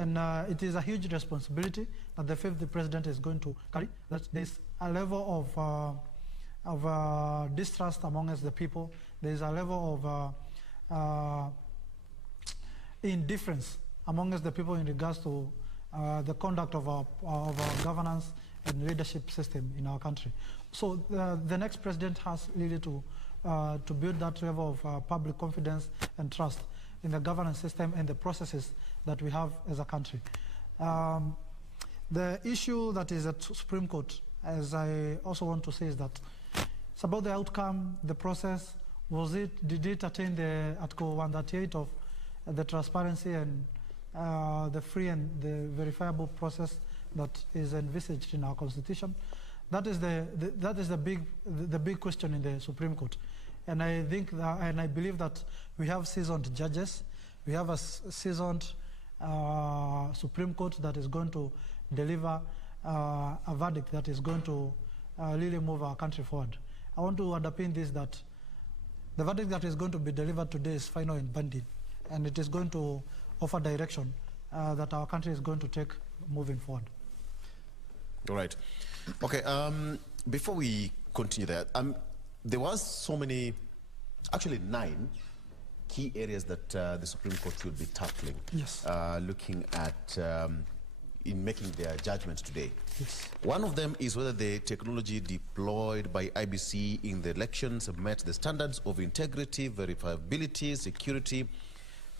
And it is a huge responsibility that the fifth president is going to carry. That there's a level of distrust amongst the people. There's a level of indifference amongst the people in regards to the conduct of our governance and leadership system in our country. So the next president has really to build that level of public confidence and trust in the governance system and the processes that we have as a country. The issue that is at Supreme Court, as I also want to say, is that it's about the outcome, the process. Did it attain the Article 138 of the transparency and the free and the verifiable process that is envisaged in our Constitution? That is the big question in the Supreme Court. And I think that, and I believe that we have seasoned judges. We have a seasoned Supreme Court that is going to deliver a verdict that is going to really move our country forward. I want to underpin this, that the verdict that is going to be delivered today is final and binding, and it is going to offer direction that our country is going to take moving forward. All right. Okay. Before we continue that, there was so many, actually 9 key areas that the Supreme Court will be tackling. Yes. Looking at in making their judgments today. Yes. One of them is whether the technology deployed by IEBC in the elections met the standards of integrity, verifiability, security,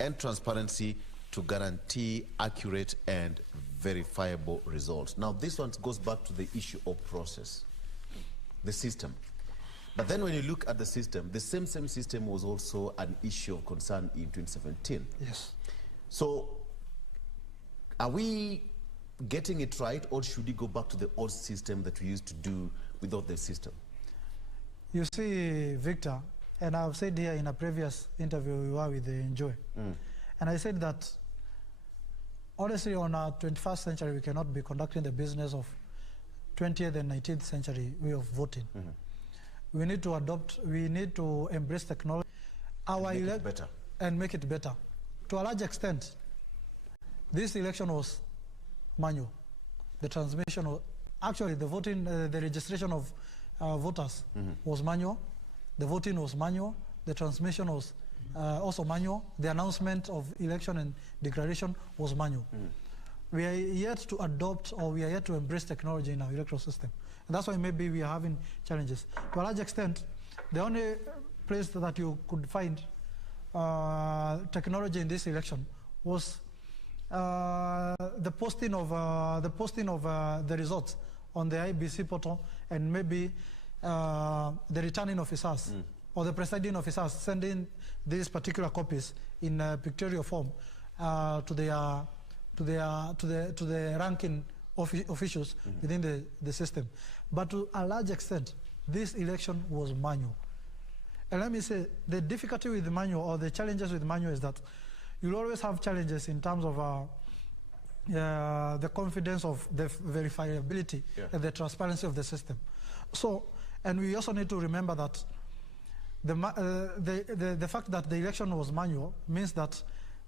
and transparency to guarantee accurate and verifiable results. Now, this one goes back to the issue of process, the system. But then when you look at the system, the same system was also an issue of concern in 2017. Yes. So, are we getting it right, or should we go back to the old system that we used to do without the system? You see, Victor, and I've said here in a previous interview we were with Enjoy, and I said that honestly, on our 21st century, we cannot be conducting the business of 20th and 19th century way of voting. We need to adopt, we need to embrace technology. And make it better. And make it better. To a large extent, this election was manual. The transmission, actually the voting, the registration of voters was manual. The voting was manual. The transmission was also manual. The announcement of election and declaration was manual. We are yet to adopt, or we are yet to embrace technology in our electoral system. And that's why maybe we are having challenges. To a large extent, the only place that you could find technology in this election was the posting of the results on the IEBC portal, and maybe the returning officers or the presiding officers sending these particular copies in pictorial form to the ranking officials within the system. But to a large extent, this election was manual. And let me say, the difficulty with the manual, or the challenges with manual, is that you'll always have challenges in terms of the confidence of the verifiability and the transparency of the system. So, and we also need to remember that the fact that the election was manual means that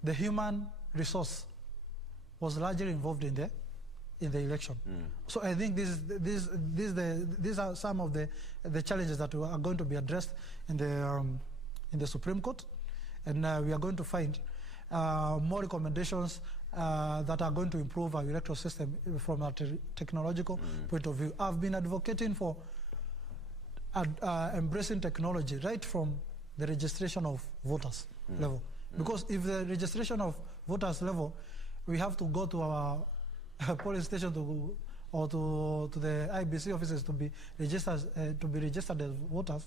the human resource was largely involved in the election. So I think these are some of the challenges that are going to be addressed in the Supreme Court, and we are going to find more recommendations that are going to improve our electoral system from a technological point of view. I've been advocating for embracing technology right from the registration of voters level. Because if the registration of voters level, we have to go to our polling station or to the IEBC offices to be registered as voters,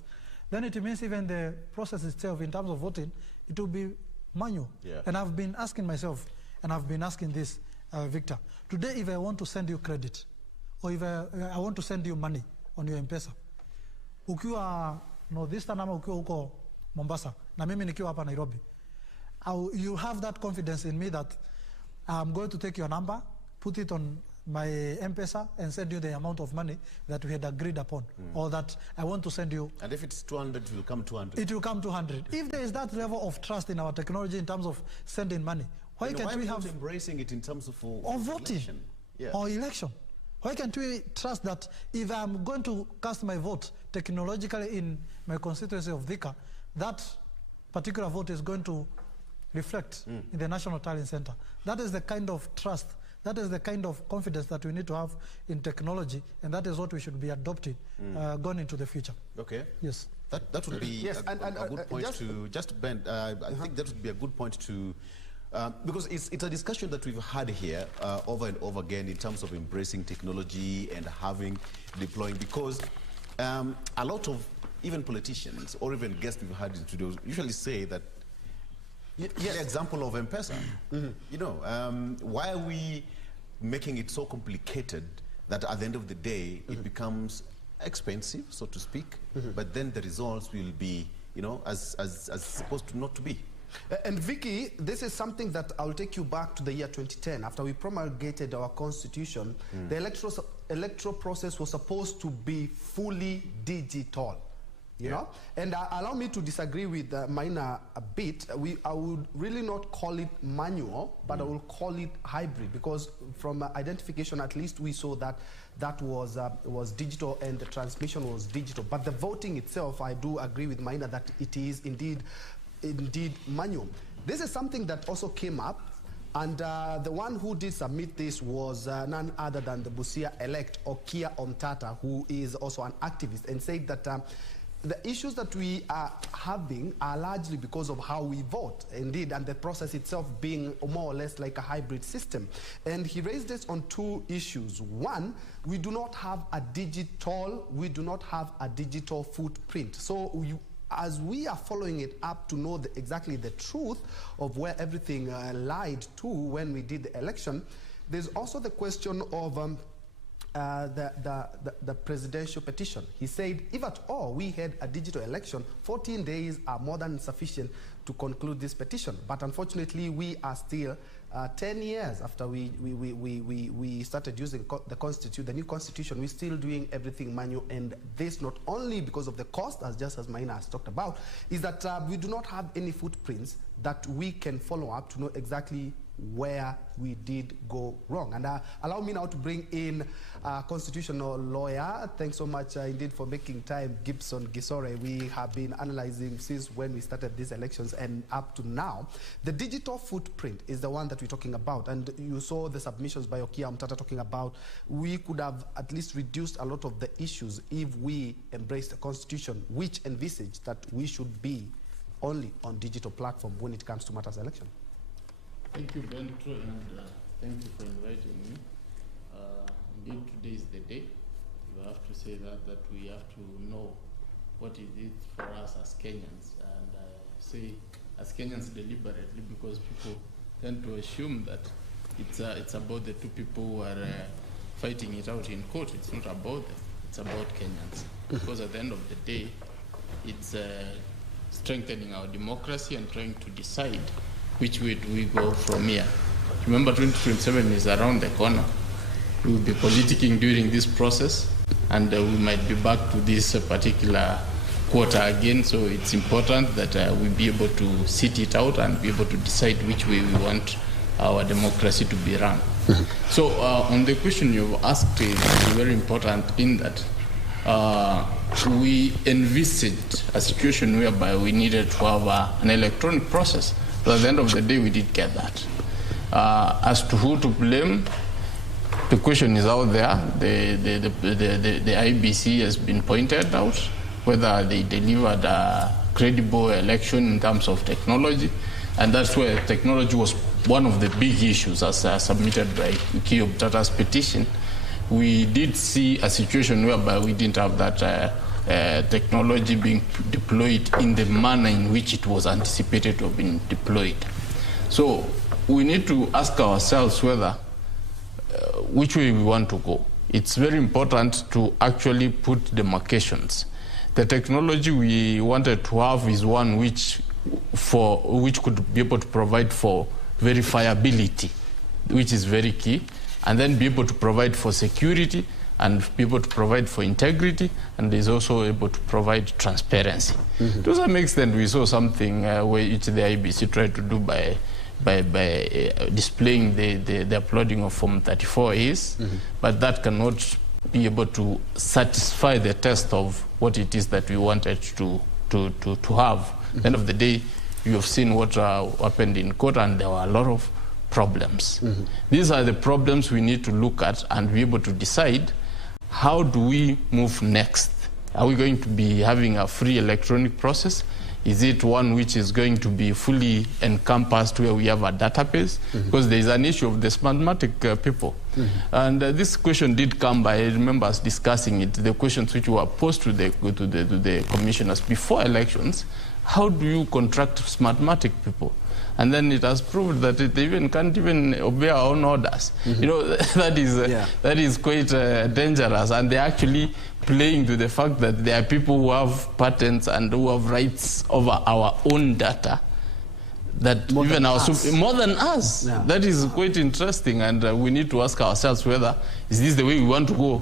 then it means even the process itself in terms of voting, it will be manual. And I've been asking myself, and I've been asking this, Victor, today if I want to send you credit, or if I want to send you money on your M-Pesa, ukiwa northeastern ama ukiwa huko Mombasa, na mimi nikiwa hapa Nairobi, you have that confidence in me that I'm going to take your number, put it on my M-Pesa, and send you the amount of money that we had agreed upon, or that I want to send you. And if it's 200, it will come 200. It will come 200. If there is that level of trust in our technology in terms of sending money, Why can't we have embracing it in terms of voting or election? Why can't we trust that if I'm going to cast my vote technologically in my constituency of Thika, that particular vote is going to reflect in the National Tallying Center? That is the kind of trust, that is the kind of confidence that we need to have in technology, and that is what we should be adopting going into the future. Okay. Yes. That would be a good point to just bend. I think that would be a good point to, because it's a discussion that we've had here over and over again in terms of embracing technology and deploying, because a lot of even politicians or even guests we've had in studios usually say that, the example of M-Pesa, you know, why are we making it so complicated that at the end of the day it becomes expensive, so to speak, but then the results will be, you know, as supposed to not to be. And Vicky, this is something that I'll take you back to the year 2010. After we promulgated our constitution, the electoral process was supposed to be fully digital. You know? And allow me to disagree with Maina a bit. I would really not call it manual, but I will call it hybrid, because from identification, at least we saw that that was digital and the transmission was digital. But the voting itself, I do agree with Maina that it is indeed manual. This is something that also came up, and the one who did submit this was none other than the Busia elect, Okia Omtata, who is also an activist, and said that the issues that we are having are largely because of how we vote, indeed, and the process itself being more or less like a hybrid system. And he raised this on two issues. One, we do not have a digital footprint. So as we are following it up to know exactly the truth of where everything lied to when we did the election, there's also the question of the presidential petition. He said, if at all we had a digital election, 14 days are more than sufficient to conclude this petition. But unfortunately, we are still 10 years after we started using the new constitution. We're still doing everything manual, and this not only because of the cost, as Maina has talked about, is that we do not have any footprints that we can follow up to know exactly where we did go wrong. And allow me now to bring in a constitutional lawyer. Thanks so much indeed for making time, Gibson Gisore. We have been analyzing since when we started these elections and up to now. The digital footprint is the one that we're talking about, and you saw the submissions by Okia Mtata talking about we could have at least reduced a lot of the issues if we embraced the constitution, which envisaged that we should be only on digital platform when it comes to matters election. Thank you, Bentro, and thank you for inviting me. Indeed, today is the day. You have to say that we have to know what is it for us as Kenyans. And I say as Kenyans deliberately because people tend to assume that it's about the two people who are fighting it out in court. It's not about them. It's about Kenyans. Because at the end of the day, it's strengthening our democracy and trying to decide which way do we go from here. Remember, 2027 is around the corner. We will be politicking during this process, and we might be back to this particular quarter again. So it's important that we be able to sit it out and be able to decide which way we want our democracy to be run. So on the question you've asked is very important in that we envisaged a situation whereby we needed to have an electronic process. So at the end of the day, we did get that. As to who to blame, the question is out there. The IEBC has been pointed out, whether they delivered a credible election in terms of technology. And that's where technology was one of the big issues as submitted by Okia Omtata's petition. We did see a situation whereby we didn't have that technology being deployed in the manner in which it was anticipated to have been deployed. So we need to ask ourselves whether which way we want to go. It's very important to actually put demarcations. The technology we wanted to have is one which could be able to provide for verifiability, which is very key, and then be able to provide for security, and be able to provide for integrity, and is also able to provide transparency. To some extent, we saw something which the IEBC tried to do by displaying the uploading of Form 34 is, but that cannot be able to satisfy the test of what it is that we wanted to have. At the end of the day, you have seen what happened in court, and there were a lot of problems. These are the problems we need to look at and be able to decide, how do we move next? Are we going to be having a free electronic process? Is it one which is going to be fully encompassed where we have a database? Because there is an issue of the smartmatic people. And this question did come by, I remember us discussing it, the questions which were posed to the commissioners before elections. How do you contract smartmatic people? And then it has proved that it even can't even obey our own orders. You know, that is quite dangerous, and they're actually playing to the fact that there are people who have patents and who have rights over our own data that more even more than us. Yeah. That is quite interesting, and we need to ask ourselves whether is this the way we want to go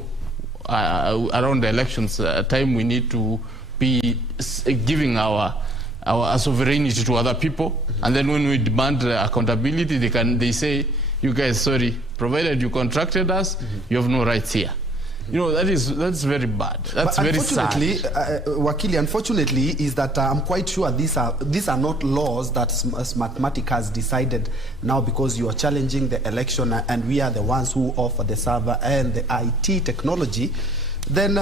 around the elections time. We need to be giving our sovereignty to other people, and then when we demand accountability, they say, you guys, sorry, provided you contracted us, you have no rights here. You know, that's very bad. That's very sad. Wakili, unfortunately, is that I'm quite sure these are not laws that Smartmatic has decided now, because you are challenging the election and we are the ones who offer the server and the IT technology. Then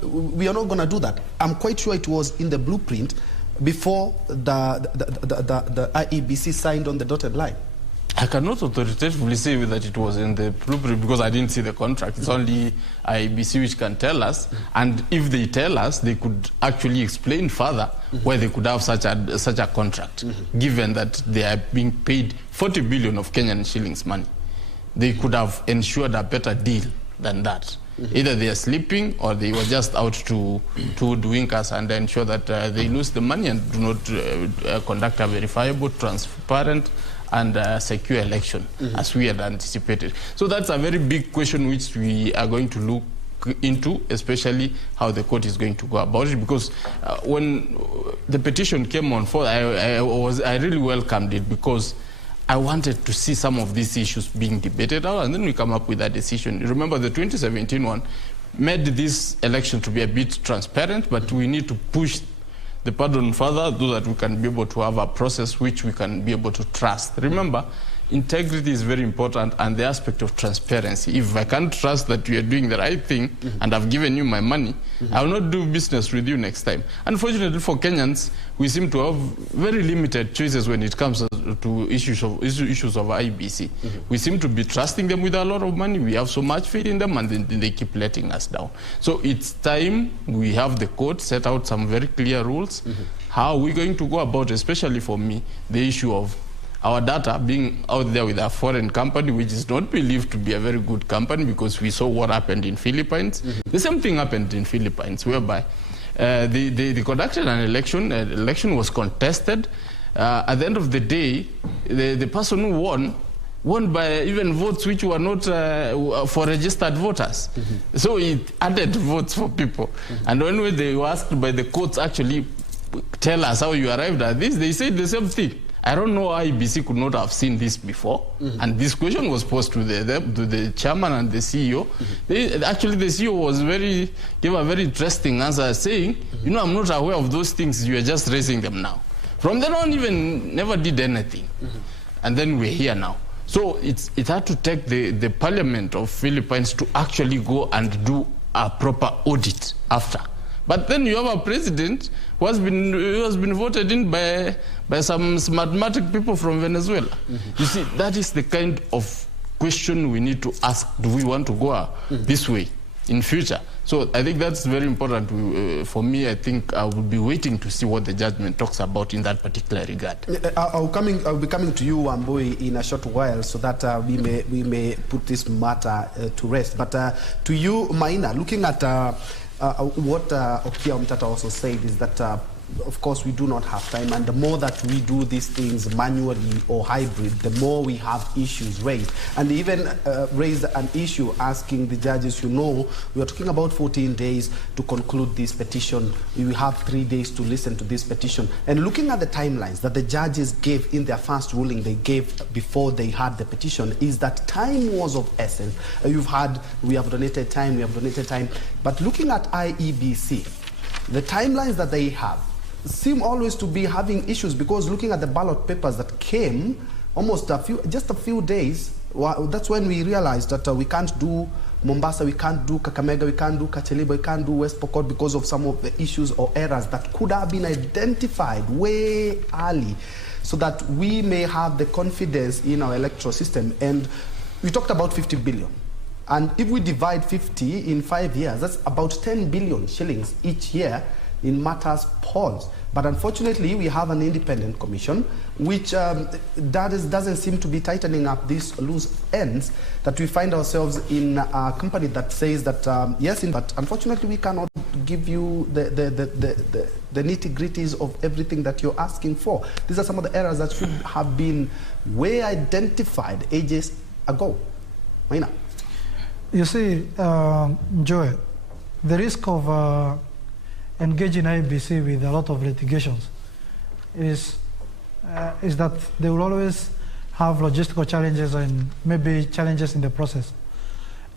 we are not going to do that. I'm quite sure it was in the blueprint before the IEBC signed on the dotted line. I cannot authoritatively say that it was in the blueprint because I didn't see the contract. It's only IEBC which can tell us, and if they tell us, they could actually explain further why they could have such a contract, given that they are being paid 40 billion of Kenyan shillings money. They could have ensured a better deal than that. Either they are sleeping or they were just out to hoodwink us and ensure that they lose the money and do not conduct a verifiable, transparent, and secure election as we had anticipated. So that's a very big question which we are going to look into, especially how the court is going to go about it, because when the petition came on forth, I really welcomed it, because I wanted to see some of these issues being debated out, and then we come up with a decision. Remember, the 2017 one made this election to be a bit transparent, but we need to push the pardon further so that we can be able to have a process which we can be able to trust. Remember, integrity is very important, and the aspect of transparency. If I can't trust that you are doing the right thing and I've given you my money, I will not do business with you next time. Unfortunately for Kenyans, we seem to have very limited choices when it comes to issues of IEBC. We seem to be trusting them with a lot of money. We have so much faith in them, and then they keep letting us down. So it's time we have the court set out some very clear rules. How are we going to go about, especially for me, the issue of our data being out there with a foreign company, which is not believed to be a very good company, because we saw what happened in Philippines. The same thing happened in Philippines, whereby they conducted an election. The election was contested. At the end of the day, the person who won by even votes which were not for registered voters. So it added votes for people. And when they were asked by the courts, actually tell us how you arrived at this, they said the same thing. I don't know how IEBC could not have seen this before. And this question was posed to the chairman and the CEO. Actually, the CEO gave a very interesting answer, saying, you know, I'm not aware of those things. You are just raising them now. From then on, even never did anything. And then we're here now. So it had to take the Parliament of Philippines to actually go and do a proper audit after. But then you have a president who has been voted in by some smartmatic people from Venezuela. You see, that is the kind of question we need to ask. Do we want to go this way in future? So I think that's very important. For me, I think I will be waiting to see what the judgment talks about in that particular regard. I'll be coming to you, Wambui, in a short while, so that we may put this matter to rest. But to you, Maina, looking at what Okia Omtata also said, is that of course, we do not have time. And the more that we do these things manually or hybrid, the more we have issues raised. And even raised an issue asking the judges, you know, we are talking about 14 days to conclude this petition. We have 3 days to listen to this petition. And looking at the timelines that the judges gave in their first ruling they gave before they had the petition, is that time was of essence. We have donated time. But looking at IEBC, the timelines that they have seem always to be having issues, because looking at the ballot papers that came almost just a few days, that's when we realized that we can't do Mombasa, we can't do Kakamega, we can't do Kacheliba, we can't do West Pokot because of some of the issues or errors that could have been identified way early, so that we may have the confidence in our electoral system. And we talked about 50 billion. And if we divide 50 in 5 years, that's about 10 billion shillings each year in matters polls. But unfortunately, we have an independent commission, which doesn't seem to be tightening up these loose ends, that we find ourselves in a company that says that, yes, but unfortunately, we cannot give you the nitty-gritties of everything that you're asking for. These are some of the errors that should have been way identified ages ago. Maina. You see, Joy, the risk of engaging IEBC with a lot of litigations is that they will always have logistical challenges and maybe challenges in the process.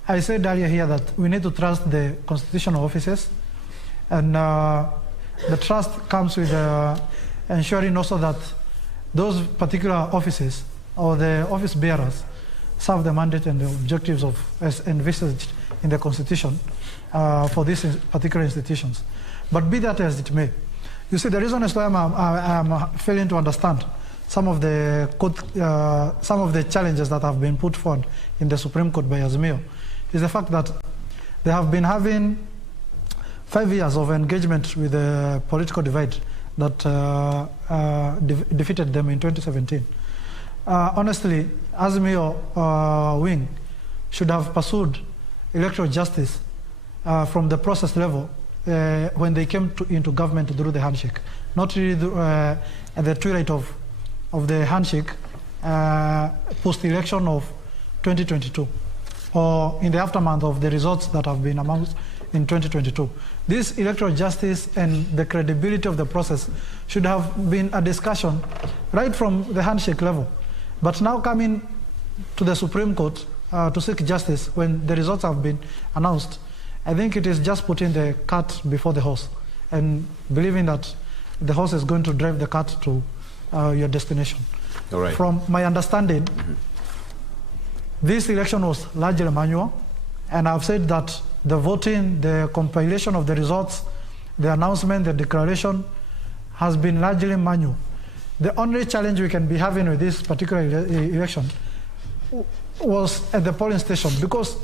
I said earlier here that we need to trust the constitutional offices, and the trust comes with ensuring also that those particular offices or the office bearers serve the mandate and the objectives of as envisaged in the Constitution for these particular institutions. But be that as it may, you see, the reason as to I'm failing to understand some of the challenges that have been put forward in the Supreme Court by Azimio is the fact that they have been having 5 years of engagement with the political divide that defeated them in 2017. Honestly, Azimio wing should have pursued electoral justice from the process level when they came into government through the handshake, not really at the twilight of the handshake post-election of 2022, or in the aftermath of the results that have been announced in 2022. This electoral justice and the credibility of the process should have been a discussion right from the handshake level. But now coming to the Supreme Court to seek justice when the results have been announced, I think it is just putting the cart before the horse and believing that the horse is going to drive the cart to your destination. All right. From my understanding, this election was largely manual, and I've said that the voting, the compilation of the results, the announcement, the declaration has been largely manual. The only challenge we can be having with this particular election was at the polling station, because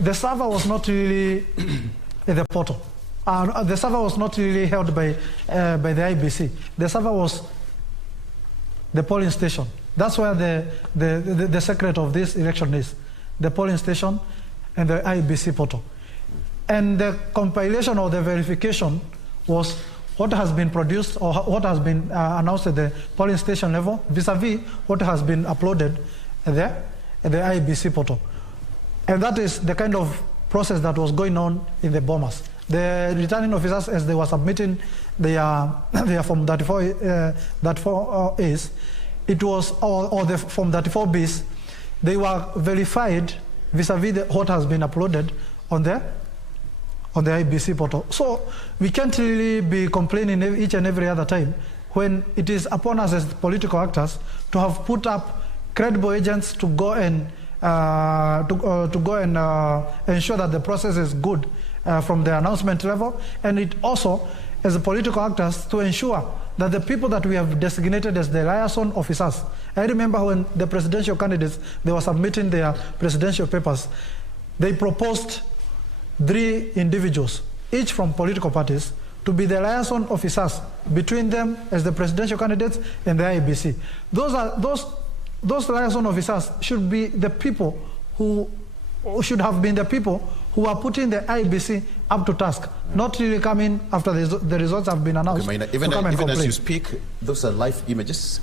the server was not really at the portal. The server was not really held by the IEBC. The server was the polling station. That's where the secret of this election is, the polling station and the IEBC portal. And the compilation or the verification was what has been produced or what has been announced at the polling station level vis-a-vis what has been uploaded at the IEBC portal. And that is the kind of process that was going on in the bombers. The returning officers, as they were submitting their Form 34As, it was, or the Form 34Bs, they were verified vis-a-vis what has been uploaded on the IEBC portal. So we can't really be complaining each and every other time when it is upon us as political actors to have put up credible agents to go and ensure that the process is good from the announcement level, and it also, as a political actors, to ensure that the people that we have designated as the liaison officers. I remember when the presidential candidates, they were submitting their presidential papers, they proposed 3 individuals, each from political parties, to be the liaison officers between them as the presidential candidates and the IEBC. Those liaison officers should be the people who should have been the people who are putting the IEBC up to task, not really coming after the results have been announced. Okay, even as you speak, those are live images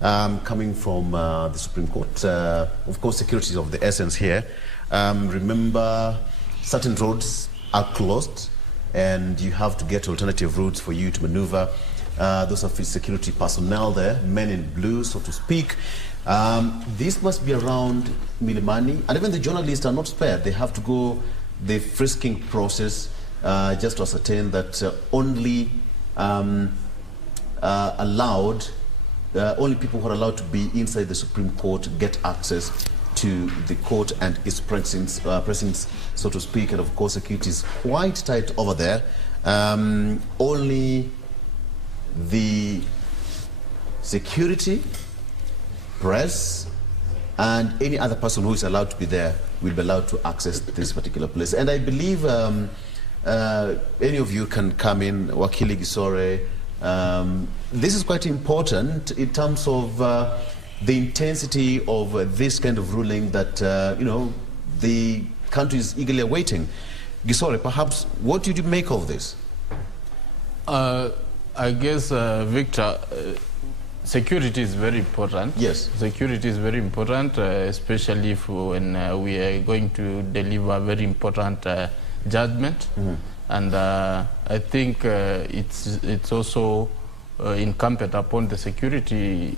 coming from the Supreme Court. Of course, security is of the essence here. Remember, certain roads are closed, and you have to get alternative routes for you to maneuver. Those are security personnel there, men in blue, so to speak. This must be around Milimani, and even the journalists are not spared. They have to go the frisking process just to ascertain that only people who are allowed to be inside the Supreme Court get access to the court and its presence, so to speak. And of course, security is quite tight over there. Only the security, press, and any other person who is allowed to be there will be allowed to access this particular place. And I believe any of you can come in, Wakili Gisore. This is quite important in terms of the intensity of this kind of ruling that, you know, the country is eagerly awaiting. Gisore, perhaps, what did you make of this? I guess, Victor, security is very important. Yes. Security is very important, especially when we are going to deliver a very important judgment. Mm-hmm. And I think it's also incumbent upon the security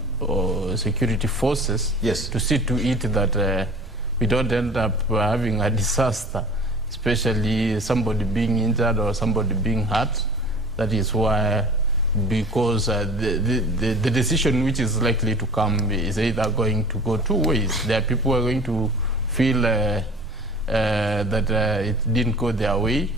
forces, yes, to see to it that we don't end up having a disaster, especially somebody being injured or somebody being hurt. That is why, because the decision which is likely to come is either going to go two ways. There are people who are going to feel that it didn't go their way,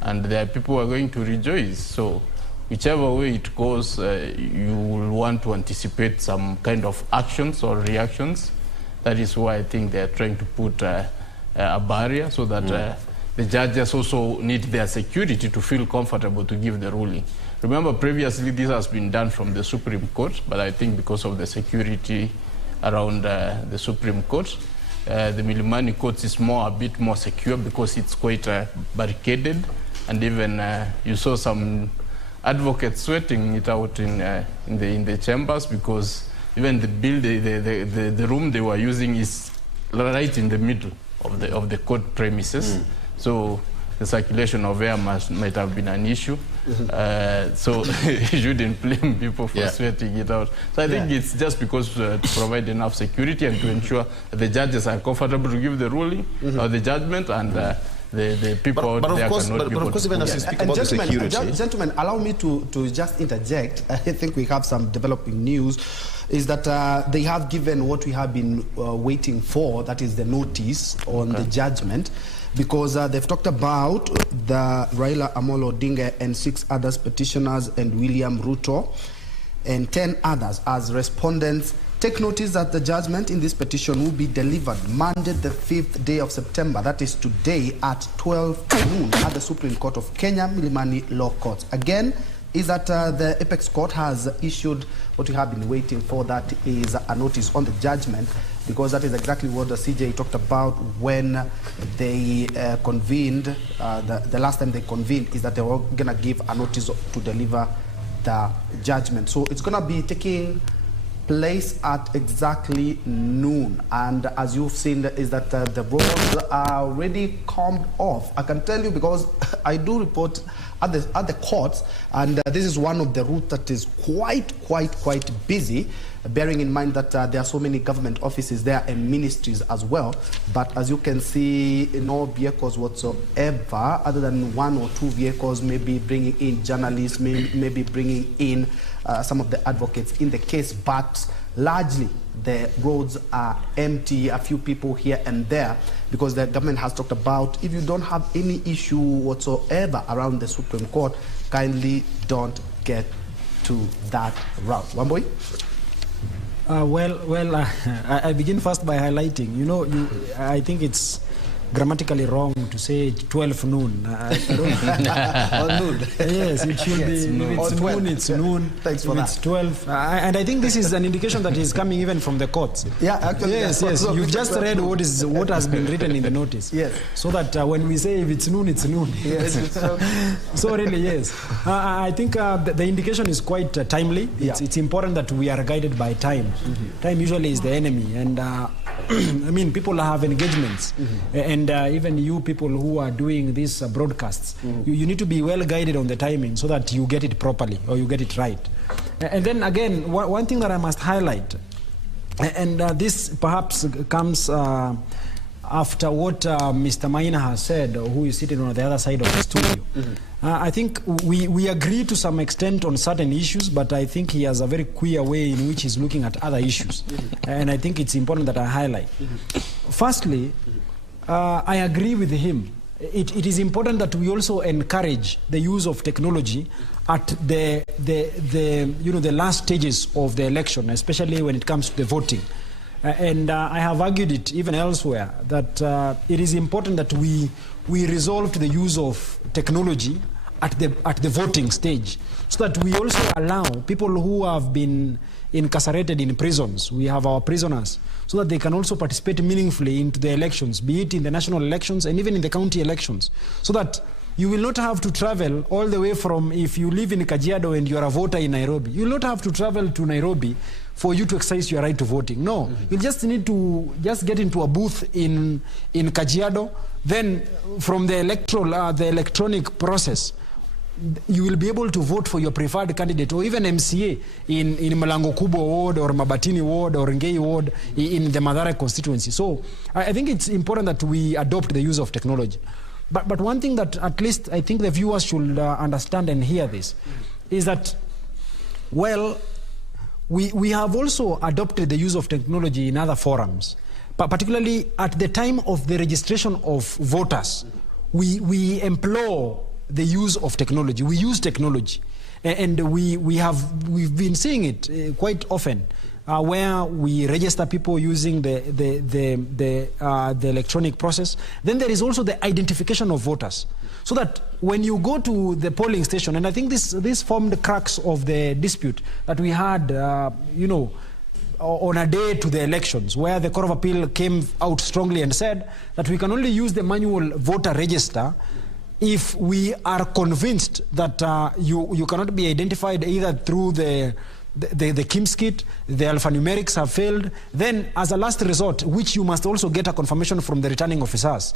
and there are people who are going to rejoice. So whichever way it goes, you will want to anticipate some kind of actions or reactions. That is why I think they are trying to put a barrier so that the judges also need their security to feel comfortable to give the ruling. Remember, previously this has been done from the Supreme Court, but I think because of the security around the Supreme Court, the Milimani court is a bit more secure because it's quite barricaded, and even you saw some advocates sweating it out in the chambers, because even the room they were using is right in the middle of the court premises. So the circulation of air might have been an issue. So you shouldn't blame people for sweating it out. So I think it's just because to provide enough security and to ensure that the judges are comfortable to give the ruling or the judgment, and the people out there cannot be able to. Even as you speak about the security. Gentlemen, allow me to just interject. I think we have some developing news. Is that they have given what we have been waiting for, that is the notice on the judgment, because they've talked about the Raila Amolo Odinga and 6 others petitioners and William Ruto and 10 others as respondents. Take notice that the judgment in this petition will be delivered Monday the 5th day of September, that is today at 12 noon at the Supreme Court of Kenya, Milimani Law Courts. Again, is that the Apex Court has issued what we have been waiting for, that is a notice on the judgment, because that is exactly what the CJ talked about when they convened, the last time they convened, is that they were going to give a notice to deliver the judgment. So it's going to be taking place at exactly noon, and as you've seen is that the roads are already combed off. I can tell you because I do report at the courts, and this is one of the routes that is quite busy, bearing in mind that there are so many government offices there and ministries as well. But as you can see, no vehicles whatsoever, other than 1 or 2 vehicles, maybe bringing in journalists, maybe bringing in some of the advocates in the case, but largely the roads are empty, a few people here and there, because the government has talked about, if you don't have any issue whatsoever around the Supreme Court, kindly don't get to that route. Wamboy? I begin first by highlighting, I think it's grammatically wrong to say 12 noon. I don't Or noon. Yes, it should be. If it's noon, it's noon. Thanks for if that. it's 12. And I think this is an indication that is coming even from the courts. Yeah, actually. Yes, yes. You've just read what has been written in the notice. Yes. So that when we say if it's noon, it's noon. Yes. So really, yes. I think the indication is quite timely. It's important that we are guided by time. Time usually is the enemy. And I mean, people have engagements. And even you people who are doing these broadcasts, you need to be well guided on the timing so that you get it properly or you get it right. And then again, one thing that I must highlight, and this perhaps comes after what Mr. Maina has said, who is sitting on the other side of the studio. I think we agree to some extent on certain issues, but I think he has a very queer way in which he's looking at other issues. And I think it's important that I highlight. Firstly, I agree with him. It is important that we also encourage the use of technology at the last stages of the election, especially when it comes to the voting. And I have argued it even elsewhere that it is important that we resolve the use of technology at the voting stage, so that we also allow people who have been incarcerated in prisons, we have our prisoners, so that they can also participate meaningfully into the elections, be it in the national elections and even in the county elections, so that you will not have to travel all the way from, if you live in Kajiado and you are a voter in Nairobi, you will not have to travel to Nairobi for you to exercise your right to voting. No, you just need to just get into a booth in Kajiado. Then from the electoral, the electronic process, you will be able to vote for your preferred candidate or even MCA in Malango Kubo ward or Mabatini ward or Ngei ward in the Mathare constituency. So I think it's important that we adopt the use of technology. But one thing that at least I think the viewers should understand and hear this is that, well, we have also adopted the use of technology in other forums, but particularly at the time of the registration of voters, we employ the use of technology. We use technology, and we've been seeing it quite often, where we register people using the electronic process. Then there is also the identification of voters, so that when you go to the polling station, and I think this formed the crux of the dispute that we had, on a day to the elections, where the Court of Appeal came out strongly and said that we can only use the manual voter register if we are convinced that you cannot be identified either through the KIMS kit, the alphanumerics have failed, then as a last resort, which you must also get a confirmation from the returning officers,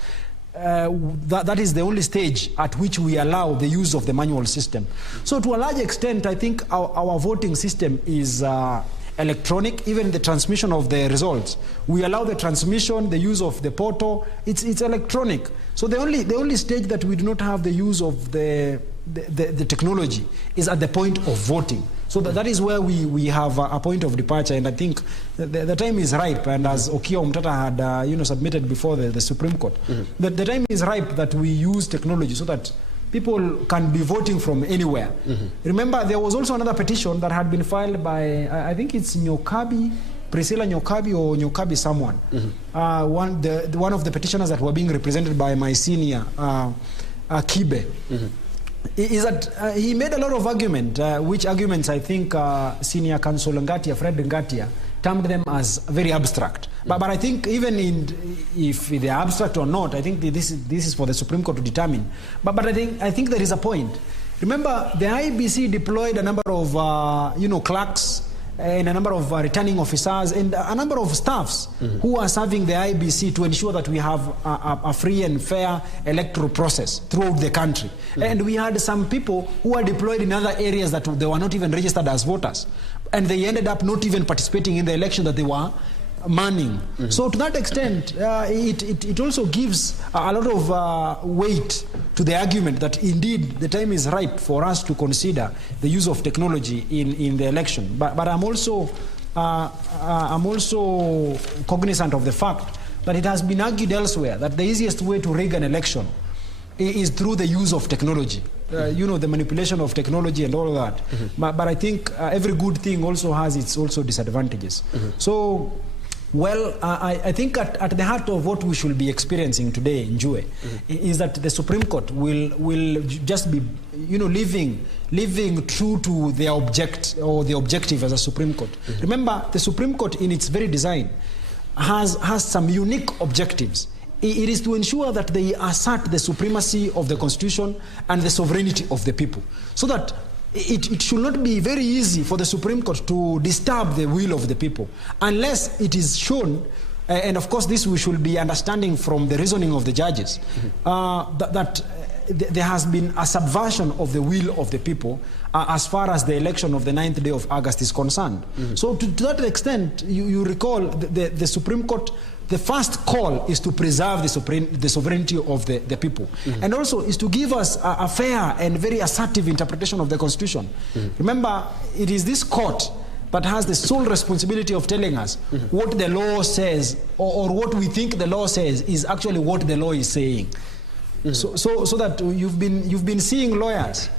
that is the only stage at which we allow the use of the manual system. So to a large extent, I think our voting system is electronic, even the transmission of the results. We allow the transmission, the use of the portal, it's electronic. So the only stage that we do not have the use of the technology is at the point of voting. So that is where we have a point of departure, and I think the time is ripe, and as Okiya Omtata had submitted before the Supreme Court, the time is ripe that we use technology so that people can be voting from anywhere. Remember, there was also another petition that had been filed by, I think it's Nyokabi, Priscilla Nyokabi or Nyokabi someone. One of the petitioners that were being represented by my senior, Kibe. Is that he made a lot of argument, which arguments I think senior counsel Ngatia, Fred Ngatia, termed them as very abstract. But I think even if they are abstract or not, I think this is for the Supreme Court to determine. But I think there is a point. Remember, the IEBC deployed a number of clerks and a number of returning officers and a number of staffs who are serving the IEBC to ensure that we have a free and fair electoral process throughout the country. And we had some people who are deployed in other areas that they were not even registered as voters. And they ended up not even participating in the election that they were manning. So to that extent, it also gives a lot of weight to the argument that indeed the time is ripe for us to consider the use of technology in the election. But I'm also cognizant of the fact that it has been argued elsewhere that the easiest way to rig an election is through the use of technology. The manipulation of technology and all that. But I think every good thing also has its disadvantages. So Well, I think at the heart of what we should be experiencing today in Njue is that the Supreme Court will just be, living true to their objective as a Supreme Court. Remember, the Supreme Court in its very design has some unique objectives. It is to ensure that they assert the supremacy of the Constitution and the sovereignty of the people, so that it should not be very easy for the Supreme Court to disturb the will of the people unless it is shown, and of course this we should be understanding from the reasoning of the judges, that there has been a subversion of the will of the people as far as the election of the 9th day of August is concerned. So to that extent, you recall the Supreme Court, the first call is to preserve the sovereignty of the people, and also is to give us a fair and very assertive interpretation of the Constitution. Remember, it is this court that has the sole responsibility of telling us what the law says, or what we think the law says is actually what the law is saying. So that you've been seeing lawyers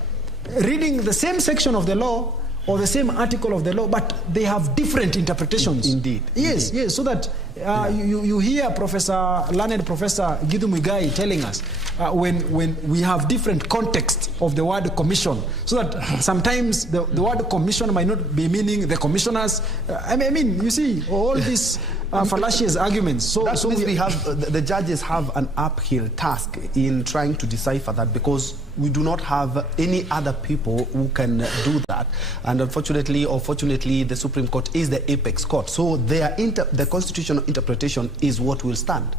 reading the same section of the law or the same article of the law, but they have different interpretations. Indeed. Yes, yes. So that you hear learned Professor Githu Muigai telling us when we have different context of the word commission, so that sometimes the word commission might not be meaning the commissioners. I mean, you see all these fallacious arguments. So we have the judges have an uphill task in trying to decipher that, because we do not have any other people who can do that, and unfortunately or fortunately, the Supreme Court is the apex court. So the constitutional interpretation is what will stand.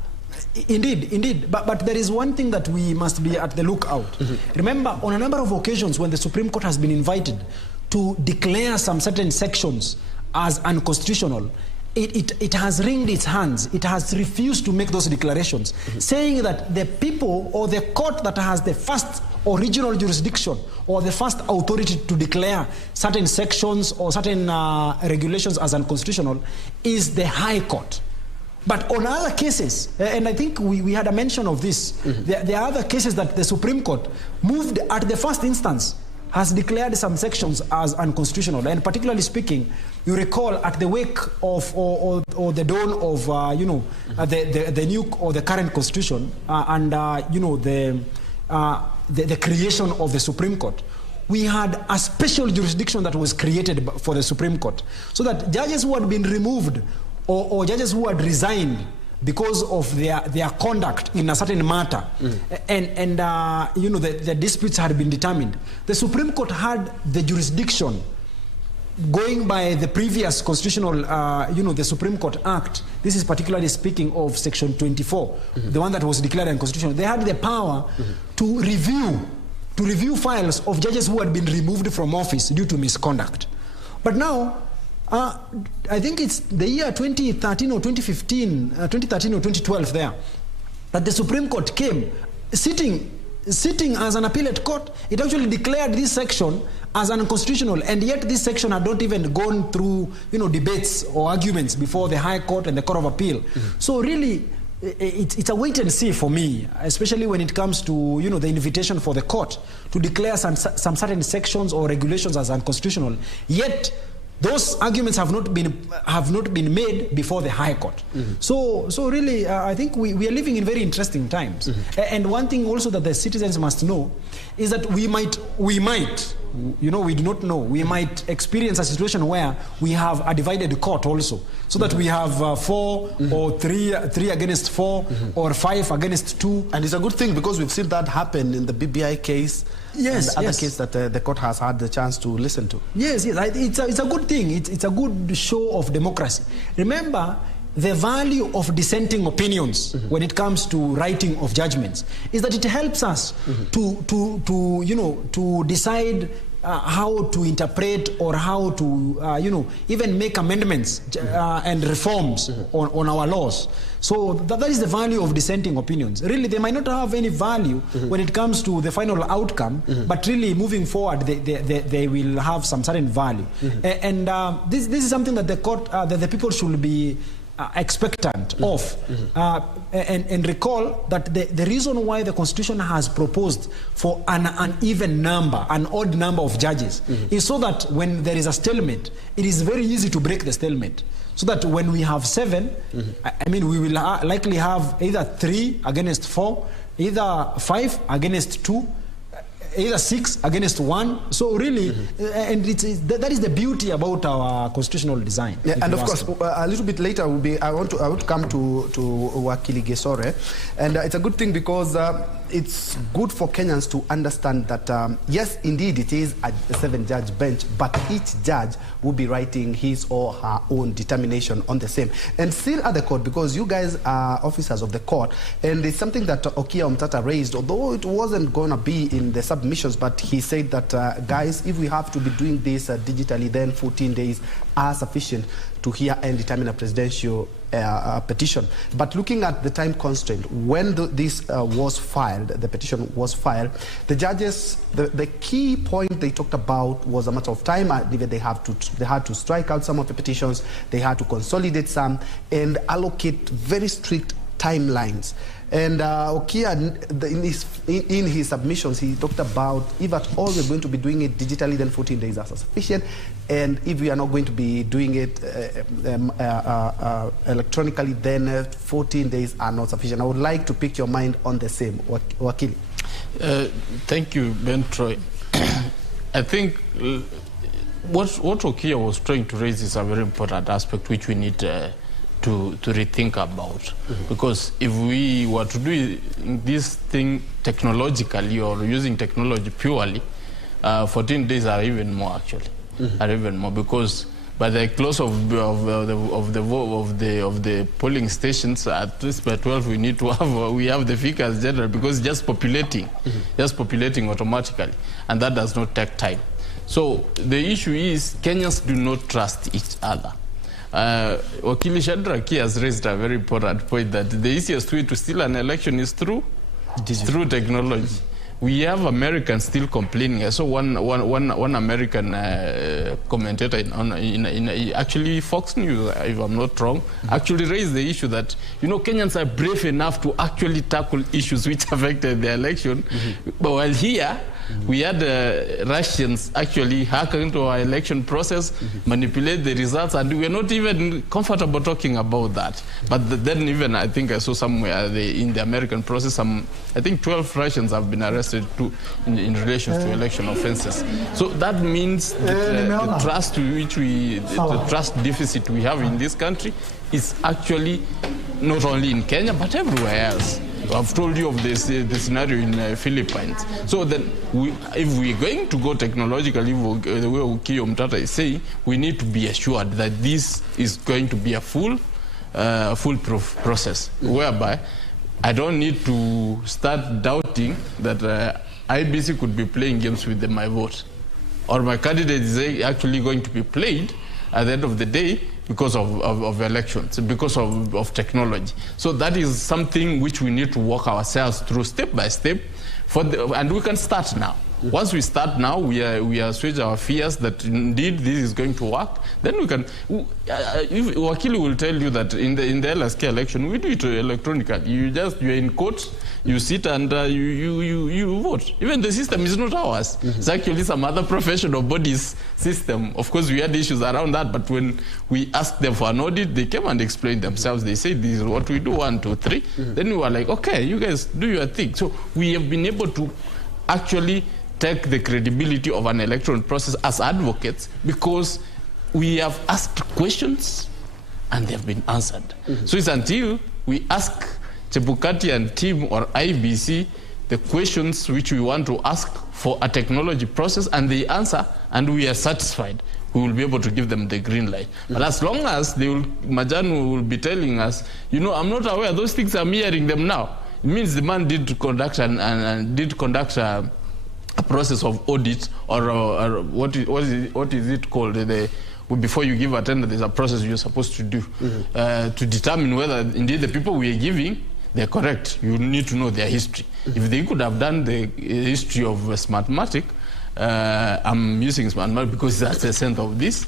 Indeed, indeed. But there is one thing that we must be at the lookout. Remember, on a number of occasions when the Supreme Court has been invited to declare some certain sections as unconstitutional, it has wringed its hands. It has refused to make those declarations, saying that the people or the court that has the first original jurisdiction or the first authority to declare certain sections or certain regulations as unconstitutional is the High Court. But on other cases, and I think we had a mention of this, there are other cases that the Supreme Court moved at the first instance, has declared some sections as unconstitutional. And particularly speaking, you recall at the wake of or the dawn of the new or the current constitution and the creation of the Supreme Court, we had a special jurisdiction that was created for the Supreme Court, so that judges who had been removed or judges who had resigned because of their conduct in a certain matter, and the disputes had been determined, the Supreme Court had the jurisdiction, going by the previous constitutional, the Supreme Court Act. This is particularly speaking of Section 24, the one that was declared unconstitutional. They had the power to review files of judges who had been removed from office due to misconduct. But now, I think it's the year 2013 or 2015, 2013 or 2012 there, that the Supreme Court came, sitting as an appellate court. It actually declared this section as unconstitutional, and yet this section had not even gone through, debates or arguments before the High Court and the Court of Appeal. So really, it's a wait and see for me, especially when it comes to, the invitation for the court to declare some certain sections or regulations as unconstitutional, yet those arguments have not been made before the High Court. So really, I think we are living in very interesting times. And one thing also that the citizens must know is that we might, we do not know, we might experience a situation where we have a divided court also, so that we have 4 or 3 against 4 or 5 against 2. And it's a good thing, because we've seen that happen in the BBI case. Yes, and the other case that the court has had the chance to listen to. Yes, it's a good thing. It's a good show of democracy. Remember, the value of dissenting opinions when it comes to writing of judgments is that it helps us to decide how to interpret or how to even make amendments and reforms on our laws. So that is the value of dissenting opinions. Really, they might not have any value when it comes to the final outcome, but really moving forward, they will have some certain value. And this is something that the court, that the people should be expectant of, and recall that the reason why the Constitution has proposed for an uneven number, an odd number of judges, is so that when there is a stalemate, it is very easy to break the stalemate. so that when we have 7, I mean, we will likely have either 3 against 4, either 5 against 2, either 6 against 1. So really, and that is the beauty about our constitutional design. Yeah, and of course, a little bit later I would come to Wakili Gesore, and it's a good thing because it's good for Kenyans to understand that yes, indeed, it is a 7-judge bench, but each judge will be writing his or her own determination on the same. And still at the court, because you guys are officers of the court, and it's something that Okia Omtata raised, although it wasn't going to be in the submissions, but he said that, guys, if we have to be doing this digitally, then 14 days are sufficient to hear and determine a presidential petition. But looking at the time constraint, when this was filed, the petition was filed, the judges, the key point they talked about was a matter of time. They had to strike out some of the petitions, they had to consolidate some, and allocate very strict timelines. And Okia, in his submissions, he talked about if at all we're going to be doing it digitally, then 14 days are sufficient. And if we are not going to be doing it electronically, then 14 days are not sufficient. I would like to pick your mind on the same, Wakili. Thank you, Ben Troy. I think what Okia was trying to raise is a very important aspect which we need to rethink about. Because if we were to do this thing technologically or using technology purely, 14 days are even more actually, are even more, because by the close of the polling stations, at least by 12 we need to have the figures general, because just populating automatically, and that does not take time. So the issue is Kenyans do not trust each other. Wakili Shadraki has raised a very important point that the easiest way to steal an election is through technology. We have Americans still complaining. I saw one American commentator in actually Fox News, if I'm not wrong, actually raised the issue that, you know, Kenyans are brave enough to actually tackle issues which affected the election, but while here, we had Russians actually hack into our election process, manipulate the results, and we are not even comfortable talking about that. But then even, I think I saw somewhere in the American process, I think 12 Russians have been arrested in relation to election offenses. So that means the trust the trust deficit we have in this country is actually not only in Kenya, but everywhere else. I've told you of this, the scenario in Philippines. So then, if we're going to go technologically, the way Okia Omtata is saying, we need to be assured that this is going to be a foolproof process, whereby I don't need to start doubting that IEBC could be playing games with my vote, or my candidate is actually going to be played at the end of the day because of elections, because of technology. So that is something which we need to walk ourselves through step by step, and we can start now. Once we start now, we assuage our fears that indeed this is going to work. Then we can. Wakili will tell you that in the LSK election, we do it electronically. You're in court, you sit and you vote. Even the system is not ours. It's actually some other professional body's system. Of course, we had issues around that, but when we asked them for an audit, they came and explained themselves. They said, this is what we do, 1, 2, 3. Then we were like, okay, you guys do your thing. So we have been able to actually take the credibility of an electoral process as advocates, because we have asked questions and they have been answered. So it's until we ask Chebukati and team or IEBC the questions which we want to ask for a technology process and they answer and we are satisfied, we will be able to give them the green light. But as long as Majanu will be telling us, you know, I'm not aware, those things I'm hearing them now. It means the man did conduct a process of audit, or what is it called? Before you give attendance, there's a process you're supposed to do to determine whether indeed the people we are giving, they're correct. You need to know their history. If they could have done the history of Smartmatic, I'm using Smartmatic because that's the sense of this,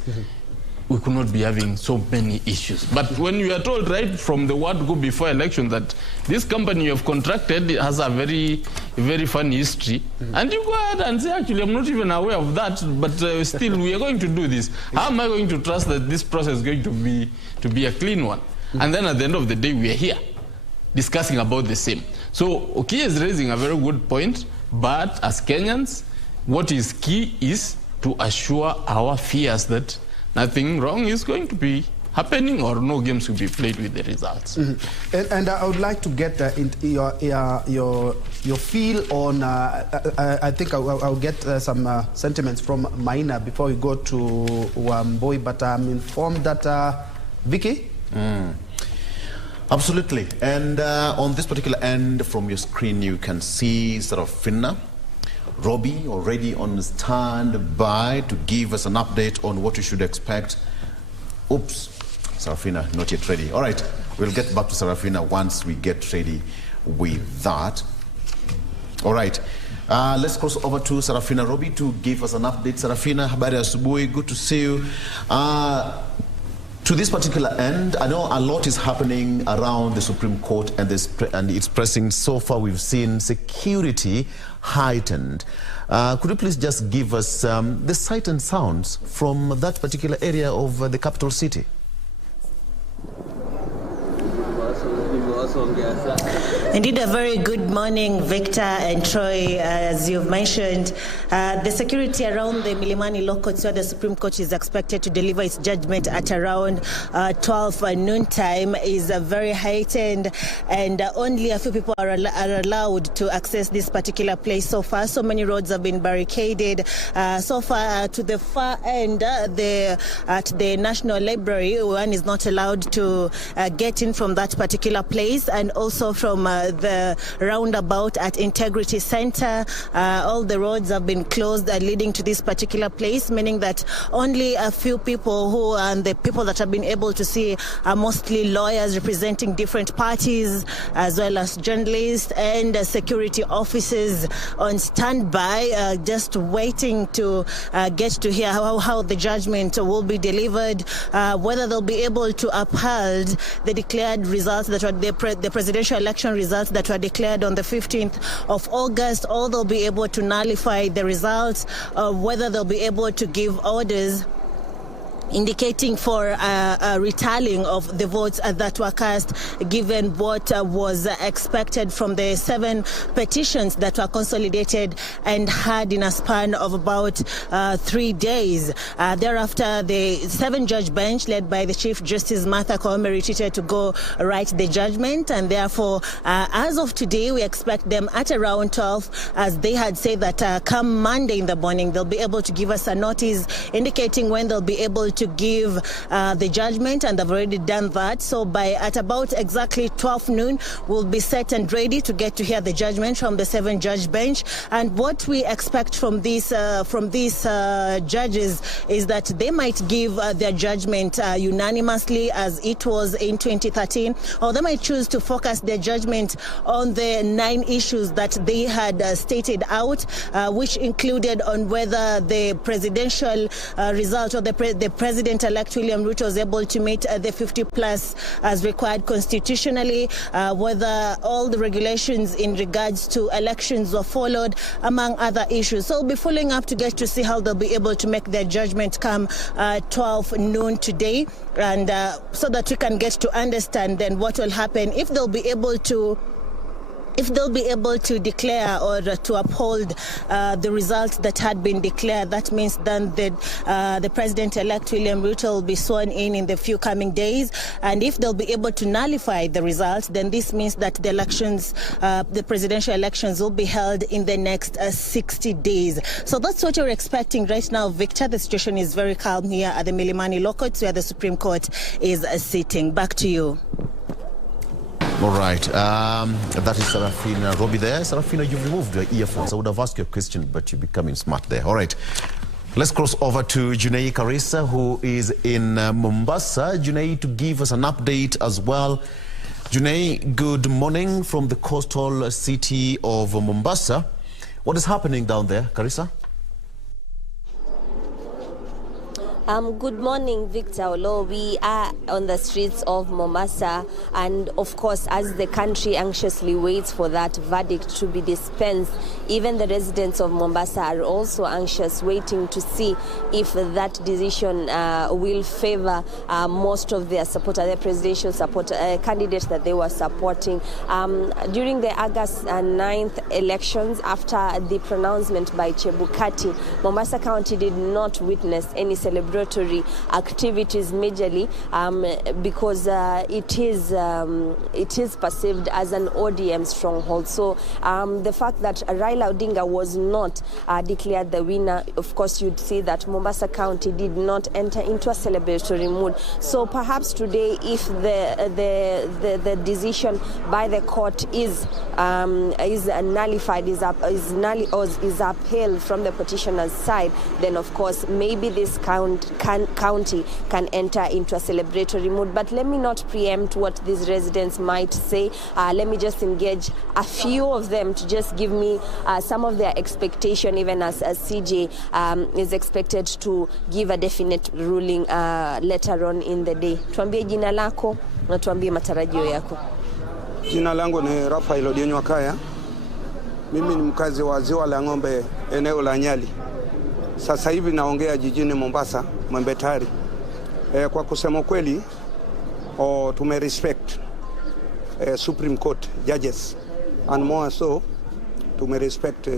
we could not be having so many issues. But when you are told right from the word go before election that this company you have contracted has a very a very funny history, and you go ahead and say, actually, I'm not even aware of that, but still, we are going to do this. How am I going to trust that this process is going to be a clean one? And then at the end of the day, we are here discussing about the same. So Oki is raising a very good point, but as Kenyans, what is key is to assure our fears that nothing wrong is going to be happening or no games will be played with the results. And I would like to get into your feel on, I think I'll get some sentiments from Maina before we go to Wamboi, but I'm informed that, Vicky? Absolutely. And on this particular end from your screen, you can see Sarafina Robbie already on standby to give us an update on what you should expect. Oops, Sarafina, not yet ready. All right, we'll get back to Sarafina once we get ready with that. All right, let's cross over to Sarafina Robbie to give us an update. Sarafina, habari asubuhi, good to see you. To this particular end, I know a lot is happening around the Supreme Court and it's pressing. So far, we've seen security heightened. Could you please just give us the sight and sounds from that particular area of the capital city? Indeed, a very good morning, Victor and Troy. As you've mentioned, the security around the Milimani Law Courts, where the Supreme Court is expected to deliver its judgment at around 12 noon time, is very heightened, and only a few people are allowed to access this particular place so far. So many roads have been barricaded. So far, to the far end, at the National Library, one is not allowed to get in from that particular place, and also from the roundabout at Integrity Center. All the roads have been closed leading to this particular place, meaning that only a few people and the people that have been able to see are mostly lawyers representing different parties, as well as journalists and security officers on standby, just waiting to get to hear how the judgment will be delivered, whether they'll be able to uphold the declared results that were the presidential election results that were declared on the 15th of August, or they'll be able to nullify the results, whether they'll be able to give orders indicating for a retallying of the votes that were cast, given what was expected from the 7 petitions that were consolidated and had in a span of about 3 days. Thereafter, the 7-judge bench led by the Chief Justice Martha Koome retreated to go write the judgment, and therefore, as of today, we expect them at around 12, as they had said that come Monday in the morning, they'll be able to give us a notice indicating when they'll be able to give the judgment, and they've already done that. So at about exactly 12 noon, we'll be set and ready to get to hear the judgment from the 7-judge bench. And what we expect from these judges is that they might give their judgment unanimously, as it was in 2013, or they might choose to focus their judgment on the 9 issues that they had stated out, which included on whether the presidential result or the President-elect William Ruto was able to meet the 50+ as required constitutionally, whether all the regulations in regards to elections were followed, among other issues. So we'll be following up to get to see how they'll be able to make their judgment come 12 noon today, and so that we can get to understand then what will happen if they'll be able to declare or to uphold the results that had been declared. That means then that the President-elect William Ruto will be sworn in the few coming days. And if they'll be able to nullify the results, then this means that the elections, the presidential elections, will be held in the next 60 days. So that's what you're expecting right now, Victor. The situation is very calm here at the Milimani Law Courts, where the Supreme Court is sitting. Back to you. All right, that is Sarafina Robbie there. Sarafina, you've removed your earphones. I would have asked you a question, but you're becoming smart there. All right, let's cross over to Junei Karisa, who is in Mombasa. Junei, to give us an update as well. Junei, good morning from the coastal city of Mombasa. What is happening down there, Karisa? Good morning, Victor Olo. We are on the streets of Mombasa, and of course, as the country anxiously waits for that verdict to be dispensed, even the residents of Mombasa are also anxious, waiting to see if that decision will favor most of their supporters, their presidential candidates that they were supporting. During the August 9th elections, after the pronouncement by Chebukati, Mombasa County did not witness any celebration activities majorly because it is perceived as an ODM stronghold. So the fact that Raila Odinga was not declared the winner, of course you'd see that Mombasa County did not enter into a celebratory mood. So perhaps today, if the decision by the court is nullified, is upheld from the petitioner's side, then of course maybe this county can enter into a celebratory mood. But let me not preempt what these residents might say. Let me just engage a few of them to just give me some of their expectation, even as CJ is expected to give a definite ruling later on in the day. Tuambie jina lako na tuambie matarajio yako. Jina langu ni Rafael Odienyo Kaya. Mimi ni mkazi wa Ziwa la Ng'ombe, eneo la Nyali. Sasa hivi naongea jijini Mombasa, Mwembetari. Kwa kusema kweli, tumerespect Supreme Court judges, and more so tumerespect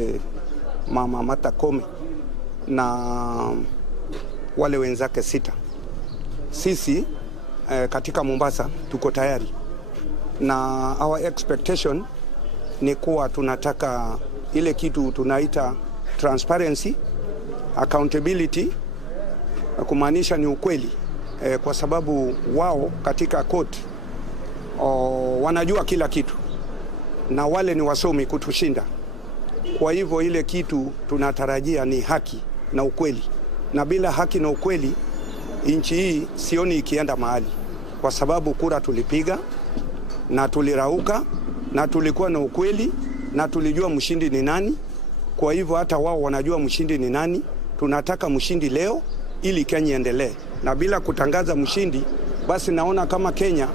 Mama Martha Koome na wale wenzake 6. Sisi katika Mombasa tuko tayari, na our expectation ni kuwa tunataka ile kitu tunaita transparency, accountability, kumaanisha ni ukweli, kwa sababu wao katika court wanajua kila kitu na wale ni wasomi kutushinda. Kwa hivyo ile kitu tunatarajia ni haki na ukweli, na bila haki na ukweli nchi hii sioni ikienda mahali, kwa sababu kura tulipiga na tulirauka na tulikuwa na ukweli na tulijua mshindi ni nani. Kwa hivyo hata wao wanajua mshindi ni nani. Tunataka mshindi leo ili Kenya endelee, na bila kutangaza mshindi basi naona kama Kenya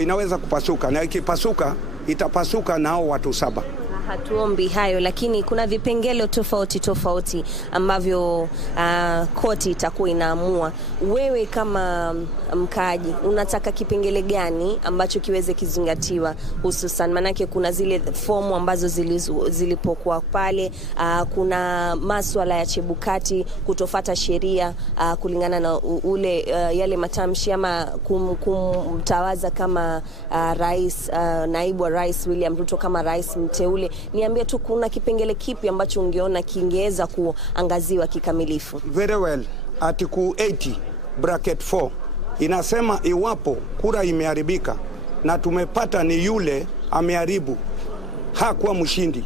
inaweza kupasuka, na ikipasuka itapasuka nao watu 7. Hatuombi hayo, lakini kuna vipengele tofauti ambavyo koti itakuwa inaamua. Wewe kama mkaaji unataka kipengele gani ambacho kiweze kizingatiwa, hususan manake kuna zile fomu ambazo zilipokuwa pale, kuna masuala ya Chebukati kutofata sheria kulingana na yale matamshi ama kumtawaza kama rais, naibu wa rais William Ruto kama rais mteule. Niambie tu, kuna kipengele kipi ambacho ungeona kingeweza kuangaziwa kikamilifu? Very well. Article 80 bracket 4 inasema iwapo kura imeharibika na tumepata ni yule ameharibu, hakuwa mshindi,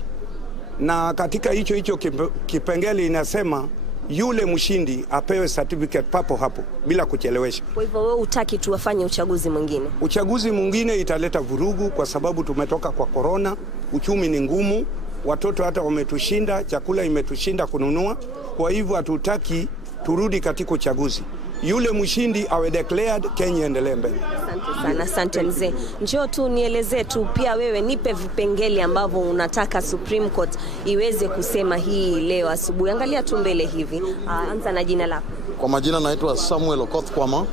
na katika hicho kipengele inasema yule mshindi apewe certificate papo hapo bila kuchelewesha. Kwa hivyo wewe utaki tuwafanye uchaguzi mwingine? Uchaguzi mwingine italeta vurugu, kwa sababu tumetoka kwa corona, uchumi ni ngumu, watoto hata wametushinda, chakula imetushinda kununua. Kwa hivyo hatutaki turudi katika uchaguzi. Yule mshindi awe declared, Kenya endelee mbele. Asante sana, asante mzee. Njoo tu nielezee tu pia wewe, nipe vipengele ambavyo unataka Supreme Court iweze kusema hii leo asubuhi. Angalia tu mbele hivi. Anza na jina lako. Kwa majina naitwa Samuel Okoth Kwama.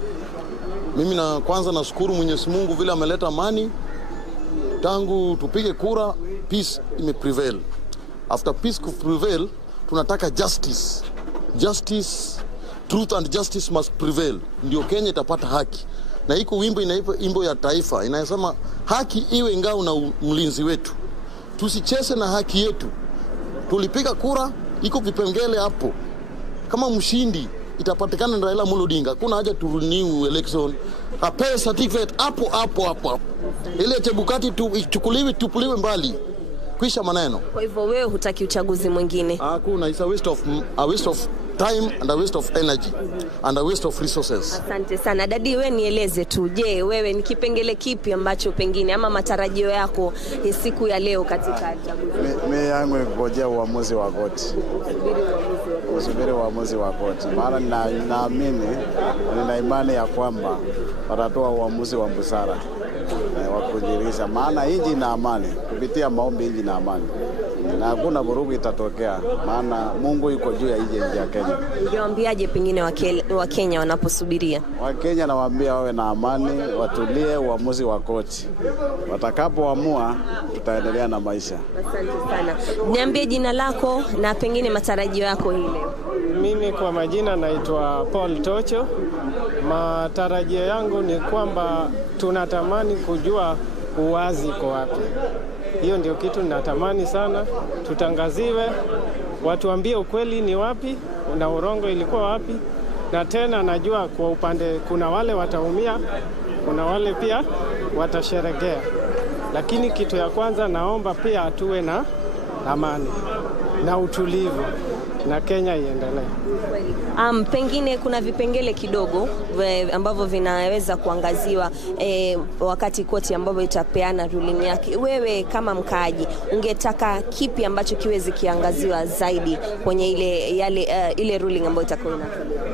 Mimi kwanza nashukuru Mwenyezi Mungu vile ameleta amani. Tangu tupige kura, peace imeprevail. After peace prevail, tunataka justice. Justice, truth and justice must prevail. Ndio Kenya itapata haki. Na iko wimbo ya taifa inasema haki iwe ngao na mlinzi wetu. Tusicheze na haki yetu. Tulipiga kura, iko vipengele hapo. Kama mshindi itapatikana na Raila Odinga, kuna haja tu renew election. Apewe certificate hapo. Ile Chebukati tupuliwe mbali. Kwisha maneno. Kwa hivyo wewe hutaki uchaguzi mwingine? Hakuna, it's a waste of time and a waste of energy and a waste of resources. Asante sana. Dadi, wewe nieleze tu, je, wewe ni kipengele kipi ambacho pengine ama matarajio yako siku ya leo katika uchaguzi? Mimi yangu ni kungojea uamuzi wa koti. Usubiri uamuzi wa koti. Maana ninaamini, nina imani ya kwamba watatoa uamuzi wa busara wa kujiridhisha. Maana nchi ina amani, kupitia maombi nchi ina amani. Na hakuna vurugu itatokea, maana Mungu yuko juu ya nchi ya Kenya. Ungewaambiaje pengine wa Kenya wanaposubiria? Wa Kenya nawaambia wawe na amani, watulie uamuzi wa koti. Watakapoamua tutaendelea na maisha. Asante sana. Niambie jina lako na pengine matarajio yako hii leo. Mimi kwa majina naitwa Paul Tocho. Matarajio yangu ni kwamba tunatamani kujua uwazi kwa wapi. Hiyo ndio kitu ninatamani sana, tutangaziwe, watuambie ukweli ni wapi na urongo ilikuwa wapi. Na tena najua kwa upande kuna wale wataumia, kuna wale pia watasherekea. Lakini kitu ya kwanza naomba pia tuwe na amani na utulivu na Kenya iendelee. Pengine kuna vipengele kidogo ambavyo vinaweza kuangaziwa wakati koti ambapo itapeana ruling yake. Wewe kama mkaaji ungetaka kipi ambacho kiwezi kiangaziwa zaidi kwenye ile ruling ambayo itakuwa inatolewa?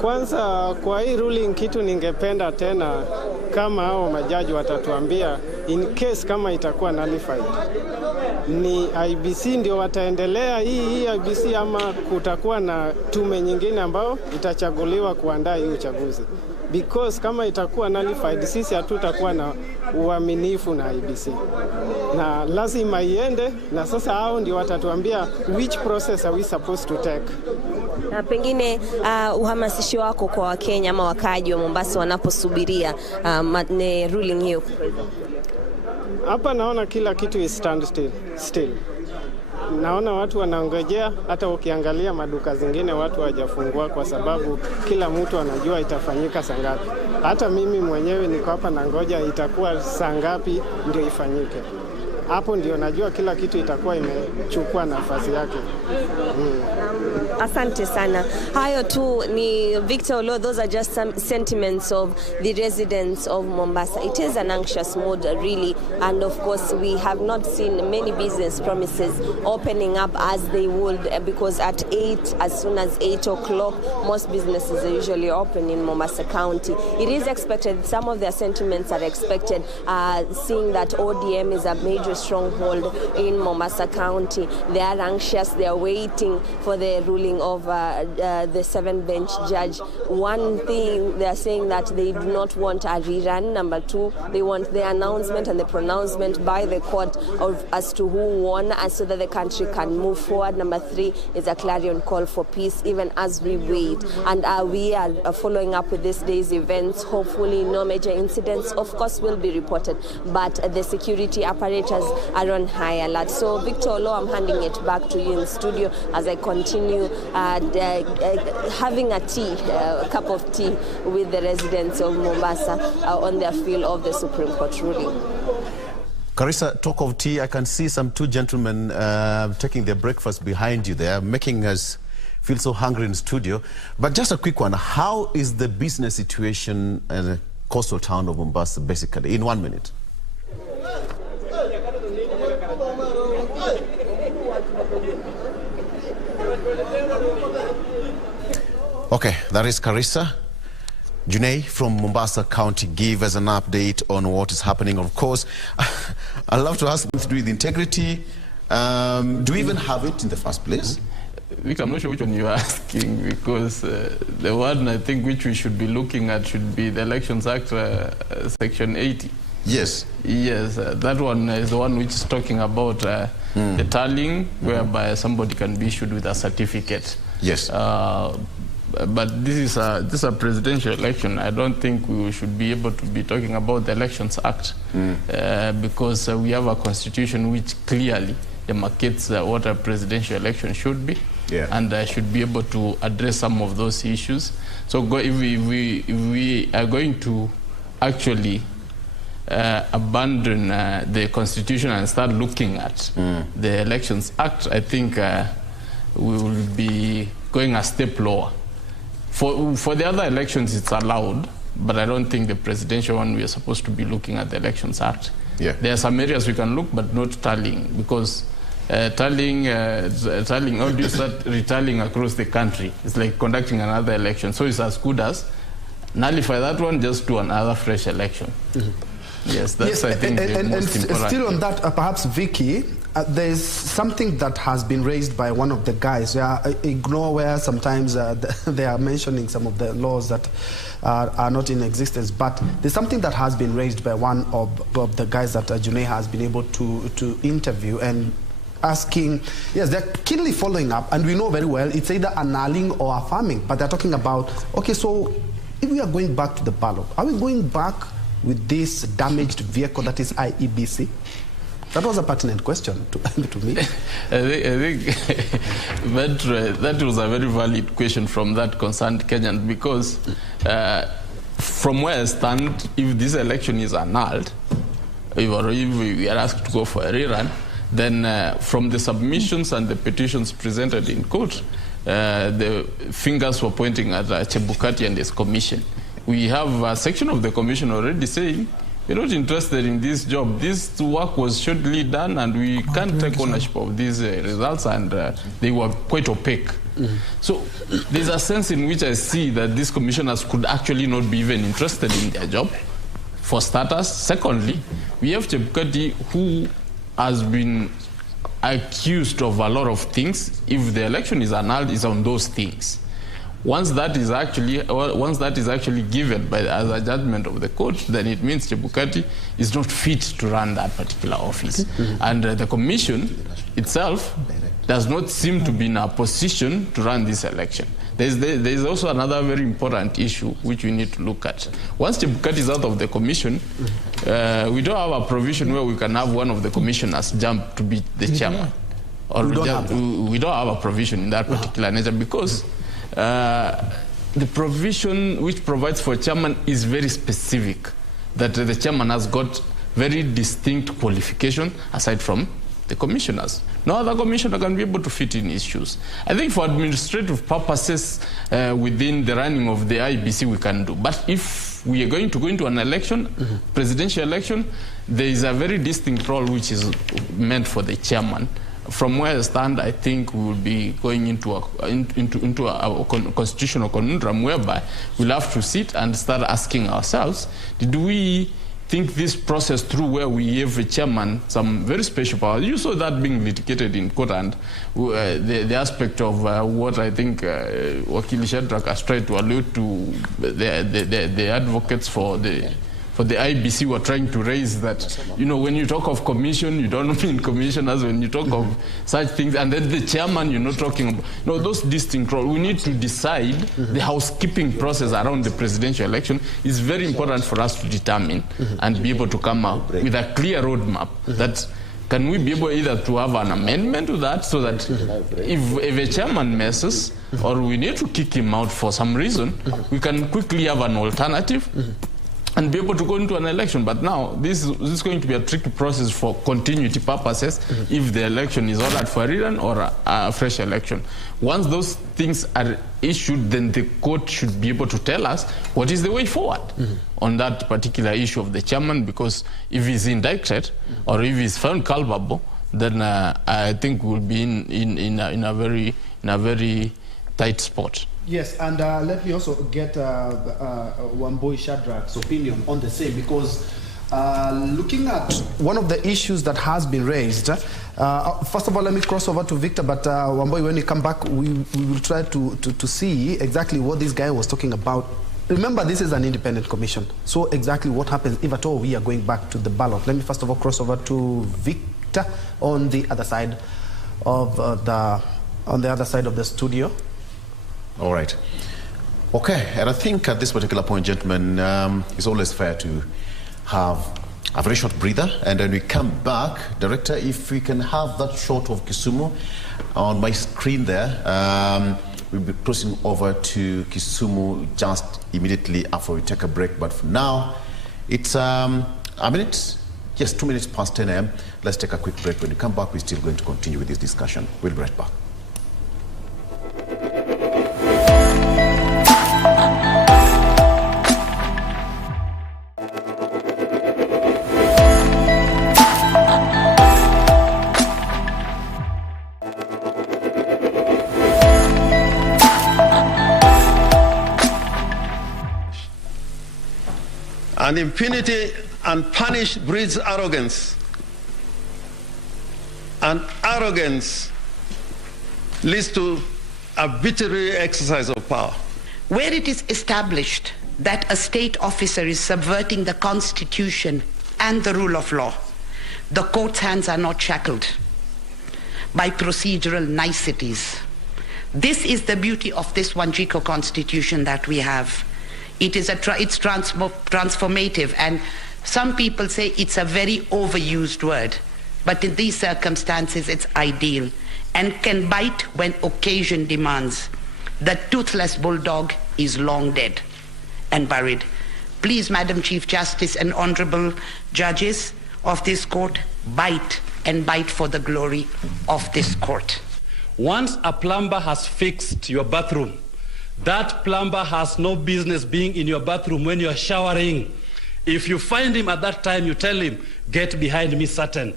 Kwanza kwa hii ruling kitu ningependa tena kama hao majaji watatuambia in case kama itakuwa nullified, ni IEBC ndio wataendelea hii IEBC ama kutakuwa na tume nyingine ambao itachaguliwa kuandaa hii uchaguzi? Because kama itakuwa nullified, sisi hatutakuwa na uaminifu na IEBC. Na lazima iende, na sasa hao ndio watatuambia which process are we supposed to take. Na pengine uhamasisho wako kwa Wakenya ama wakaaji wa Mombasa wanaposubiria ruling hiyo? Hapa naona kila kitu is stand still. Naona watu wanaongojea, hata ukiangalia maduka zingine watu hawajafungua kwa sababu kila mtu anajua itafanyika saa ngapi. Hata mimi mwenyewe niko hapa na ngoja itakuwa saa ngapi ndio ifanyike. Hapo ndio najua kila kitu itakuwa imechukua nafasi yake. Asante sana. Hayo tu ni Victor Olo. Those are just some sentiments of the residents of Mombasa. It is an anxious mood, really, and of course we have not seen many business premises opening up as they would, because at 8, as soon as 8 o'clock, most businesses are usually open in Mombasa County. It is expected, some of their sentiments are expected, seeing that ODM is a major stronghold in Mombasa County. They are anxious, they are waiting for the ruling of the 7-bench judge. One thing, they are saying that they do not want a rerun. Number 2, they want the announcement and the pronouncement by the court as to who won, so that the country can move forward. Number 3 is a clarion call for peace, even as we wait. And we are following up with this day's events. Hopefully no major incidents, of course, will be reported, but the security apparatus are on high alert. So Victor Olo, I'm handing it back to you in studio as I continue having a cup of tea with the residents of Mombasa on their feel of the Supreme Court ruling. Carissa, talk of tea, I can see some 2 gentlemen taking their breakfast behind you there, making us feel so hungry in studio. But just a quick one, how is the business situation in the coastal town of Mombasa, basically, in 1 minute? Okay, that is Carissa. Junei from Mombasa County, give us an update on what is happening. Of course, I'd love to ask them to do with integrity. Do we even have it in the first place? Vic, I'm not sure which one you're asking, because the one I think which we should be looking at should be the Elections Act, Section 80. Yes. Yes, that one is the one which is talking about the tallying, whereby somebody can be issued with a certificate. Yes. But this is a presidential election. I don't think we should be able to be talking about the Elections Act because we have a constitution which clearly demarcates what a presidential election should be, and should be able to address some of those issues. So if we are going to actually abandon the constitution and start looking at the Elections Act, I think we will be going a step lower. For the other elections, it's allowed, but I don't think the presidential one, we are supposed to be looking at the Elections Act. Yeah. There are some areas we can look, but not tallying, because tallying, how do you start retallying across the country? It's like conducting another election. So it's as good as nullify that one, just do another fresh election. Yes, that's, I think, the most important. Still on that, perhaps, Vicky, there's something that has been raised by one of the guys. Ignore where sometimes they are mentioning some of the laws that are not in existence, but there's something that has been raised by one of the guys that Junaid has been able to interview, and asking, yes, they're keenly following up, and we know very well it's either annulling or affirming, but they're talking about, okay, so if we are going back to the ballot, are we going back with this damaged vehicle that is IEBC? That was a pertinent question to me. I think that was a very valid question from that concerned Kenyan, because from where I stand, if this election is annulled, if we are asked to go for a rerun, then from the submissions and the petitions presented in court, the fingers were pointing at Chebukati and his commission. We have a section of the commission already saying, we're not interested in this job. This work was shortly done, and we can't take ownership of these results, and they were quite opaque. So there's a sense in which I see that these commissioners could actually not be even interested in their job, for starters. Secondly, we have Chebukati, who has been accused of a lot of things. If the election is annulled, it's on those things. Once that is actually given as a judgment of the court, then it means Chebukati is not fit to run that particular office. And the commission itself does not seem to be in a position to run this election. There's also another very important issue which we need to look at. Once Chebukati is out of the commission, we don't have a provision where we can have one of the commissioners jump to be the chairman. Or we don't have a provision in that particular nature, because the provision which provides for chairman is very specific, that the chairman has got very distinct qualification aside from the commissioners. No other commissioner can be able to fit in issues. I think for administrative purposes within the running of the IEBC we can do. But if we are going to go into an election, presidential election, there is a very distinct role which is meant for the chairman. From where I stand, I think we will be going into a constitutional conundrum whereby we'll have to sit and start asking ourselves, did we think this process through, where we have a chairman some very special power? You saw that being litigated in court, and the aspect of what I think Wakili Shadrack has tried to allude to, the advocates for the IEBC were trying to raise that, you know, when you talk of commission, you don't mean commissioners. When you talk of such things, and then the chairman, you're not talking about, no, those distinct roles. We need to decide the housekeeping process around the presidential election is very important for us to determine and be able to come out with a clear roadmap. That can we be able either to have an amendment to that, so that if a chairman messes or we need to kick him out for some reason, we can quickly have an alternative and be able to go into an election. But now, this is going to be a tricky process for continuity purposes if the election is ordered for a rerun or a fresh election. Once those things are issued, then the court should be able to tell us what is the way forward on that particular issue of the chairman, because if he's indicted or if he's found culpable, then I think we'll be in a very tight spot. Yes, and let me also get Wambui Shadrack's opinion on the same, because looking at one of the issues that has been raised, first of all, let me cross over to Victor, but Wambui, when you come back, we will try to see exactly what this guy was talking about. Remember, this is an independent commission, so exactly what happens if at all we are going back to the ballot. Let me first of all cross over to Victor on the other side of the studio. All right. Okay, and I think at this particular point, gentlemen, it's always fair to have a very short breather, and then we come back. Director, if we can have that shot of Kisumu on my screen there, we'll be crossing over to Kisumu just immediately after we take a break. But for now, it's a minute, yes, 2 minutes past 10 a.m. Let's take a quick break. When we come back, we're still going to continue with this discussion. We'll be right back. And impunity unpunished breeds arrogance. And arrogance leads to arbitrary exercise of power. Where it is established that a state officer is subverting the Constitution and the rule of law, the court's hands are not shackled by procedural niceties. This is the beauty of this Wanjico Constitution that we have. It's transformative, and some people say it's a very overused word, but in these circumstances it's ideal and can bite when occasion demands. The toothless bulldog is long dead and buried. Please, Madam Chief Justice and honorable judges of this court, bite and bite for the glory of this court. Once a plumber has fixed your bathroom, that plumber has no business being in your bathroom when you're showering. If you find him at that time, you tell him, get behind me, Satan.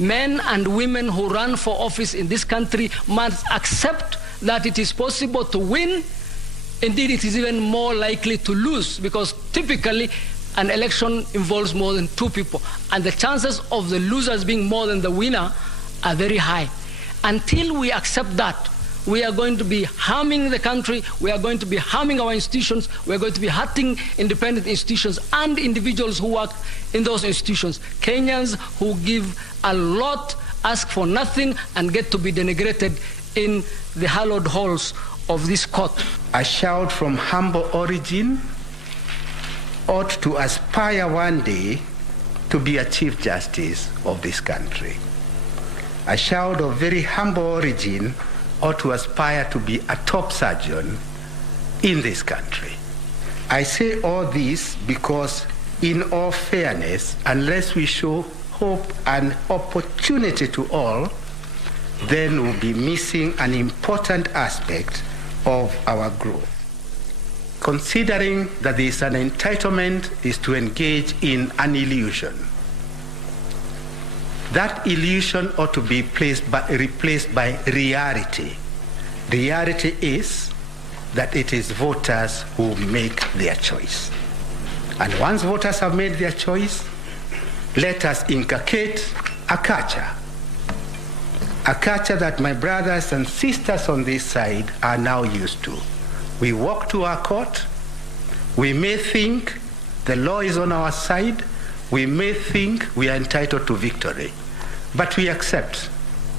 Men and women who run for office in this country must accept that it is possible to win. Indeed, it is even more likely to lose, because typically an election involves more than two people, and the chances of the losers being more than the winner are very high. Until we accept that, we are going to be harming the country, we are going to be harming our institutions, we are going to be hurting independent institutions and individuals who work in those institutions. Kenyans who give a lot, ask for nothing, and get to be denigrated in the hallowed halls of this court. A child from humble origin ought to aspire one day to be a Chief Justice of this country. A child of very humble origin ought to aspire to be a top surgeon in this country. I say all this because, in all fairness, unless we show hope and opportunity to all, then we'll be missing an important aspect of our growth. Considering that there is an entitlement is to engage in an illusion. That illusion ought to be replaced by reality. Reality is that it is voters who make their choice. And once voters have made their choice, let us inculcate a culture that my brothers and sisters on this side are now used to. We walk to our court, we may think the law is on our side, we may think we are entitled to victory, but we accept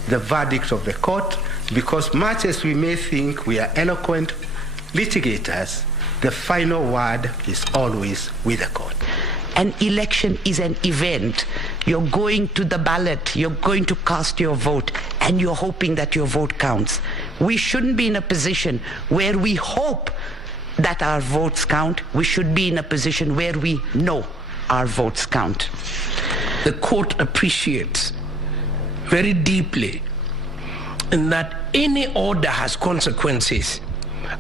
the verdict of the court, because much as we may think we are eloquent litigators, the final word is always with the court. An election is an event. You're going to the ballot, you're going to cast your vote, and you're hoping that your vote counts. We shouldn't be in a position where we hope that our votes count. We should be in a position where we know our votes count. The court appreciates very deeply in that any order has consequences,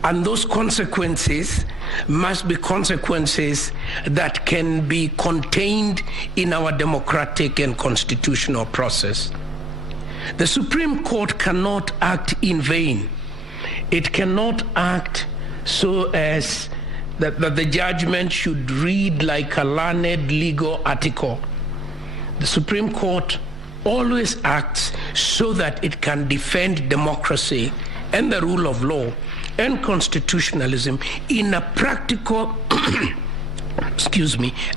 and those consequences must be consequences that can be contained in our democratic and constitutional process. The Supreme Court cannot act in vain. It cannot act so as that the judgment should read like a learned legal article. The Supreme Court always acts so that it can defend democracy and the rule of law and constitutionalism in a practical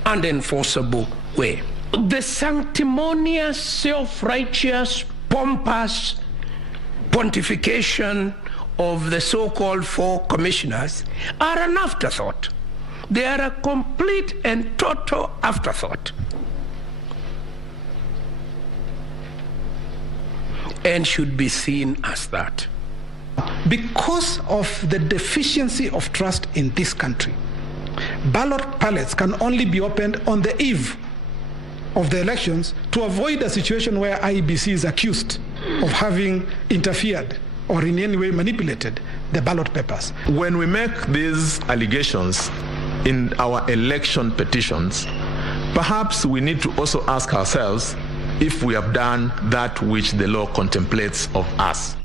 and enforceable way. The sanctimonious, self-righteous, pompous pontification of the so-called four commissioners are an afterthought. They are a complete and total afterthought, and should be seen as that. Because of the deficiency of trust in this country, ballot pallets can only be opened on the eve of the elections to avoid a situation where IEBC is accused of having interfered or in any way manipulated the ballot papers. When we make these allegations in our election petitions, perhaps we need to also ask ourselves if we have done that which the law contemplates of us.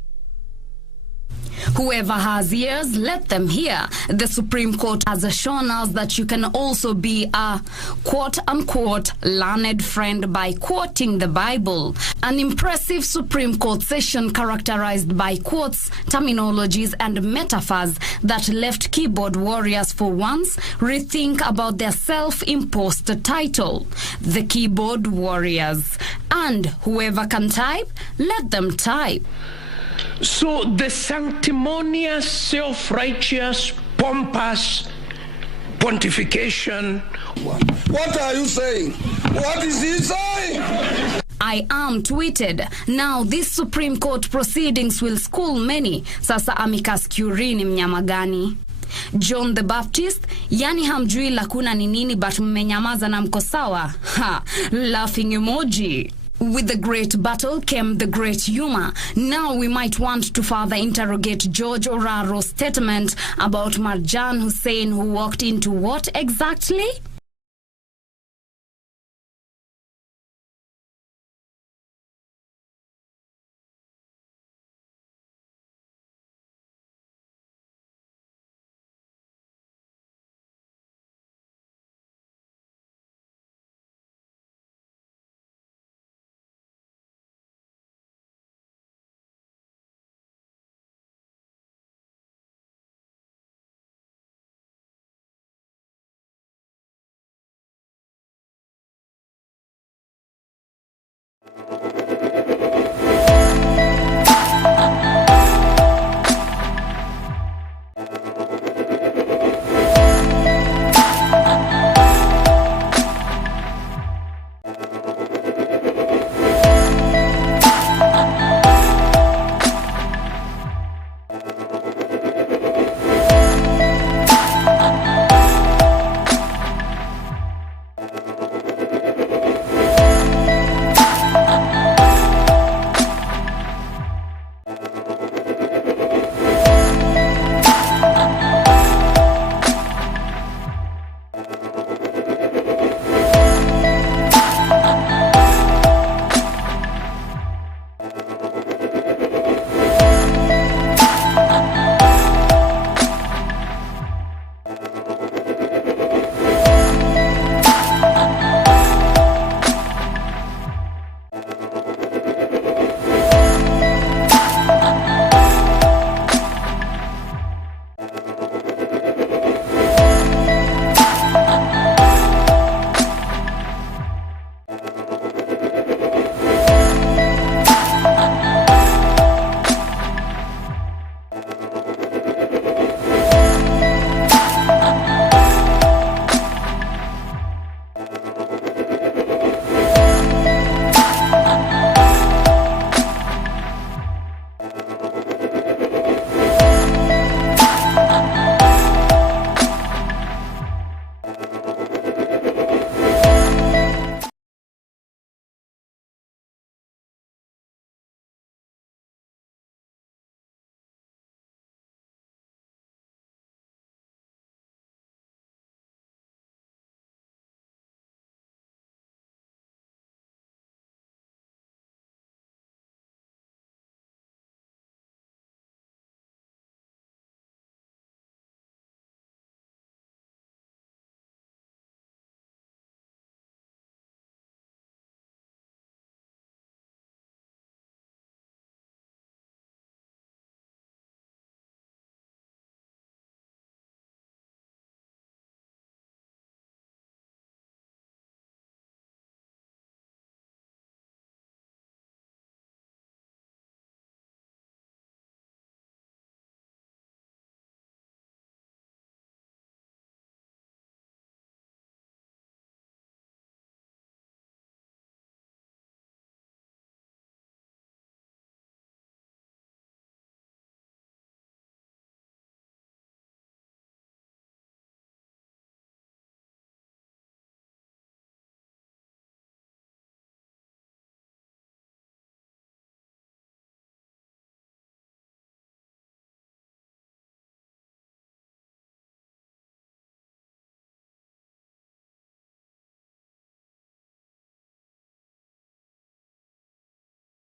Whoever has ears, let them hear. The Supreme Court has shown us that you can also be a quote-unquote learned friend by quoting the Bible. An impressive Supreme Court session characterized by quotes, terminologies, and metaphors that left keyboard warriors for once rethink about their self-imposed title, the Keyboard Warriors. And whoever can type, let them type. So the sanctimonious, self-righteous, pompous pontification. What are you saying? What is he saying? I am tweeted. Now this Supreme Court proceedings will school many. Sasa amicus curiae ni mnyama gani? John the Baptist, yani hamjui lakuna ni nini but mmenyamaza na mko sawa. Ha, laughing emoji. With the great battle came the great humor. Now we might want to further interrogate George Oraro's statement about Marjan Hussein, who walked into what exactly?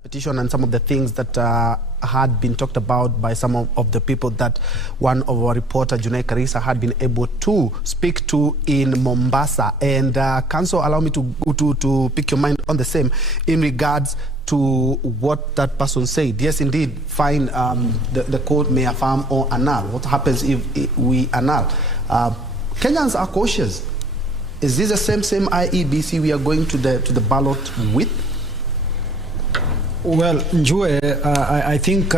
petition and some of the things that had been talked about by some of the people that one of our reporter, Junai Karisa, had been able to speak to in Mombasa. And Council, allow me to pick your mind on the same in regards to what that person said. Yes, indeed, fine, the court may affirm or annul. What happens if we annul? Kenyans are cautious. Is this the same IEBC we are going to the ballot with? Well, Njue, I think,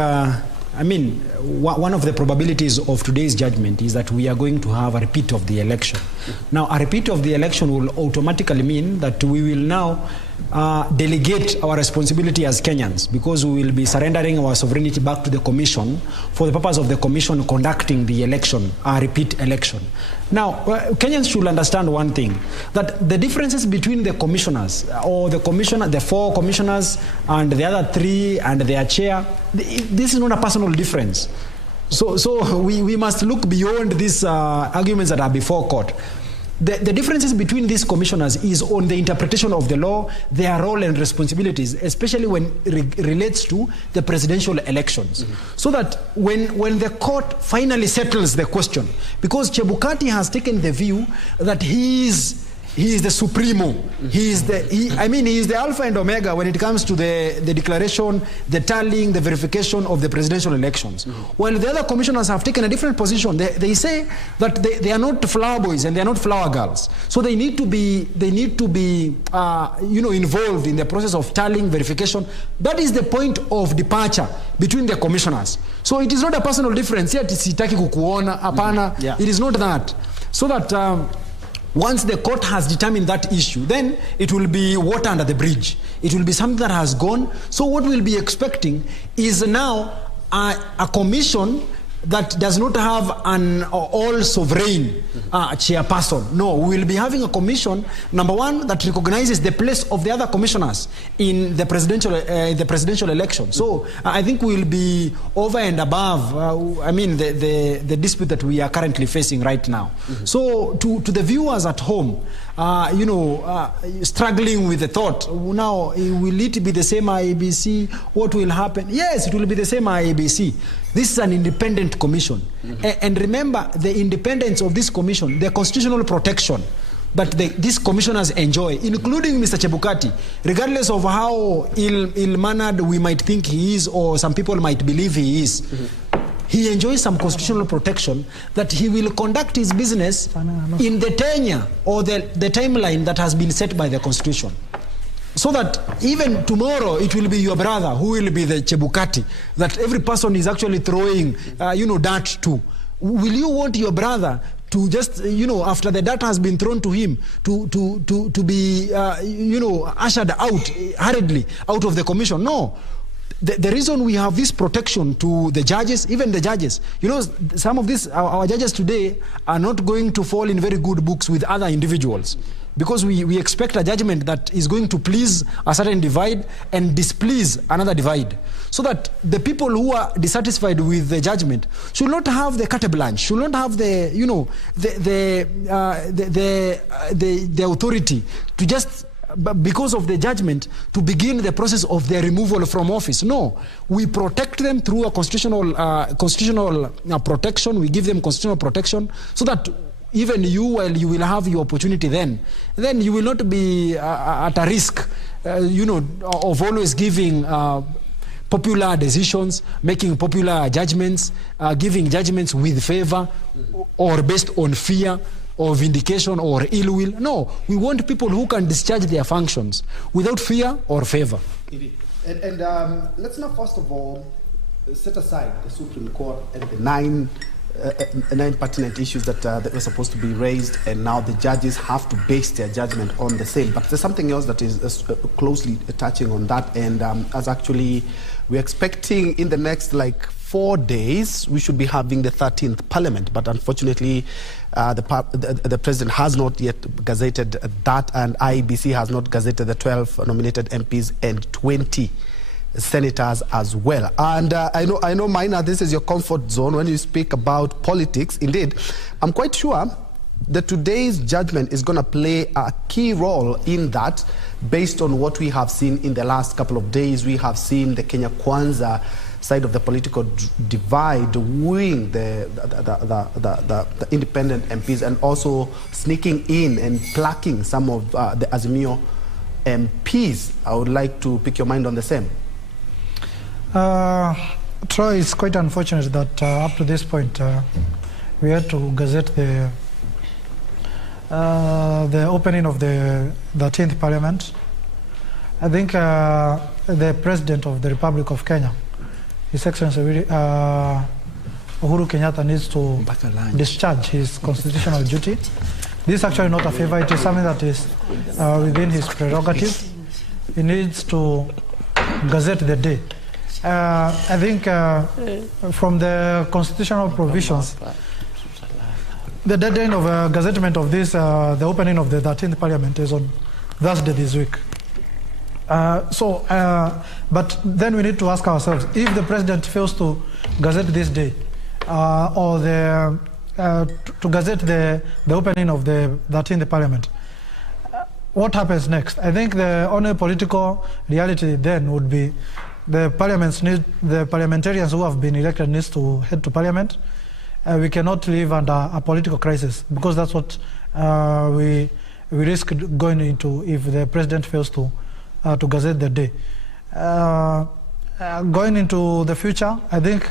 one of the probabilities of today's judgment is that we are going to have a repeat of the election. Now, a repeat of the election will automatically mean that we will now delegate our responsibility as Kenyans, because we will be surrendering our sovereignty back to the Commission for the purpose of the Commission conducting the election, a repeat election. Now, Kenyans should understand one thing, that the differences between the commissioners, or the the 4 commissioners and the other 3 and their chair, this is not a personal difference. So we must look beyond these arguments that are before court. The differences between these commissioners is on the interpretation of the law, their role and responsibilities, especially when it relates to the presidential elections. So that when the court finally settles the question, because Chebukati has taken the view that he is the supremo. He is the alpha and omega when it comes to the declaration, the tallying, the verification of the presidential elections. While the other commissioners have taken a different position. They say that they are not flower boys and they are not flower girls. So they need to be involved in the process of tallying, verification. That is the point of departure between the commissioners. So it is not a personal difference. Yet sitaki kukuona, apana. It is not that. So that once the court has determined that issue, then it will be water under the bridge. It will be something that has gone. So what we'll be expecting is now a commission that does not have an all-sovereign chairperson. No, we will be having a commission, number one, that recognizes the place of the other commissioners in the presidential election. So I think we'll be over and above, the dispute that we are currently facing right now. So to the viewers at home, struggling with the thought, now, will it be the same IEBC? What will happen? Yes, it will be the same IEBC. This is an independent commission. And remember, the independence of this commission, the constitutional protection that these commissioners enjoy, including Mr. Chebukati, regardless of how ill-mannered we might think he is, or some people might believe he is, he enjoys some constitutional protection that he will conduct his business in the tenure or the timeline that has been set by the Constitution. So that even tomorrow it will be your brother who will be the Chebukati that every person is actually throwing, dirt to. Will you want your brother to just, after the dirt has been thrown to him, to be, ushered out hurriedly out of the commission? No. The reason we have this protection to the judges, even the judges, some of these, our judges today are not going to fall in very good books with other individuals, because we expect a judgment that is going to please a certain divide and displease another divide. So that the people who are dissatisfied with the judgment should not have the carte blanche, should not have the authority to just, because of the judgment, to begin the process of their removal from office. No, we protect them through a constitutional protection. We give them constitutional protection so that even you, while you will have your opportunity then you will not be at a risk, of always giving popular decisions, making popular judgments, giving judgments with favor or based on fear or vindication or ill will. No, we want people who can discharge their functions without fear or favor. Indeed. And let's now first of all set aside the Supreme Court and the nine pertinent issues that were supposed to be raised, and now the judges have to base their judgment on the same. But there's something else that is closely touching on that, and as actually we're expecting in the next 4 days, we should be having the 13th Parliament, but unfortunately the President has not yet gazetted that, and IEBC has not gazetted the 12 nominated MPs and 20 senators as well. And I know, Maina, this is your comfort zone when you speak about politics. Indeed, I'm quite sure today's judgment is going to play a key role in that, based on what we have seen in the last couple of days. We have seen the Kenya Kwanza side of the political divide wooing the independent MPs, and also sneaking in and plucking some of the Azimio MPs. I would like to pick your mind on the same. Troy, it's quite unfortunate that up to this point we had to gazette the opening of the 13th Parliament. I think the President of the Republic of Kenya, His Excellency Uhuru Kenyatta, needs to discharge his constitutional duty. This is actually not a favor. It is something that is within his prerogative. He needs to gazette the day. I think from the constitutional provisions, the deadline of gazettement of this, the opening of the 13th Parliament, is on Thursday this week. But then we need to ask ourselves, if the President fails to gazette this day, or to gazette the opening of the 13th Parliament, what happens next? I think the only political reality then would be the parliamentarians who have been elected needs to head to Parliament. We cannot live under a political crisis, because that's what we risk going into if the President fails to gazette the day. Going into the future, I think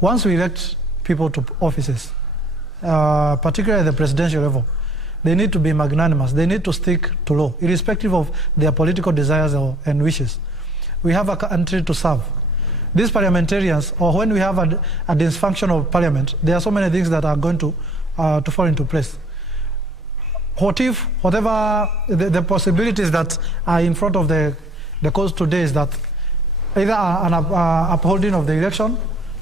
once we elect people to offices, particularly at the presidential level, they need to be magnanimous. They need to stick to law, irrespective of their political desires and wishes. We have a country to serve. These parliamentarians, or when we have a dysfunctional parliament, there are so many things that are going to fall into place. What if, whatever the possibilities that are in front of the court today is that either an upholding of the election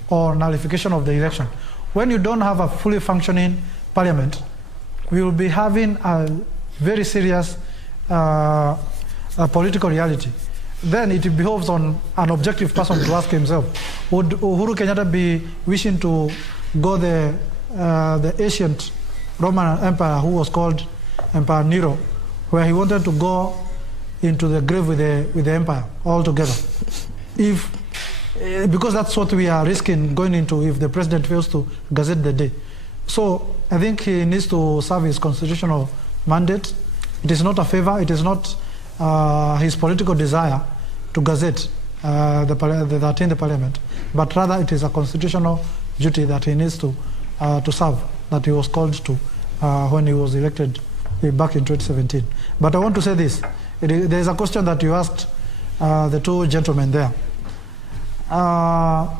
or nullification of the election. When you don't have a fully functioning parliament, we will be having a very serious political reality. Then it behoves on an objective person to ask himself, would Uhuru Kenyatta be wishing to go the ancient Roman Empire, who was called Emperor Nero, where he wanted to go into the grave with the empire altogether? Because that's what we are risking going into if the President fails to gazette the day. So I think he needs to serve his constitutional mandate. It is not a favor. It is not his political desire to gazette the 13th Parliament, but rather it is a constitutional duty that he needs to serve, that he was called to when he was elected back in 2017. But I want to say this. There is a question that you asked the two gentlemen there.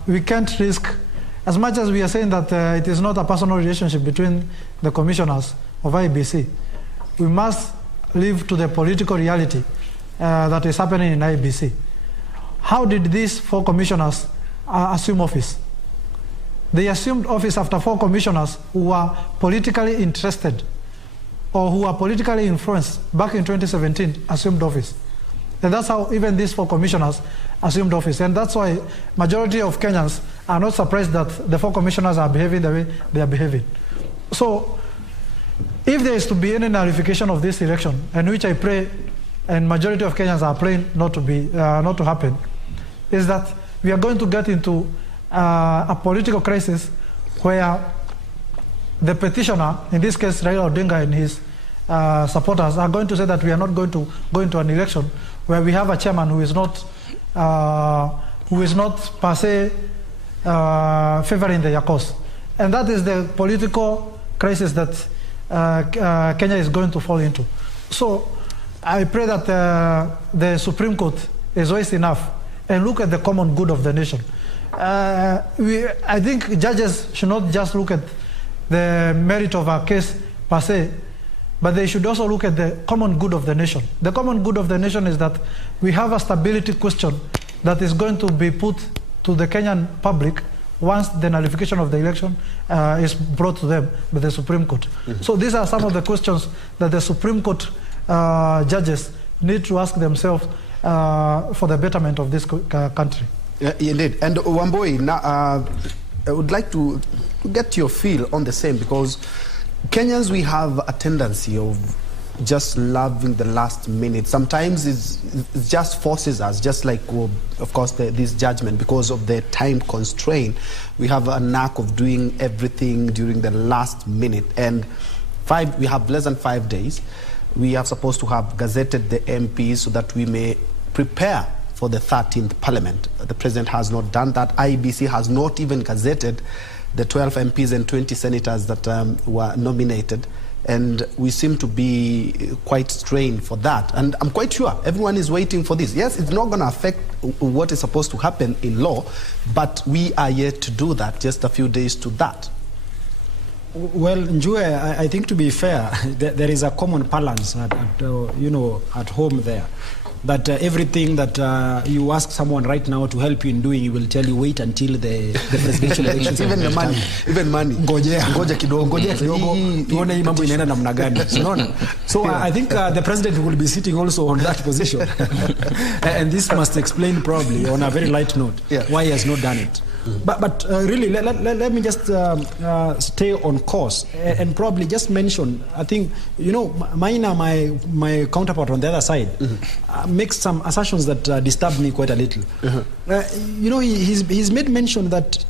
We can't risk, as much as we are saying that it is not a personal relationship between the commissioners of IEBC, we must live to the political reality that is happening in IEBC. How did these 4 commissioners assume office? They assumed office after 4 commissioners who were politically interested or who were politically influenced back in 2017 assumed office. And that's how even these 4 commissioners assumed office. And that's why majority of Kenyans are not surprised that the 4 commissioners are behaving the way they are behaving. So if there is to be any nullification of this election, and which I pray, and majority of Kenyans are praying not to happen, is that we are going to get into a political crisis where the petitioner, in this case Raila Odinga and his supporters, are going to say that we are not going to go into an election where we have a chairman who is not per se favoring their cause. And that is the political crisis that Kenya is going to fall into. So I pray that the Supreme Court is wise enough and look at the common good of the nation. I think judges should not just look at the merit of a case per se, but they should also look at the common good of the nation. The common good of the nation is that we have a stability question that is going to be put to the Kenyan public once the nullification of the election is brought to them by the Supreme Court. Mm-hmm. So these are some of the questions that the Supreme Court judges need to ask themselves for the betterment of this country. Indeed. And Wamboi, I would like to get your feel on the same, because Kenyans, we have a tendency of just loving the last minute. Sometimes it just forces us, just like, of course, this judgment, because of the time constraint, we have a knack of doing everything during the last minute. And we have less than 5 days. We are supposed to have gazetted the MPs so that we may prepare for the 13th Parliament. The President has not done that. IEBC has not even gazetted the 12 MPs and 20 senators that were nominated. And we seem to be quite strained for that. And I'm quite sure everyone is waiting for this. Yes, it's not going to affect what is supposed to happen in law, but we are yet to do that, just a few days to that. Well, Njue, I think to be fair, there is a common balance at home there. That everything that you ask someone right now to help you in doing, he will tell you wait until the presidential elections. even money. Ngoja kidogo. Tuone hii mambo inaenda namna gani. So I think the president will be sitting also on that position. And this must explain probably on a very light note why he has not done it. But really, let me just stay on course and probably just mention, I think, Maina, my counterpart on the other side, makes some assertions that disturb me quite a little. He's made mention that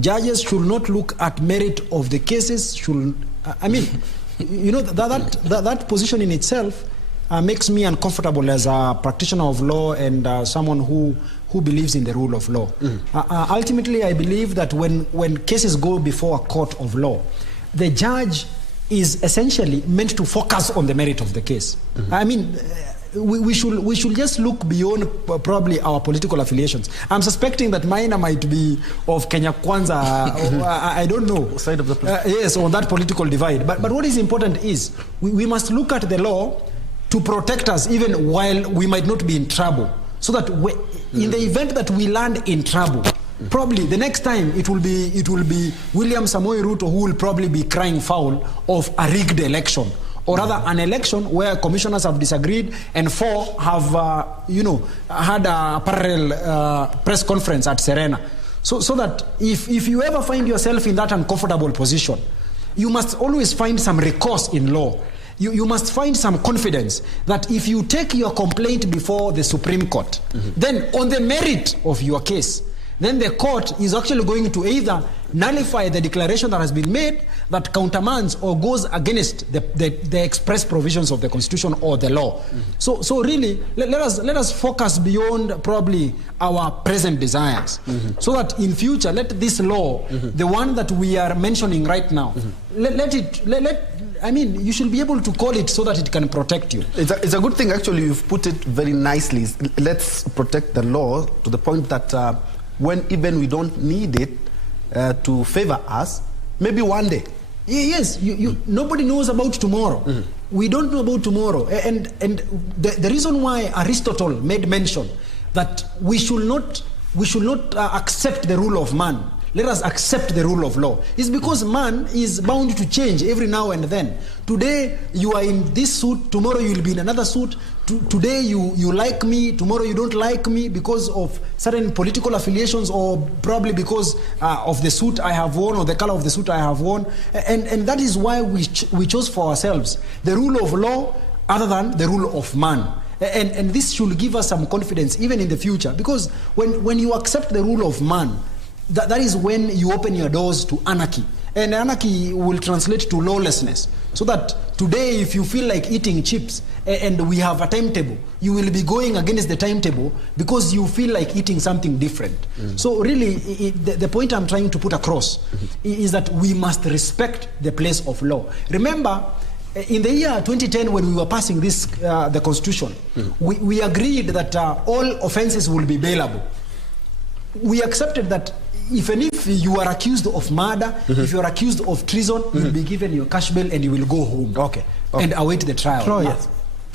judges should not look at merit of the cases, that position in itself makes me uncomfortable as a practitioner of law and someone who believes in the rule of law. Ultimately, I believe that when cases go before a court of law, the judge is essentially meant to focus on the merit of the case. We should just look beyond probably our political affiliations. I'm suspecting that Maina might be of Kenya Kwanza, I don't know. Side of the yes, on that political divide. But what is important is we must look at the law to protect us even while we might not be in trouble. So that in the event that we land in trouble, probably the next time it will be William Samoei Ruto who will probably be crying foul of a rigged election, or rather an election where commissioners have disagreed and 4 have had a parallel press conference at Serena. So that if you ever find yourself in that uncomfortable position, you must always find some recourse in law. You must find some confidence that if you take your complaint before the Supreme Court, then on the merit of your case, then the court is actually going to either nullify the declaration that has been made that countermands or goes against the express provisions of the Constitution or the law. So really, let us focus beyond probably our present desires, so that in future, let this law, the one that we are mentioning right now, you should be able to call it so that it can protect you. It's a good thing, actually. You've put it very nicely. Let's protect the law to the point that when even we don't need it to favor us, maybe one day. Yes, nobody knows about tomorrow. We don't know about tomorrow. And the reason why Aristotle made mention that we should not accept the rule of man, let us accept the rule of law, is because man is bound to change every now and then. Today you are in this suit, tomorrow you will be in another suit. Today you like me, tomorrow you don't like me because of certain political affiliations, or probably because of the suit I have worn or the color of the suit I have worn. And that is why we chose for ourselves the rule of law other than the rule of man. And this should give us some confidence even in the future, because when you accept the rule of man, that is when you open your doors to anarchy. And anarchy will translate to lawlessness. So that today, if you feel like eating chips and we have a timetable, you will be going against the timetable because you feel like eating something different. So really, the point I'm trying to put across is that we must respect the place of law. Remember, in the year 2010, when we were passing this, the Constitution, we agreed that all offenses will be bailable. We accepted that even if you are accused of murder, if you are accused of treason, you will be given your cash bail and you will go home and await the trial. Troy. Yes.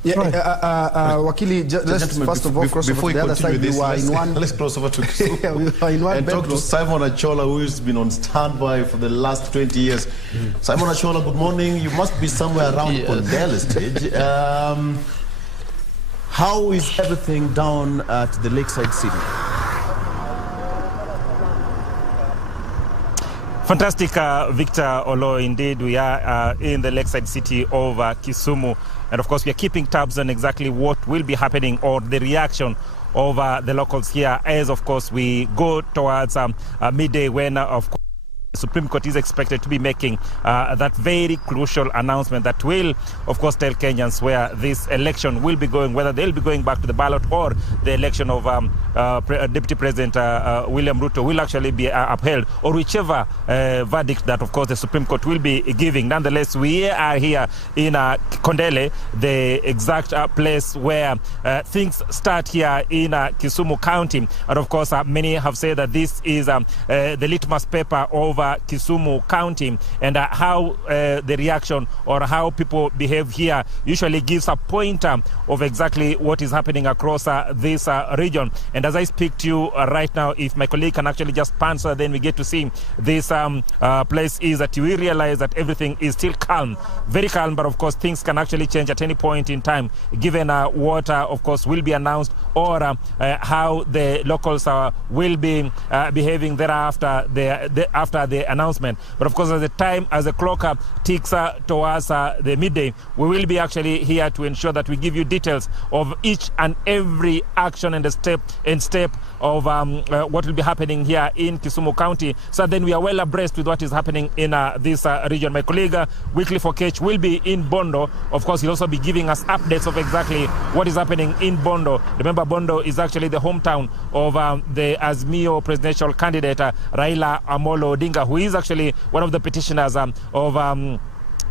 Wakili, let's first of all cross over to the other side. Let's cross over to and talk to Simon Achola, who has been on standby for the last 20 years. Simon Achola, good morning. You must be somewhere around Kondele stage. How is everything down at the Lakeside City? Fantastic, Victor Olo. Indeed, we are in the lakeside city of Kisumu. And of course, we are keeping tabs on exactly what will be happening or the reaction of the locals here as, of course, we go towards midday when, of course, the Supreme Court is expected to be making that very crucial announcement that will, of course, tell Kenyans where this election will be going, whether they'll be going back to the ballot or the election of Deputy President William Ruto will actually be upheld, or whichever verdict that, of course, the Supreme Court will be giving. Nonetheless, we are here in Kondele, the exact place where things start here in Kisumu County. And, of course, many have said that this is the litmus paper of Kisumu County, and how the reaction or how people behave here usually gives a pointer of exactly what is happening across this region. And as I speak to you right now, if my colleague can actually just pan so then we get to see this place, is that we realize that everything is still calm, very calm, but of course things can actually change at any point in time given what of course will be announced, or how the locals will be behaving thereafter after the announcement. But of course, as the clock ticks towards the midday, we will be actually here to ensure that we give you details of each and every action and step of what will be happening here in Kisumu County, so then we are well abreast with what is happening in this region. My colleague Wycliffe Okech will be in Bondo. Of course, he'll also be giving us updates of exactly what is happening in Bondo. Remember, Bondo is actually the hometown of the Azimio presidential candidate Raila Amolo Odinga, who is actually one of the petitioners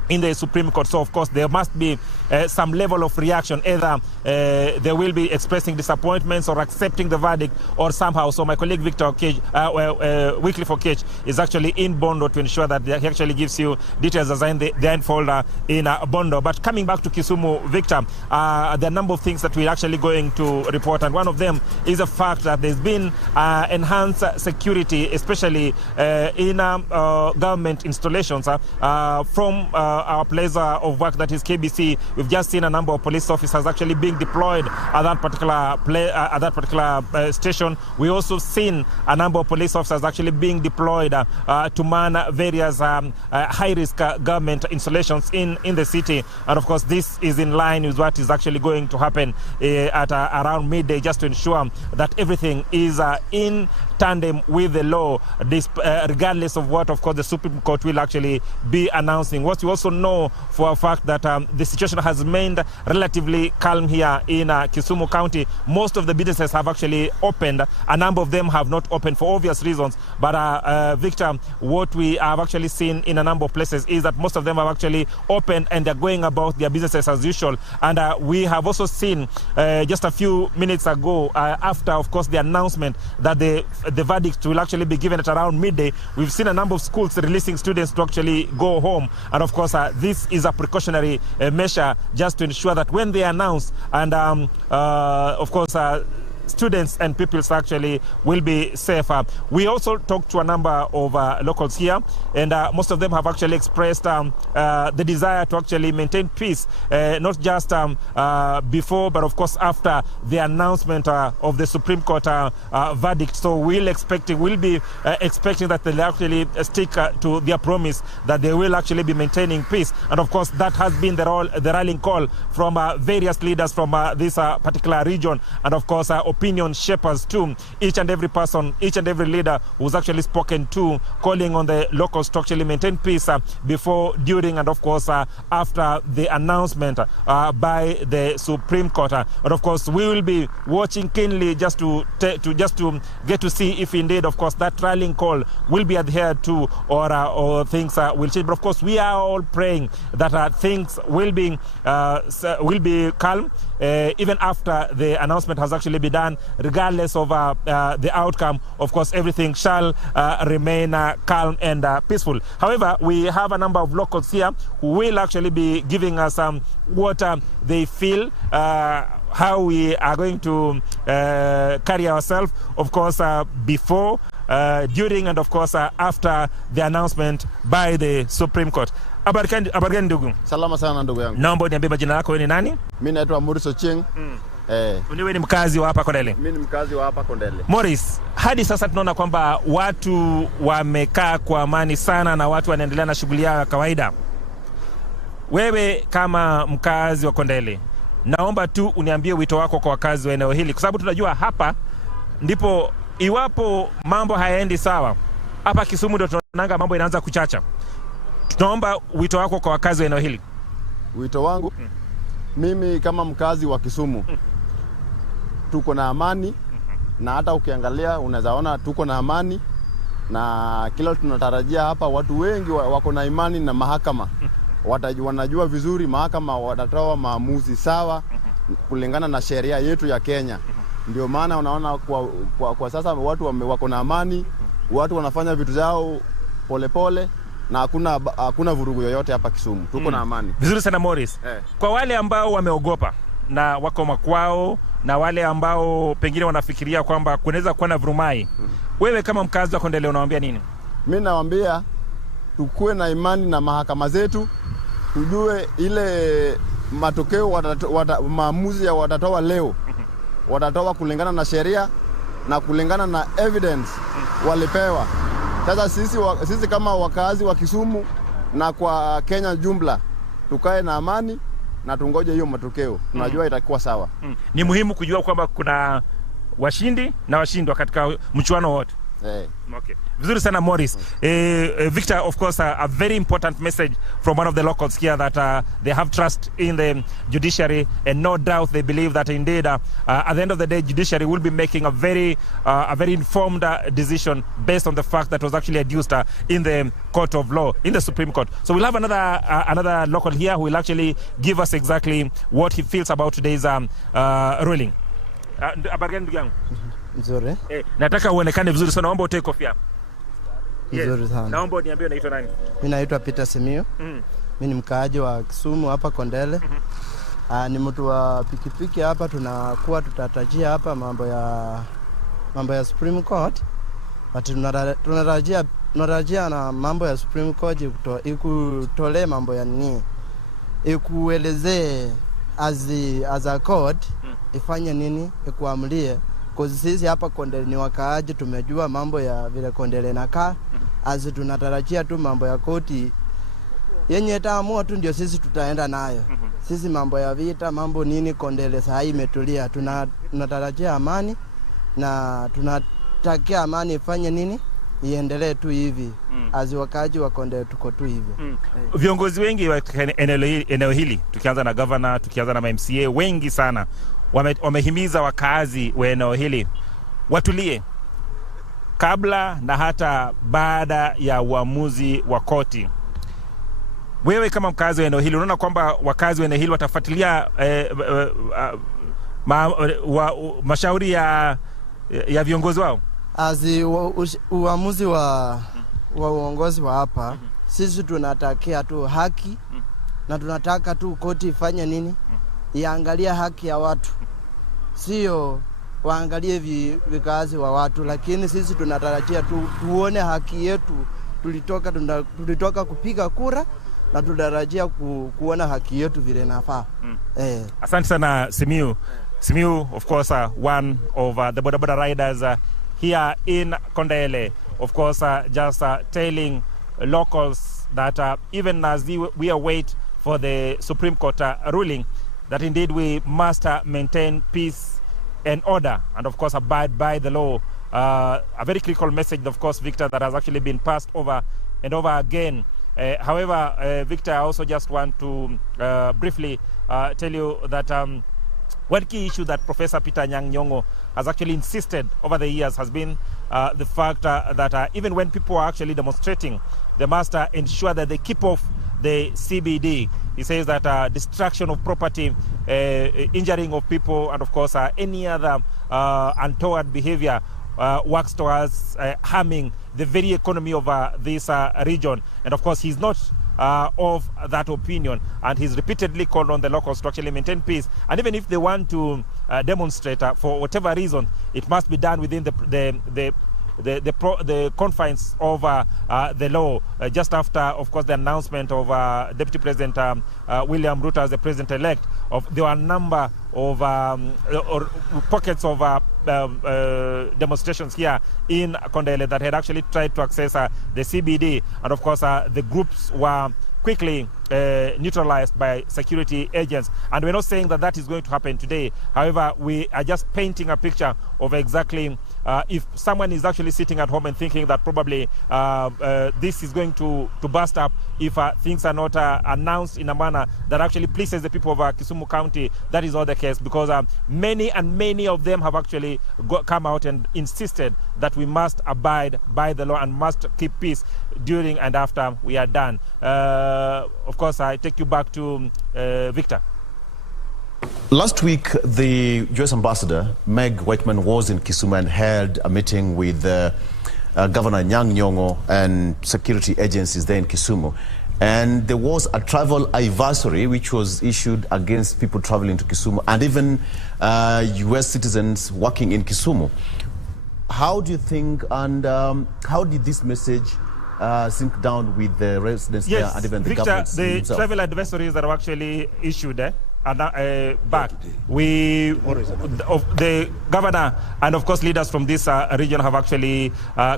in the Supreme Court. So, of course, there must be some level of reaction. Either they will be expressing disappointments or accepting the verdict, or somehow. So my colleague Victor Okech, Wycliffe Okech, is actually in Bondo to ensure that he actually gives you details as in the unfold in Bondo. But coming back to Kisumu, Victor, there are a number of things that we're actually going to report, and one of them is the fact that there's been enhanced security, especially in government installations from our place of work, that is KBC. We've just seen a number of police officers actually being deployed at that particular station. We also seen a number of police officers actually being deployed to man various high-risk government installations in the city. And of course, this is in line with what is actually going to happen at around midday, just to ensure that everything is in tandem with the law, regardless of what, of course, the Supreme Court will actually be announcing. What we also know for a fact that the situation has remained relatively calm here in Kisumu County. Most of the businesses have actually opened. A number of them have not opened for obvious reasons. But Victor, what we have actually seen in a number of places is that most of them have actually opened and they're going about their businesses as usual. And we have also seen just a few minutes ago, after, of course, the announcement that the verdict will actually be given at around midday, we've seen a number of schools releasing students to actually go home. And of course, this is a precautionary measure just to ensure that when they announce, and of course, students and pupils actually will be safer. We also talked to a number of locals here, and most of them have actually expressed the desire to actually maintain peace, not just before, but of course after the announcement of the Supreme Court verdict. So we'll be expecting that they'll actually stick to their promise that they will actually be maintaining peace. And of course, that has been the rallying call from various leaders from this particular region, and of course opinion shapers too. Each and every person, each and every leader who's actually spoken to, calling on the locals to actually maintain peace before, during, and of course after the announcement by the Supreme Court. But of course, we will be watching keenly just to get to see if indeed, of course, that rallying call will be adhered to, or things will change. But of course, we are all praying that things will be calm even after the announcement has actually been done. Regardless of the outcome, of course, everything shall remain calm and peaceful. However, we have a number of locals here who will actually be giving us what they feel, how we are going to carry ourselves, of course, before, during, and of course after the announcement by the Supreme Court. Habari gani ndugu? Salama sana ndugu yangu. Naomba niambie majina yako, wewe ni nani? Mimi naitwa Muriso Cheng. Wewe ni mkazi wa hapa Kondele? Mimi ni mkazi wa hapa Kondele. Morris, hadi sasa tunaona kwamba watu wamekaa kwa amani sana na watu wanaendelea na shughuli yao ya kawaida. Wewe kama mkazi wa Kondele, naomba tu uniambie wito wako kwa wakazi wa eneo hili, kwa sababu tunajua hapa ndipo iwapo mambo hayaendi sawa. Hapa Kisumu ndio tunaona mambo inaanza kuchacha. Tunaomba wito wako kwa wakazi wa eneo hili. Wito wangu mimi kama mkazi wa Kisumu, tuko na amani, na hata ukiangalia unazaona tuko na amani, na kila tunatarajia hapa watu wengi wako na imani na mahakama. Wanajua vizuri mahakama watatoa maamuzi sawa kulingana na sheria yetu ya Kenya. Ndio maana unaona kwa sasa watu wako na amani, watu wanafanya vitu zao polepole na hakuna vurugu yoyote hapa Kisumu. Tuko na amani. Vizuri sana Morris. Kwa wale ambao wameogopa na wako makwao na wale ambao pengine wanafikiria kwamba kunaweza kuwa na vurumai, wewe kama mkazi wa Kondele unawaambia nini? Mimi nawaambia tukue na imani na mahakama zetu, tujue ile matokeo maamuzi ya watatoa leo watatoa kulingana na sheria na kulingana na evidence walipewa. Sasa sisi kama wakazi wa Kisumu na kwa Kenya jumla, tukae na amani na tungoje hiyo matokeo. Tunajua itakuwa sawa. Ni muhimu kujua kwamba kuna washindi na washindwa katika mchuano wote. Okay. Vizuri sana Morris. Victor, of course, a very important message from one of the locals here that they have trust in the judiciary, and no doubt they believe that indeed at the end of the day judiciary will be making a very informed decision based on the fact that was actually adduced in the court of law, in the Supreme Court. So we'll have another local here who will actually give us exactly what he feels about today's ruling. Nzuri. Nataka uonekane vizuri sana, naomba utoe kofia. Nzuri sana. Naomba niambie unaitwa nani? Mimi naitwa Petition. Mimi ni mkaaji wa Kisumu hapa Kondele. Ni mtu wa pikipiki hapa, tutatarajia hapa mambo ya Supreme Court. But tunatarajia na mambo ya Supreme Court ikutolee mambo ya nini? Ikuelezee as a court ifanye nini, ikuamulie. Kwa sisi hapa Kondele ni wakaaji, tumejua mambo ya vile Kondele nakaa. Tunatarajia tu mambo ya koti yenye itaamua tu ndio sisi tutaenda nayo. Sisi mambo ya vita, mambo nini, Kondele sasa imetulia. Tunatarajia amani na tunatakia amani ifanye nini, iendelee tu hivi. Wakaaji wa Kondele tuko tu hivi. Viongozi wengi wa eneo hili, tukianza na governor, tukianza na MCA, wengi sana wamehimiza wakazi wa eneo hili watulie kabla na hata baada ya uamuzi wa koti. Wewe kama mkazi wa eneo hili unaona kwamba wakazi wa eneo hili watafuatilia mashauri ya viongozi wao? Uamuzi wa uongozi wa hapa, sisi tunatakia tu haki na tunataka tu koti ifanye nini, iangalia haki ya watu, sio waangalie vikazi wa watu. Lakini sisi tunatarajia tuone haki yetu. Tulitoka kupiga kura na tunatarajia kuona haki yetu vile nafaa. Asante sana Simiu, of course, one of the boda riders here in Kondele, of course, just telling locals that even as we await for the Supreme Court ruling, that indeed we must maintain peace and order and of course abide by the law. A very critical message, of course, Victor, that has actually been passed over and over again. However, Victor, I also just want to briefly tell you that one key issue that Professor Peter Anyang' Nyong'o has actually insisted over the years has been the fact that even when people are actually demonstrating, they must ensure that they keep off the CBD. He says that destruction of property, injuring of people, and of course any other untoward behavior works towards harming the very economy of this region. And of course he's not of that opinion, and he's repeatedly called on the locals to actually maintain peace. And even if they want to demonstrate for whatever reason, it must be done within the confines of the law. Just after, of course, the announcement of Deputy President William Ruto as the president-elect, there were a number or pockets of demonstrations here in Kondele that had actually tried to access the CBD, and of course the groups were quickly neutralized by security agents. And we're not saying that that is going to happen today. However, we are just painting a picture of exactly if someone is actually sitting at home and thinking that probably this is going to burst up if things are not announced in a manner that actually pleases the people of Kisumu County. That is not the case, because many of them have actually come out and insisted that we must abide by the law and must keep peace during and after we are done. Of course, I take you back to Victor. Last week, the U.S. Ambassador, Meg Whitman, was in Kisumu and held a meeting with Governor Nyang' Nyong'o and security agencies there in Kisumu. And there was a travel advisory which was issued against people traveling to Kisumu and even U.S. citizens working in Kisumu. How do you think, and how did this message sink down with the residents there and even the government himself? The travel advisories that were actually issued back, the governor and of course leaders from this region have actually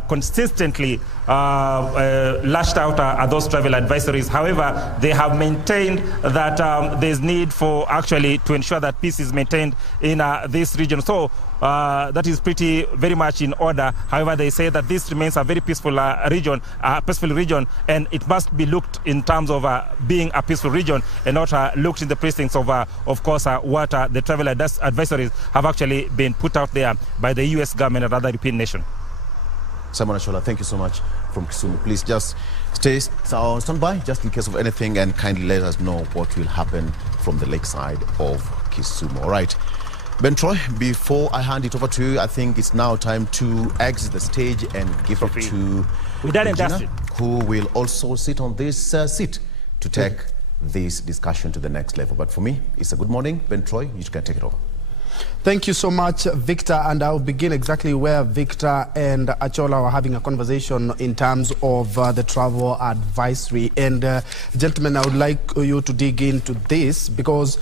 consistently lashed out at those travel advisories. However, they have maintained that there's need for actually to ensure that peace is maintained in this region. So that is very much in order. However, they say that this remains a very peaceful region, and it must be looked in terms of being a peaceful region and not looked in the precincts of course, what the travel advisories have actually been put out there by the U.S. government and other European nations. Simon Ashola, thank you so much from Kisumu. Please just stand by just in case of anything, and kindly let us know what will happen from the lakeside of Kisumu. All right. Ben Troy, before I hand it over to you, I think it's now time to exit the stage and give it to Regina, who will also sit on this seat to take this discussion to the next level. But for me, it's a good morning. Ben Troy, you can take it over. Thank you so much, Victor. And I'll begin exactly where Victor and Achola were having a conversation in terms of the travel advisory. And gentlemen, I would like you to dig into this, because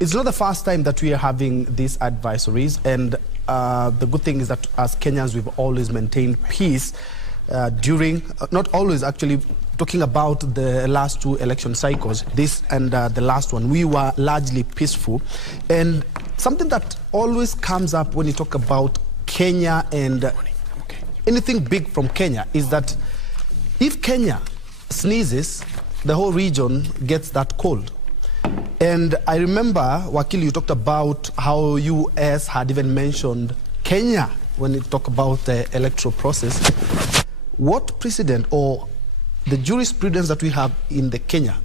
it's not the first time that we are having these advisories. And the good thing is that as Kenyans, we've always maintained peace during, not always actually, talking about the last two election cycles, this and the last one, we were largely peaceful. And something that always comes up when you talk about Kenya and anything big from Kenya is that if Kenya sneezes, the whole region gets that cold. And I remember, Wakili, you talked about how US had even mentioned Kenya when you talk about the electoral process. What precedent or the jurisprudence that we have in the Kenya,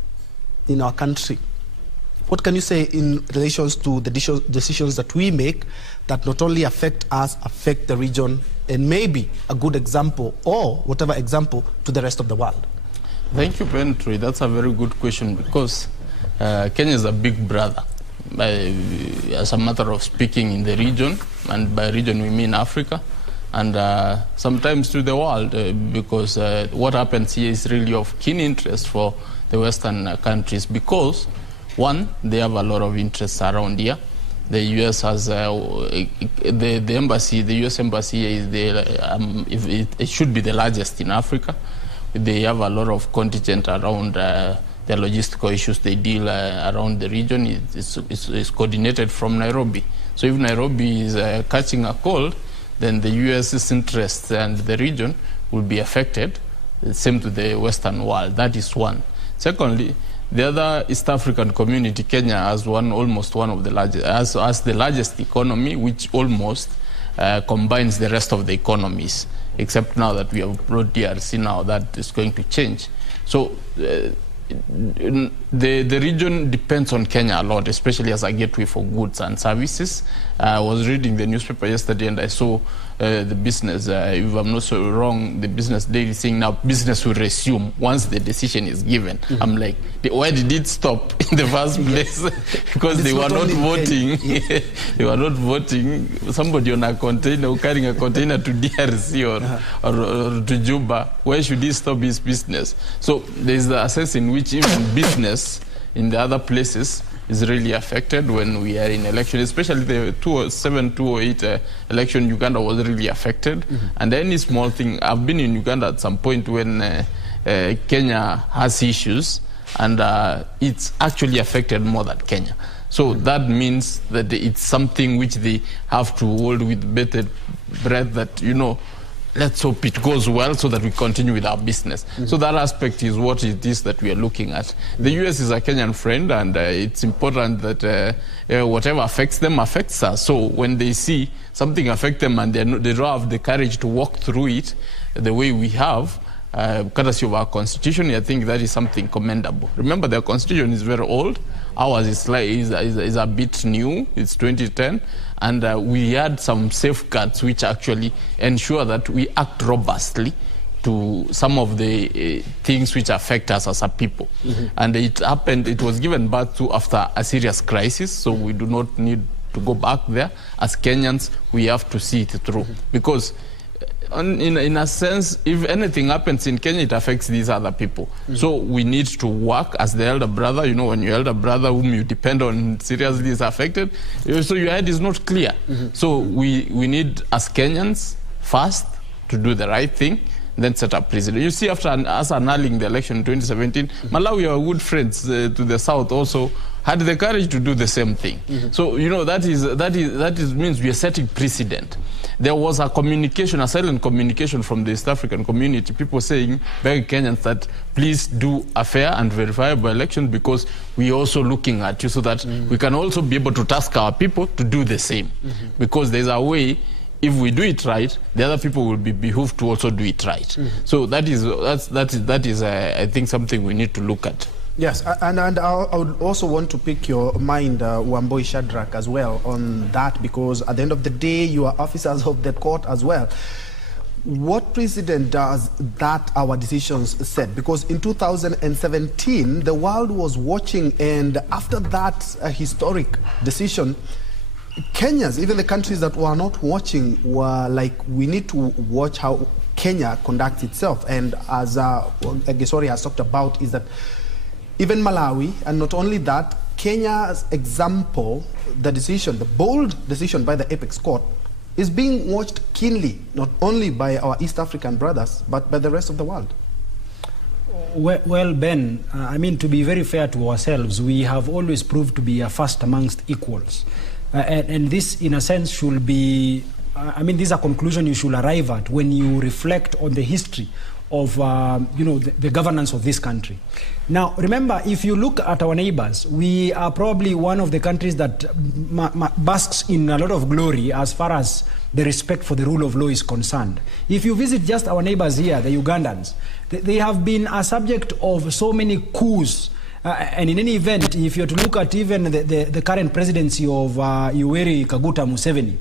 in our country, what can you say in relations to the decisions that we make that not only affect us, affect the region, and maybe a good example or whatever example to the rest of the world? Thank you, Pentry. That's a very good question, because Kenya is a big brother, as a matter of speaking, in the region, and by region we mean Africa, and sometimes to the world, because what happens here is really of keen interest for the Western countries, because one, they have a lot of interests around here. The U.S. has the embassy. The U.S. embassy is it should be the largest in Africa. They have a lot of contingent around the logistical issues they deal around the region. It's coordinated from Nairobi. So if Nairobi is catching a cold, then the U.S.'s interests and the region will be affected. Same to the Western world. That is one. Secondly, the other East African community, Kenya, has almost one of the largest, as the largest economy, which almost combines the rest of the economies, except now that we have brought DRC now, that is going to change. So the region depends on Kenya a lot, especially as a gateway for goods and services. I was reading the newspaper yesterday and I saw the business, if I'm not so wrong, the business daily saying now business will resume once the decision is given. I'm like, why did it stop in the first place? Because they were not voting. They were not voting. Somebody on a container, carrying a container to DRC or to Juba, why should he stop his business? So there's the sense in which even business in the other places is really affected when we are in election, especially the 2007-2008 election. Uganda was really affected, and any small thing. I've been in Uganda at some point when Kenya has issues, and it's actually affected more than Kenya. So that means that it's something which they have to hold with bated breath, that, you know, let's hope it goes well so that we continue with our business. So that aspect is what it is that we are looking at. The US is a Kenyan friend, and it's important that whatever affects them affects us. So when they see something affect them and they don't have the courage to walk through it the way we have, courtesy of our constitution, I think that is something commendable. Remember, their constitution is very old. Ours is a bit new. It's 2010. And we had some safeguards which actually ensure that we act robustly to some of the things which affect us as a people. And it happened, it was given birth to after a serious crisis, so we do not need to go back there. As Kenyans, we have to see it through. Because in a sense, if anything happens in Kenya, it affects these other people. So we need to work as the elder brother. You know, when your elder brother whom you depend on seriously is affected, so your head is not clear. So we need, as Kenyans, first to do the right thing, then set up precedent. You see, after us annulling the election in 2017, Malawi, our good friends to the south, also had the courage to do the same thing. So, you know, that means we are setting precedent. There was a communication, a silent communication from the East African community, people saying, begging Kenyans that please do a fair and verifiable election, because we are also looking at you, so that we can also be able to task our people to do the same. Because there's a way, if we do it right, the other people will be behooved to also do it right. So that is I think, something we need to look at. Yes, and I would also want to pick your mind, Wamboi Shadrach, as well on that, because at the end of the day, you are officers of the court as well. What precedent does that our decisions set? Because in 2017, the world was watching, and after that historic decision, Kenyans, even the countries that were not watching, were like, we need to watch how Kenya conducts itself. And as Gesori has talked about, is that even Malawi, and not only that, Kenya's example, the decision, the bold decision by the Apex Court, is being watched keenly, not only by our East African brothers, but by the rest of the world. Well, Ben, I mean, to be very fair to ourselves, we have always proved to be a first amongst equals. And this, in a sense, should be, I mean, this is a conclusion you should arrive at when you reflect on the history of you know, the governance of this country. Now, remember, if you look at our neighbors, we are probably one of the countries that basks in a lot of glory as far as the respect for the rule of law is concerned. If you visit just our neighbors here, the Ugandans, they have been a subject of so many coups. And in any event, if you're to look at even the current presidency of Yoweri Kaguta Museveni,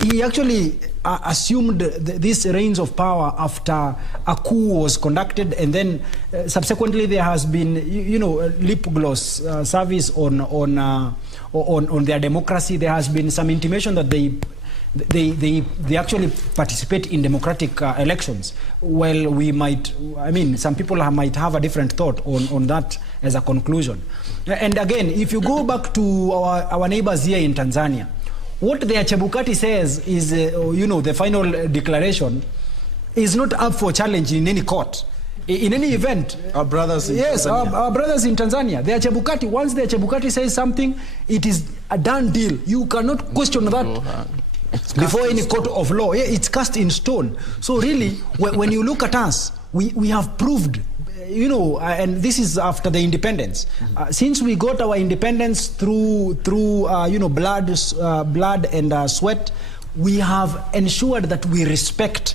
he actually assumed this reins of power after a coup was conducted, and then subsequently there has been, you know, lip gloss service on their democracy. There has been some intimation that they actually participate in democratic elections. Well, we might, I mean, some people might have a different thought on that as a conclusion. And again, if you go back to our neighbors here in Tanzania, what the Chebukati says is, you know, the final declaration is not up for challenge in any court. In any event, our brothers in yes, Tanzania. Our brothers in Tanzania, the Chebukati, once the Chebukati says something, it is a done deal. You cannot question that before any court of law. Yeah, it's cast in stone. So really, when you look at us, we have proved, you know, and this is after the independence. Since we got our independence through you know, blood and sweat, we have ensured that we respect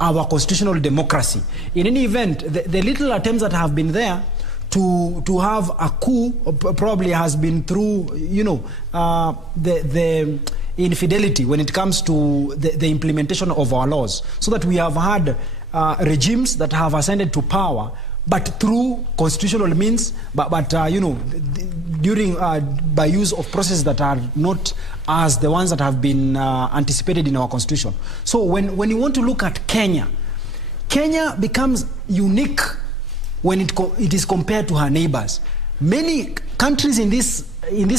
our constitutional democracy. In any event, the little attempts that have been there to have a coup probably has been through, you know, the infidelity when it comes to the implementation of our laws, so that we have had regimes that have ascended to power, but through constitutional means, but you know, during by use of processes that are not as the ones that have been anticipated in our constitution. So when you want to look at Kenya, Kenya becomes unique when it is compared to her neighbors. Many countries in this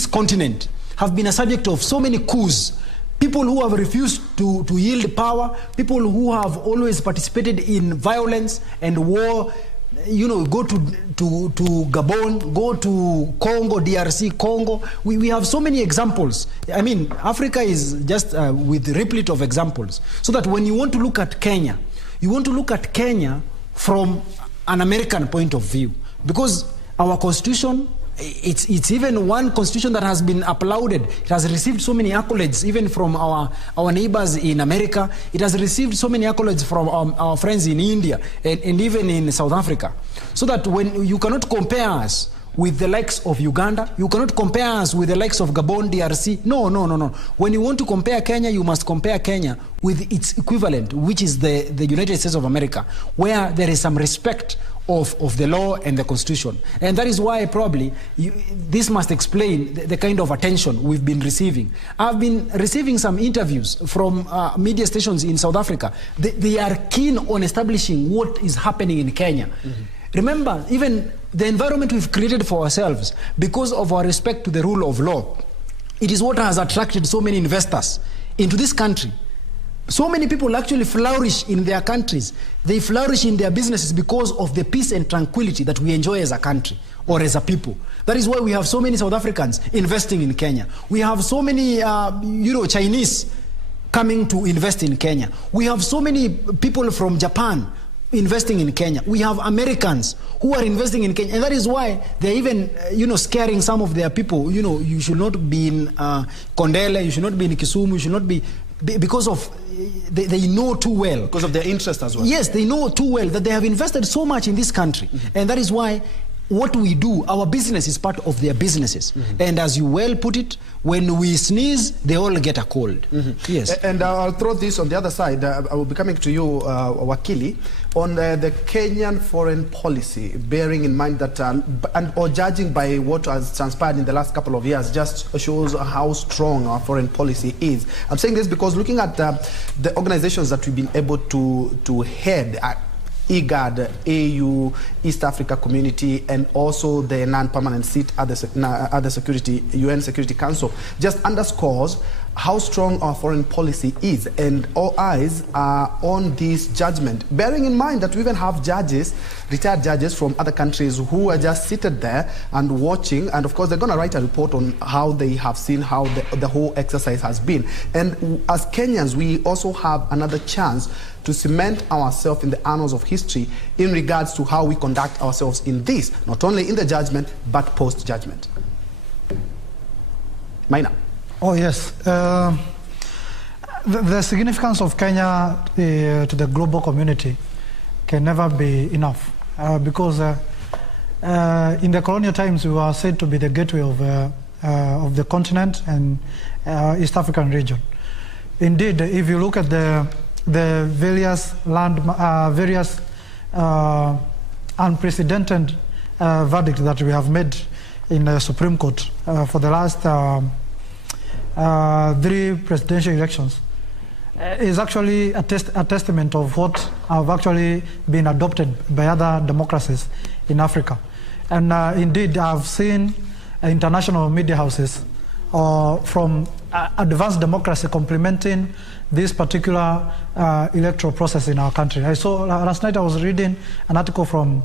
continent have been a subject of so many coups. People who have refused to yield power, people who have always participated in violence and war. You know, go to Gabon, go to Congo, DRC, Congo. We have so many examples. I mean, Africa is just with replete of examples. So that when you want to look at Kenya, you want to look at Kenya from an American point of view. Because our constitution, it's even one constitution that has been applauded. It has received so many accolades, even from our neighbors in America. It has received so many accolades from our friends in India and even in South Africa. So that when you cannot compare us with the likes of Uganda, you cannot compare us with the likes of Gabon, DRC. No. When you want to compare Kenya, you must compare Kenya with its equivalent, which is the United States of America, where there is some respect of the law and the constitution. And that is why probably this must explain the kind of attention we've been receiving. I've been receiving some interviews from media stations in South Africa. They are keen on establishing what is happening in Kenya. Mm-hmm. Remember, even the environment we've created for ourselves, because of our respect to the rule of law, it is what has attracted so many investors into this country. So many people actually flourish in their countries. They flourish in their businesses because of the peace and tranquility that we enjoy as a country or as a people. That is why we have so many South Africans investing in Kenya. We have so many, Chinese coming to invest in Kenya. We have so many people from Japan investing in Kenya. We have Americans who are investing in Kenya. And that is why they're even, scaring some of their people. You should not be in Kondele, you should not be in Kisumu, you should not be... Because of, they know too well. Because of their interest as well. Yes, they know too well that they have invested so much in this country. Mm-hmm. And that is why what we do, our business is part of their businesses. Mm-hmm. And as you well put it, when we sneeze, they all get a cold. Mm-hmm. Yes. And I'll throw this on the other side. I will be coming to you, Wakili, on the Kenyan foreign policy, bearing in mind that, or judging by what has transpired in the last couple of years, just shows how strong our foreign policy is. I'm saying this because looking at the organizations that we've been able to head, IGAD, AU, East Africa Community, and also the non-permanent seat at the Security, UN Security Council, just underscores how strong our foreign policy is, and all eyes are on this judgment, bearing in mind that we even have judges, retired judges from other countries who are just seated there and watching, and of course they're going to write a report on how they have seen how the whole exercise has been. And as Kenyans, we also have another chance to cement ourselves in the annals of history in regards to how we conduct ourselves in this, not only in the judgment, but post-judgment. Maina. Oh, yes. The significance of Kenya to the global community can never be enough because in the colonial times we were said to be the gateway of the continent and East African region. Indeed, if you look at the various unprecedented verdicts that we have made in the Supreme Court for the last 3 presidential elections, is actually a testament of what have actually been adopted by other democracies in Africa. And indeed, I've seen international media houses from advanced democracy complementing this particular electoral process in our country. I saw last night I was reading an article from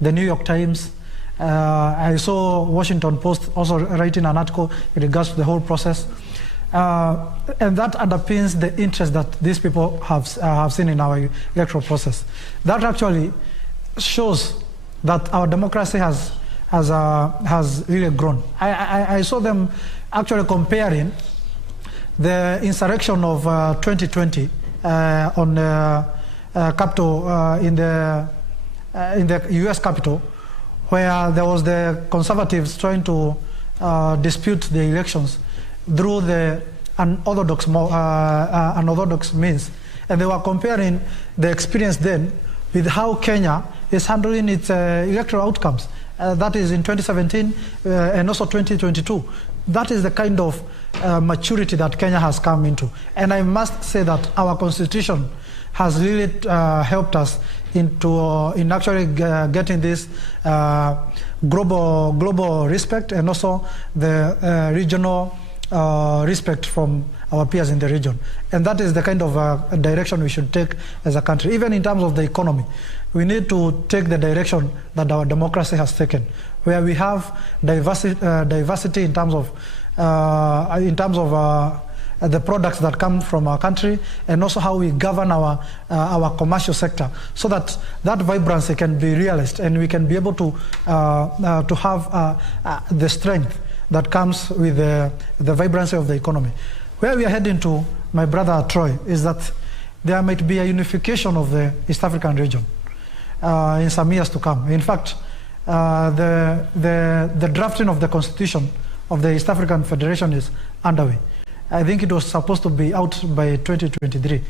the New York Times. I saw Washington Post also writing an article in regards to the whole process. And that underpins the interest that these people have seen in our electoral process. That actually shows that our democracy has really grown. I saw them actually comparing the insurrection of 2020 on Capitol in the U.S. Capitol, where there was the conservatives trying to dispute the elections through the unorthodox means. And they were comparing the experience then with how Kenya is handling its electoral outcomes. That is in 2017 and also 2022. That is the kind of maturity that Kenya has come into. And I must say that our constitution has really helped us in actually getting this global respect, and also the regional respect from our peers in the region. And that is the kind of direction we should take as a country. Even in terms of the economy, we need to take the direction that our democracy has taken, where we have diversity in terms of the products that come from our country, and also how we govern our commercial sector, so that vibrancy can be realized, and we can be able to have the strength that comes with the vibrancy of the economy. Where we are heading to, my brother Troy, is that there might be a unification of the East African region in some years to come. In fact, the drafting of the constitution of the East African Federation is underway. I think it was supposed to be out by 2023.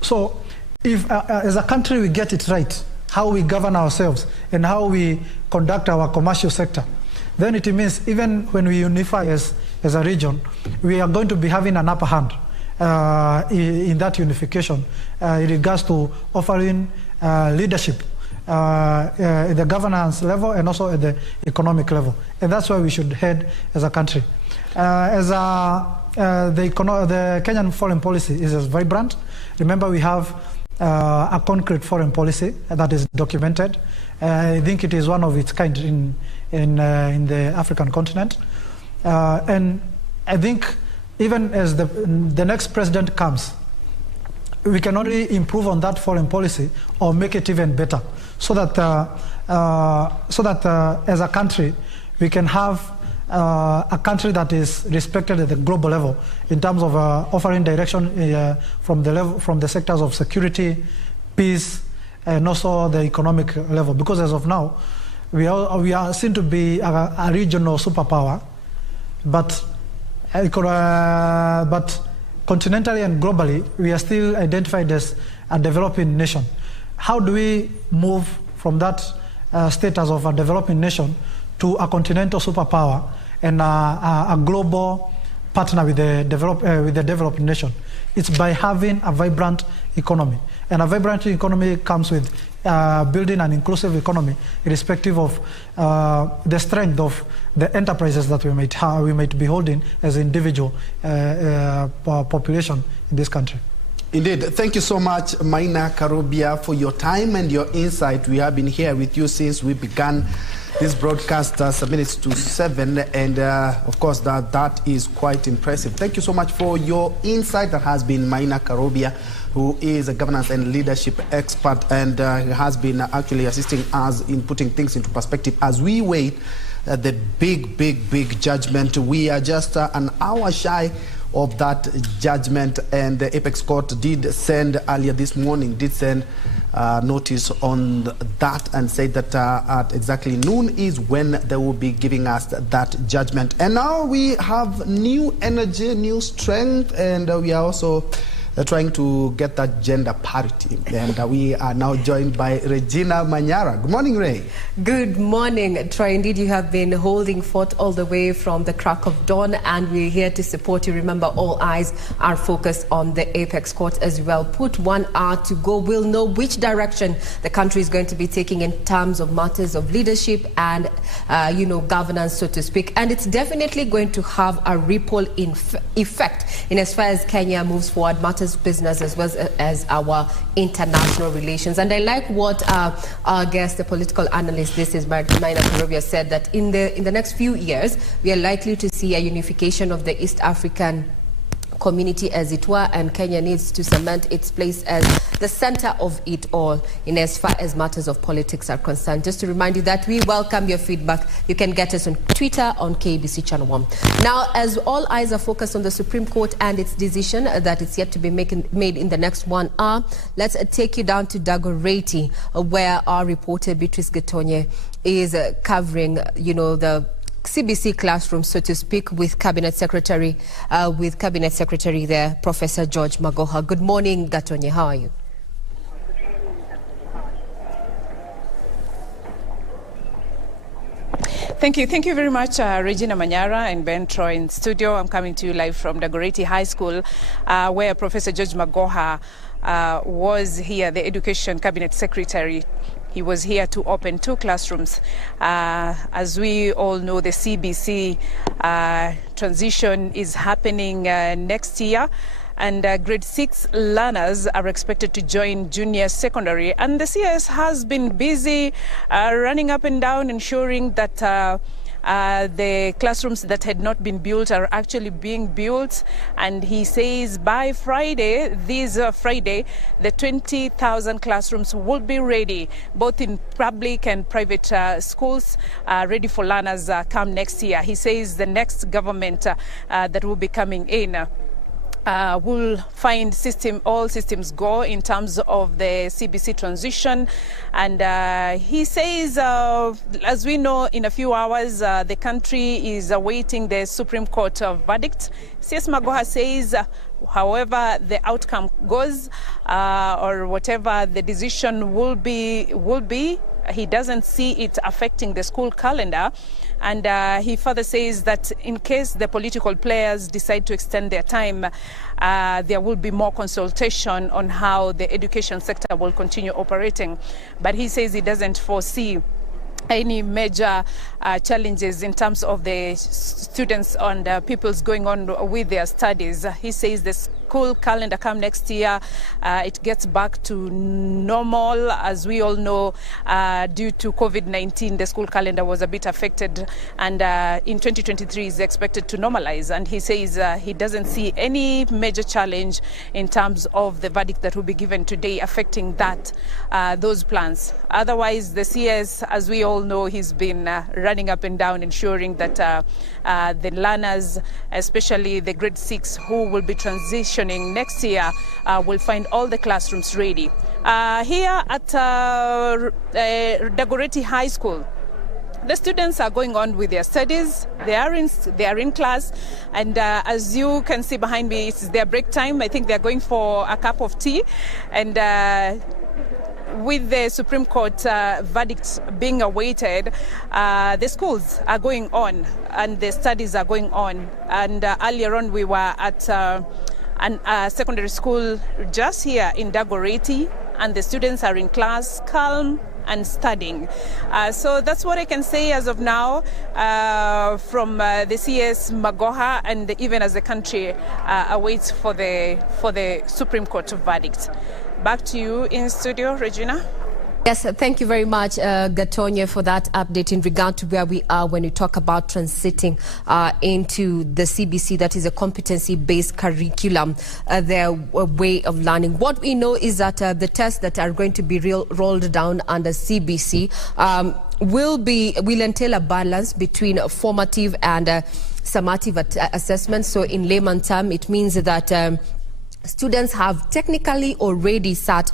So if as a country we get it right, how we govern ourselves and how we conduct our commercial sector, then it means even when we unify as a region, we are going to be having an upper hand in that unification in regards to offering leadership at the governance level and also at the economic level. And that's where we should head as a country. The Kenyan foreign policy is as vibrant. Remember, we have a concrete foreign policy that is documented. I think it is one of its kind in the African continent. And I think even as the next president comes, we can only improve on that foreign policy or make it even better, so that as a country we can have a country that is respected at the global level in terms of offering direction from the sectors of security, peace, and also the economic level. Because as of now, we are seen to be a regional superpower, but continentally and globally, we are still identified as a developing nation. How do we move from that status of a developing nation to a continental superpower and a global partner with the developed nation? It's by having a vibrant economy. And a vibrant economy comes with building an inclusive economy, irrespective of the strength of the enterprises that we might be holding as individual population in this country. Indeed. Thank you so much, Maina Karobia, for your time and your insight. We have been here with you since we began this broadcast 7 minutes to 7, and of course that is quite impressive. Thank you so much for your insight. That has been Maina Karobia, who is a governance and leadership expert, and has been actually assisting us in putting things into perspective as we wait the big judgment. We are just an hour shy of that judgment, and the Apex Court did send earlier this morning, notice on that, and said that at exactly noon is when they will be giving us that judgment. And now we have new energy, new strength, and we are also trying to get that gender parity. And we are now joined by Regina Manyara. Good morning, Ray. Good morning, Troy. Indeed, you have been holding forth all the way from the crack of dawn, and we're here to support you. Remember, all eyes are focused on the Apex Court as well. Put 1 hour to go. We'll know which direction the country is going to be taking in terms of matters of leadership and, governance, so to speak. And it's definitely going to have a ripple effect in as far as Kenya moves forward, matters business as well as our international relations. And I like what our guest, the political analyst, this is Maina Karobia, said, that in the next few years we are likely to see a unification of the East African community, as it were, and Kenya needs to cement its place as the center of it all in as far as matters of politics are concerned. Just to remind you that we welcome your feedback. You can get us on Twitter on KBC Channel 1. Now, as all eyes are focused on the Supreme Court and its decision that is yet to be made in the next 1 hour, let's take you down to Dagoretti, where our reporter Beatrice Getonye is covering, the CBC classroom, so to speak, with Cabinet Secretary there, Professor George Magoha. Good morning, Gatonye. How are you? Thank you very much, Regina Manyara and Ben Troy in studio. I'm coming to you live from Dagoretti High School, where Professor George Magoha was here, the Education Cabinet Secretary. He was here to open 2 classrooms. As we all know, the CBC transition is happening next year, and grade 6 learners are expected to join junior secondary. And the CS has been busy running up and down, ensuring that the classrooms that had not been built are actually being built. And he says by Friday, the 20,000 classrooms will be ready, both in public and private schools, ready for learners come next year. He says the next government that will be coming in will find all systems go in terms of the CBC transition. And he says, as we know, in a few hours, the country is awaiting the Supreme Court verdict. CS Magoha says, however the outcome goes, or whatever the decision will be, he doesn't see it affecting the school calendar. And he further says that in case the political players decide to extend their time, there will be more consultation on how the education sector will continue operating. But he says he doesn't foresee any major challenges in terms of the students and pupils going on with their studies. He says the school calendar come next year, it gets back to normal. As we all know, due to COVID-19, the school calendar was a bit affected, and in 2023 is expected to normalize. And he says he doesn't see any major challenge in terms of the verdict that will be given today affecting those plans. Otherwise, the CS, as we all know, he's been running up and down, ensuring that the learners, especially the grade 6 who will be transitioning next year, will find all the classrooms ready. Here at Dagoretti High School, the students are going on with their studies. They are in class, and as you can see behind me, it's their break time. I think they're going for a cup of tea, and with the Supreme Court verdict being awaited, the schools are going on and the studies are going on. And earlier on, we were at a secondary school just here in Dagoretti, and the students are in class, calm and studying. So that's what I can say as of now from the CS Magoha, and even as the country awaits for the Supreme Court verdict. Back to you in studio, Regina. Yes, thank you very much, Gatonya, for that update in regard to where we are when we talk about transiting into the CBC, that is a competency-based curriculum, their way of learning. What we know is that the tests that are going to be rolled down under CBC will entail a balance between formative and summative assessment. So in layman term, it means that students have technically already sat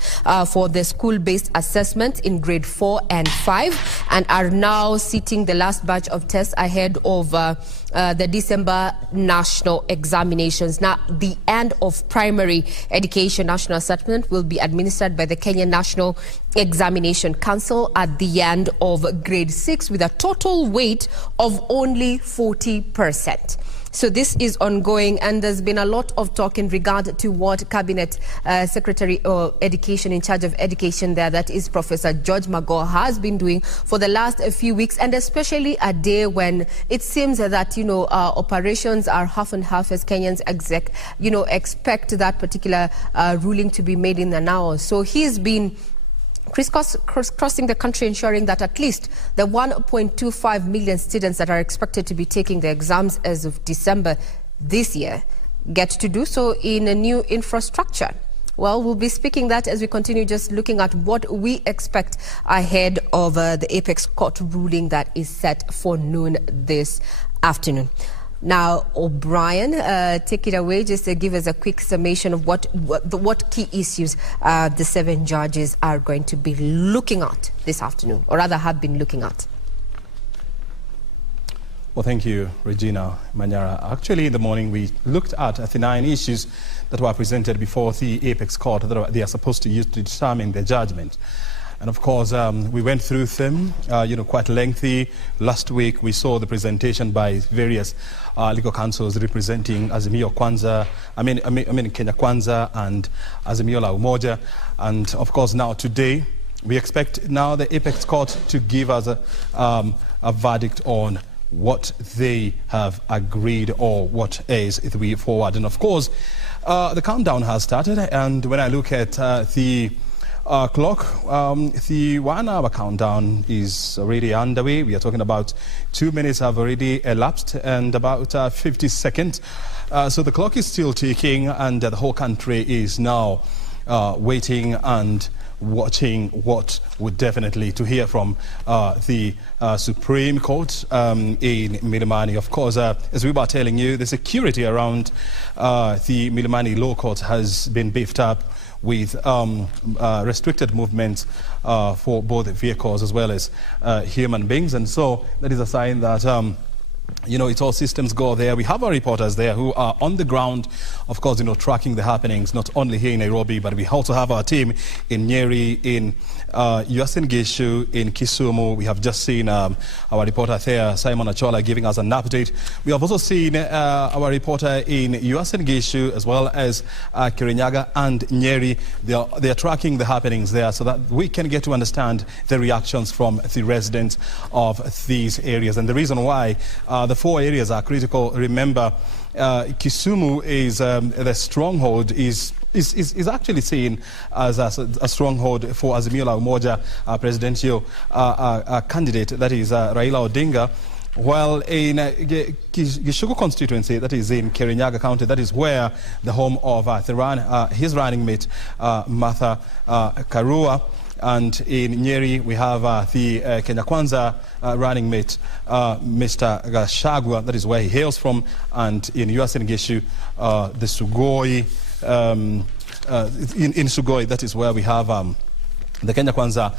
for the school-based assessment in grade 4 and 5 and are now sitting the last batch of tests ahead of the December national examinations. Now, the end of primary education national assessment will be administered by the Kenya National Examination Council at the end of grade 6 with a total weight of only 40%. So this is ongoing, and there's been a lot of talk in regard to what Cabinet Secretary of Education in charge of education there, that is Professor George Magoha, has been doing for the last few weeks, and especially a day when it seems that, operations are half and half as Kenyans expect that particular ruling to be made in an hour. So he's been crisscrossing the country, ensuring that at least the 1.25 million students that are expected to be taking the exams as of December this year get to do so in a new infrastructure. Well, we'll be speaking that as we continue just looking at what we expect ahead of the Apex Court ruling that is set for noon this afternoon. Now, O'Brien, take it away, just to give us a quick summation of what key issues the 7 judges are going to be looking at this afternoon, or rather have been looking at. Well, thank you, Regina Manyara. Actually, in the morning, we looked at the 9 issues that were presented before the Apex Court that they are supposed to use to determine their judgment. And of course, we went through them, quite lengthy. Last week, we saw the presentation by various legal counsels representing Azimio Kwanza, Kenya Kwanza and Azimio la Umoja. And of course, now today, we expect now the Apex Court to give us a verdict on what they have agreed or what is the way forward. And of course, the countdown has started, and when I look at the clock, the 1 hour countdown is already underway. We are talking about 2 minutes have already elapsed and about 50 seconds. So the clock is still ticking, and the whole country is now waiting and watching what would definitely to hear from the Supreme Court in Milimani. Of course, as we were telling you, the security around the Milimani Law Court has been beefed up with restricted movements for both vehicles as well as human beings. And so that is a sign that it's all systems go there. We have our reporters there who are on the ground, of course, tracking the happenings, not only here in Nairobi, but we also have our team in Nyeri, in Uasin Gishu, in Kisumu. We have just seen our reporter there, Simon Achola, giving us an update. We have also seen our reporter in Uasin Gishu, as well as Kirinyaga and Nyeri. They are tracking the happenings there so that we can get to understand the reactions from the residents of these areas. And the reason why the 4 areas are critical. Remember, Kisumu is the stronghold is actually seen as a stronghold for Azimio la Umoja presidential candidate, that is Raila Odinga. While in Gishugu constituency, that is in Kirinyaga County, that is where the home of his running mate, Martha Karua. And in Nyeri, we have the Kenya Kwanza running mate, Mr. Gashagwa, that is where he hails from. And in Uasin Gishu, the Sugoi, in Sugoi, that is where we have the Kenya Kwanza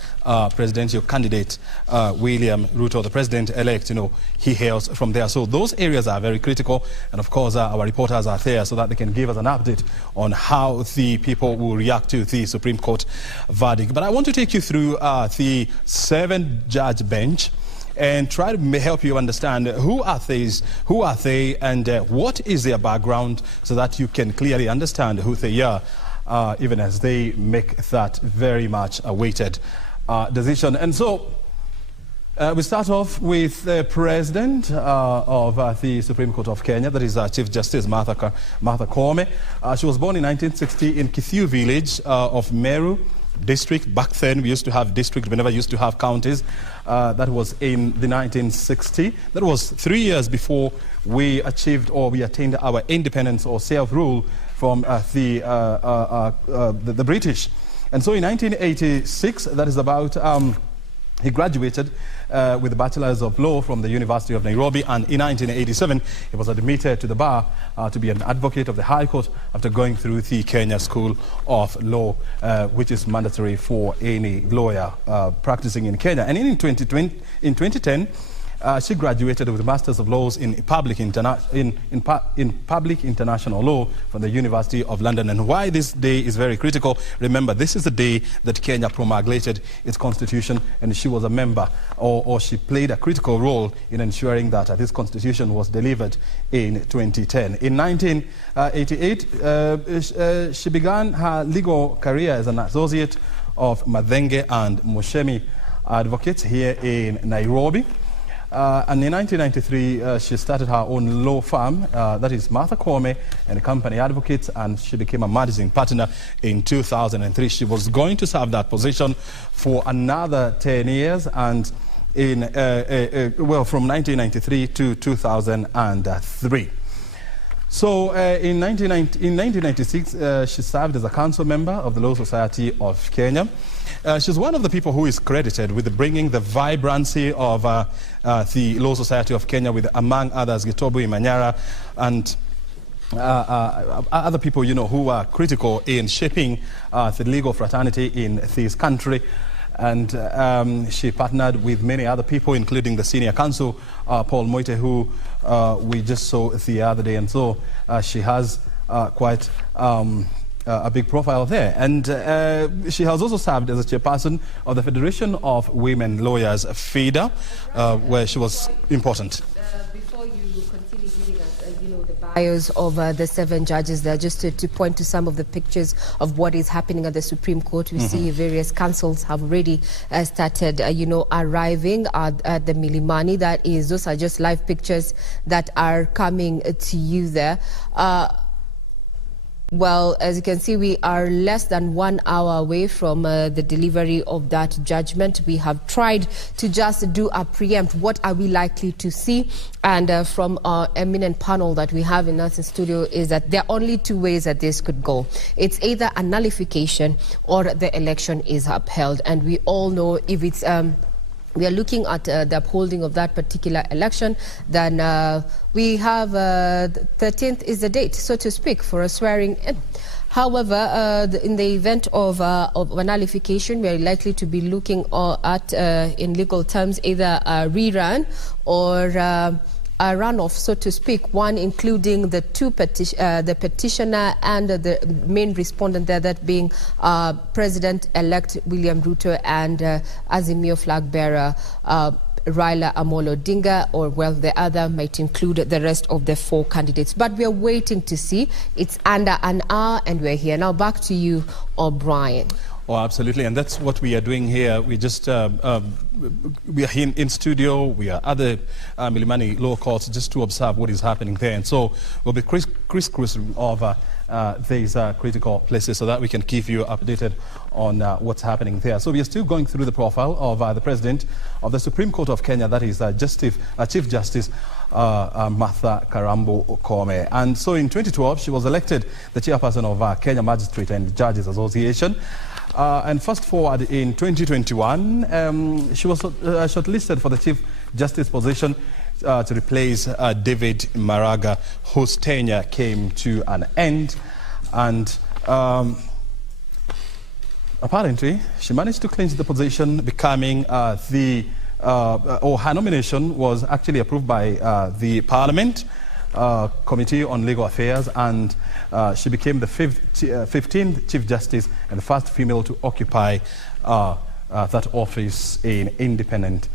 presidential candidate, William Ruto, the president-elect, he hails from there. So those areas are very critical. And of course, our reporters are there so that they can give us an update on how the people will react to the Supreme Court verdict. But I want to take you through the 7-judge bench and try to help you understand who are they, and what is their background, so that you can clearly understand who they are. Even as they make that very much awaited decision. And so we start off with the president of the Supreme Court of Kenya, that is Chief Justice Martha Koome. She was born in 1960 in Kithiu village of Meru district. Back then we used to have district, we never used to have counties. That was in the 1960. That was 3 years before we achieved or we attained our independence or self-rule from the British. And so in 1986, that is about, he graduated with a Bachelor's of Law from the University of Nairobi, and in 1987, he was admitted to the bar to be an advocate of the High Court after going through the Kenya School of Law, which is mandatory for any lawyer practicing in Kenya. And in 2010, she graduated with a Master's of Laws in Public International Law from the University of London. And why this day is very critical, remember, this is the day that Kenya promulgated its constitution, and she was a member, or she played a critical role in ensuring that this constitution was delivered in 2010. In 1988, she began her legal career as an associate of Madenge and Mushemi advocates here in Nairobi. And in 1993, she started her own law firm, that is Martha Koome and Company Advocates, and she became a managing partner in 2003. She was going to serve that position for another 10 years, and in from 1993 to 2003. So in 1996, she served as a council member of the Law Society of Kenya. She's one of the people who is credited with bringing the vibrancy of the Law Society of Kenya, with, among others, Gitobu Imanyara and other people, who are critical in shaping the legal fraternity in this country. And she partnered with many other people, including the senior counsel, Paul Moite, who we just saw the other day. And so she has quite a big profile there. And she has also served as a chairperson of the Federation of Women Lawyers, FEDA, where she was important. Before you continue giving us, the bios of the 7 judges there, just to point to some of the pictures of what is happening at the Supreme Court. We see various councils have already started, arriving at the Milimani. Those are just live pictures that are coming to you there. Well, as you can see, we are less than 1 hour away from the delivery of that judgment. We have tried to just do a preempt. What are we likely to see? And from our eminent panel that we have in our studio is that there are only 2 ways that this could go. It's either a nullification or the election is upheld. And we all know if it's... we are looking at the upholding of that particular election, then we have 13th is the date, so to speak, for a swearing in. However, in the event of a nullification, we are likely to be looking at, in legal terms, either a rerun or a runoff, so to speak, one including the the petitioner and the main respondent there, that being President-elect William Ruto and Azimio flag bearer Raila Amolo Odinga, or well, the other might include the rest of the 4 candidates. But we are waiting to see. It's under an hour and we're here. Now back to you, O'Brien. Oh, absolutely, and that's what we are doing here. We just, we are in studio, we are at the Milimani Law Courts just to observe what is happening there. And so we'll be crisscrossing over these critical places so that we can keep you updated on what's happening there. So we are still going through the profile of the President of the Supreme Court of Kenya, that is Chief Justice Martha Karambo Koome. And so in 2012, she was elected the chairperson of Kenya Magistrate and Judges Association. And fast forward in 2021, she was shortlisted for the Chief Justice position to replace David Maraga, whose tenure came to an end. And apparently, she managed to clinch the position, becoming her nomination was actually approved by the Parliament Committee on Legal Affairs, and she became the 15th Chief Justice and the first female to occupy that office in independent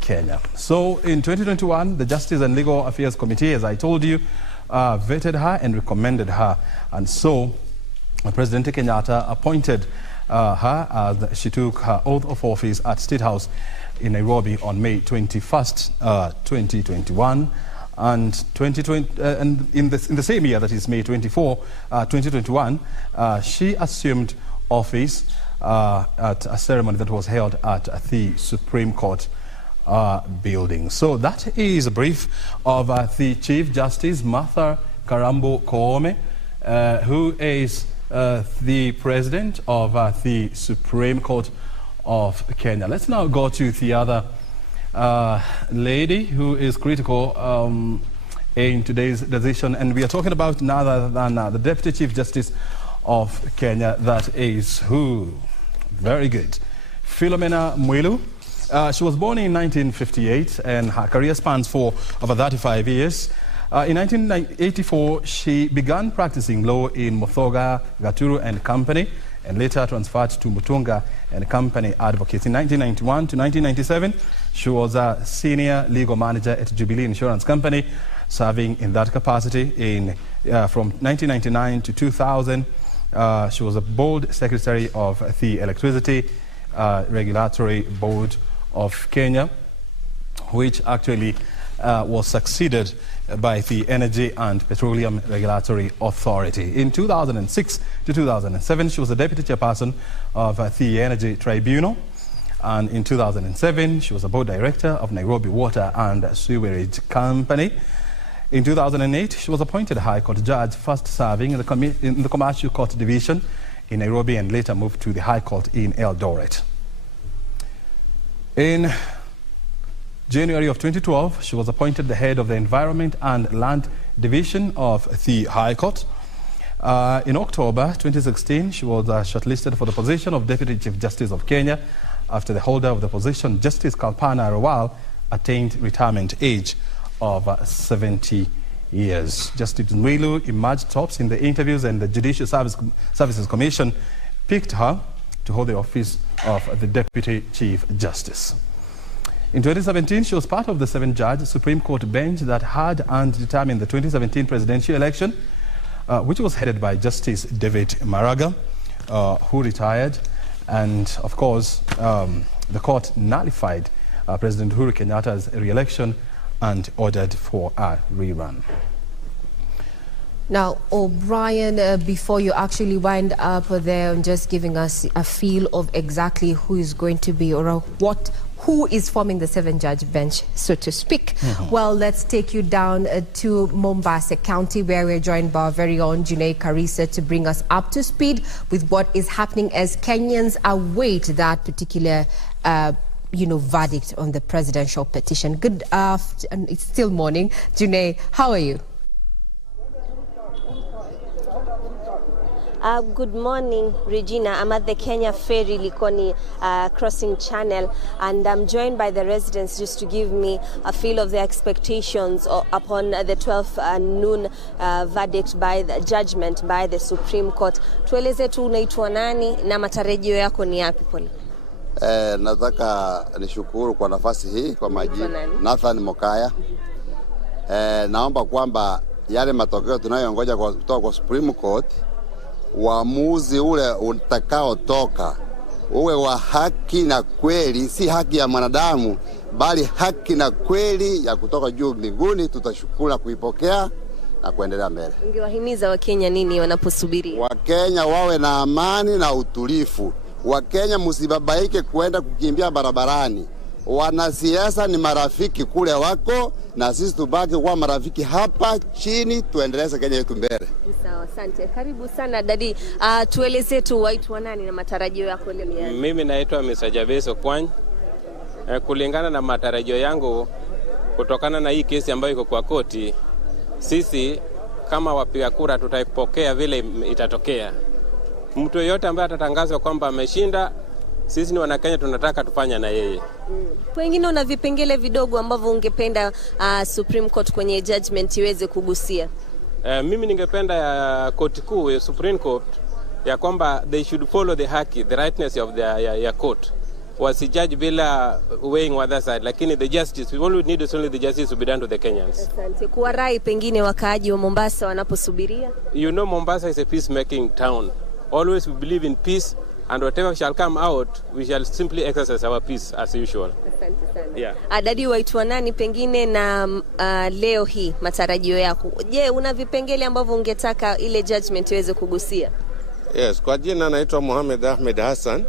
Kenya. So in 2021, the Justice and Legal Affairs Committee, as I told you, vetted her and recommended her. And so President Kenyatta appointed her as she took her oath of office at State House in Nairobi on May 21st, 2021. And in the same year, that is May 24, 2021, she assumed office at a ceremony that was held at the Supreme Court building. So that is a brief of the Chief Justice Martha Karambo Koome, who is the President of the Supreme Court of Kenya. Let's now go to the other lady who is critical in today's decision, and we are talking about none other than the Deputy Chief Justice of Kenya. That is who? Very good. Philomena Mwilu. She was born in 1958 and her career spans for over 35 years. In 1984, she began practicing law in Muthoga, Gaturu and Company, and later transferred to Mutunga and Company Advocates. In 1991 to 1997, she was a senior legal manager at Jubilee Insurance Company, serving in that capacity from 1999 to 2000. She was a board secretary of the Electricity Regulatory Board of Kenya, which actually was succeeded by the Energy and Petroleum Regulatory Authority. In 2006 to 2007, she was the deputy chairperson of the Energy Tribunal. And in 2007, she was a board director of Nairobi Water and Sewerage Company. In 2008, she was appointed High Court Judge, first serving in the Commercial Court Division in Nairobi and later moved to the High Court in Eldoret. In January of 2012, she was appointed the head of the Environment and Land Division of the High Court. In October 2016, she was shortlisted for the position of Deputy Chief Justice of Kenya after the holder of the position, Justice Kalpana Rawal, attained retirement age of 70 years. Justice Mwilu emerged tops in the interviews, and the Judicial Services Commission picked her to hold the office of the Deputy Chief Justice. In 2017, she was part of the 7-judge Supreme Court bench that had and determined the 2017 presidential election, which was headed by Justice David Maraga, who retired. And of course, the court nullified President Uhuru Kenyatta's re-election and ordered for a rerun. Now, O'Brien, before you actually wind up there and just giving us a feel of exactly who is going to be or who is forming the 7-judge bench, so to speak. Well, let's take you down to Mombasa County, where we're joined by our very own Junaid Karisa to bring us up to speed with what is happening as Kenyans await that particular verdict on the presidential petition. Good afternoon. It's still morning. Junaid, how are you? Good morning, Regina. I'm at the Kenya Ferry Likoni crossing channel, and I'm joined by the residents just to give me a feel of the expectations upon the 12 noon verdict by the judgment by the Supreme Court. Tueleze tu unaitwa nani na matarajio yako ni yapi pole? Nataka nishukuru kwa nafasi hii kwa majina Nathan Mokaya. Naomba kwamba yale matokeo tunayongoja kutoka kwa Supreme Court, uamuzi ule utakao toka uwe wa haki na kweli, si haki ya mwanadamu bali haki na kweli ya kutoka juu mbinguni. Tutashukuru na kuipokea na kuendelea mbele. Ungewahimiza Wakenya nini wanaposubiria? Wakenya wawe na amani na utulifu. Wakenya msibabaike kwenda kukimbia barabarani. Wanasiasa ni marafiki kule wako, na sisi tubaki kwa marafiki hapa chini, tuendeleze Kenya yetu mbele. Sawa, asante. Karibu sana dadi. Tueleze tu waitwa nani na matarajio yako leo? Mimi naitwa Mr. Jabeso Kwany. Kulingana na matarajio yangu kutokana na hii kesi ambayo iko kwa koti, sisi kama wapiga kura tutaipokea vile itatokea. Mtu yote ambaye atatangazwa kwamba ameshinda, sisi ni Wanakenya tunataka tufanya na yeye. Pengine una vipengele vidogo ambavyo ungependa Supreme Court kwenye judgment iweze kugusia? Mimi ningependa ya koti kuu, Supreme Court, ya kwamba they should follow the haki, the rightness of the court. Wasijudge bila weighing other side, lakini the justice, we only need only the justice to be done to the Kenyans. Asante. Kwa rai pengine wakaaji wa Mombasa wanaposubiria? You know, Mombasa is a peacemaking town. Always we believe in peace, and whatever shall come out, we shall simply exercise our peace as usual. Asante sana. Yeah. Dadi, waitwa nani pengine na leo hii matarajio yako? Je, una vipengele ambavyo ungetaka ile judgment iweze kugusia? Yes, kwa jina naitwa Mohamed Ahmed Hassan,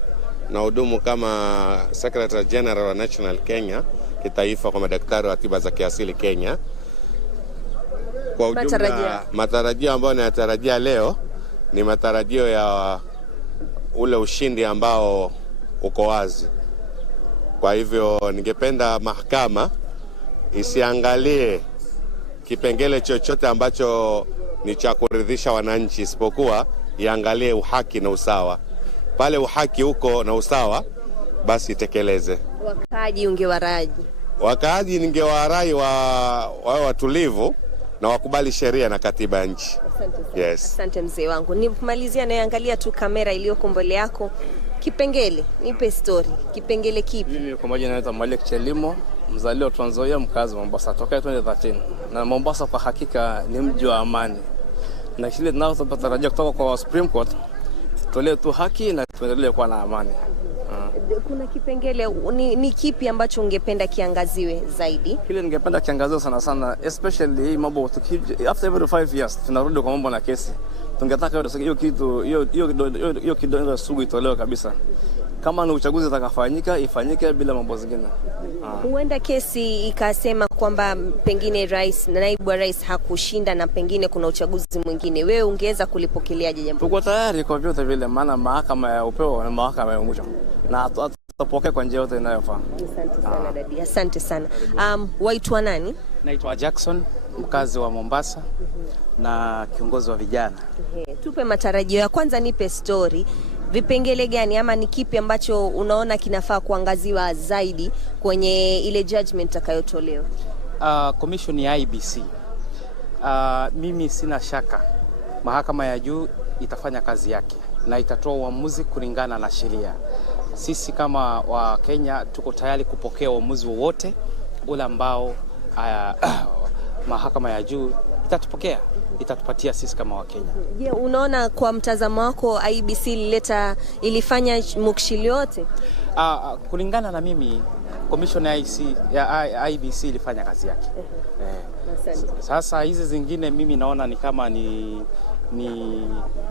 na hudumu kama Secretary General wa National Kenya kitaifa kwa madaktari wa tiba za kiasili Kenya. Kwa ujumla matarajio ambayo nayatarajia leo ni matarajio ya ule ushindi ambao uko wazi. Kwa hivyo ningependa mahakama isiangalie kipengele chochote ambacho ni cha kuridhisha wananchi, isipokuwa iangalie uhaki na usawa. Pale uhaki uko na usawa, basi itekeleze. Wakaaji ungewaraji? Wakaaji ningewarai wawe watulivu na wakubali sheria na katiba ya nchi. Asante sana. Yes. Asante mzee wangu. Nimalizia naangalia tu kamera iliyoko mbele yako. Kipengele, nipe story. Kipengele kipi? Mimi kwa majina naitwa Malik Chelimo, mzaliwa wa Trans Nzoia, mkazi wa Mombasa toka 2013. Na Mombasa kwa hakika ni mji wa amani. Na kile tunachotarajia kutoka kwa Supreme Court, tutolee tu haki na tuendelee kuwa na amani. Kuna kipengele ni kipi ambacho ungependa kiangaziwe zaidi? Kile ningependa kiangaziwe sana sana, especially hii mambo after every 5 years tunarudi kwa mambo na kesi. Tungetaka hiyo kitu hiyo kidogo sugu itolewe kabisa. Kama ni uchaguzi utakafanyika ifanyike bila mambo zingine. Huenda kesi ikasema kwamba pengine rais na naibu wa rais hakushinda na pengine kuna uchaguzi mwingine. Wewe ungeweza kulipokeleaje jambo? Tuko tayari kwa vyote vile, maana mahakama ya upeo na mahakama ya mwisho. Na tutapokea kwa njia yote inayofaa. Asante sana dadi. Asante sana. Waitwa nani? Naitwa Jackson, mkazi wa Mombasa na kiongozi wa vijana. Tupe matarajio ya kwanza, nipe story. Vipengele gani ama ni kipi ambacho unaona kinafaa kuangaziwa zaidi kwenye ile judgment itakayotolewa? Commission ya IEBC Mimi sina shaka mahakama ya juu itafanya kazi yake na itatoa uamuzi kulingana na sheria. Sisi kama wa Kenya tuko tayari kupokea uamuzi wowote ule ambao mahakama ya juu itatupatia sisi kama wa Kenya. Je, unaona kwa mtazamo wako IEBC ilifanya mukshili yote? Kulingana na mimi, commission ya IEBC ilifanya kazi yake. Sasa hizi zingine mimi naona ni kama ni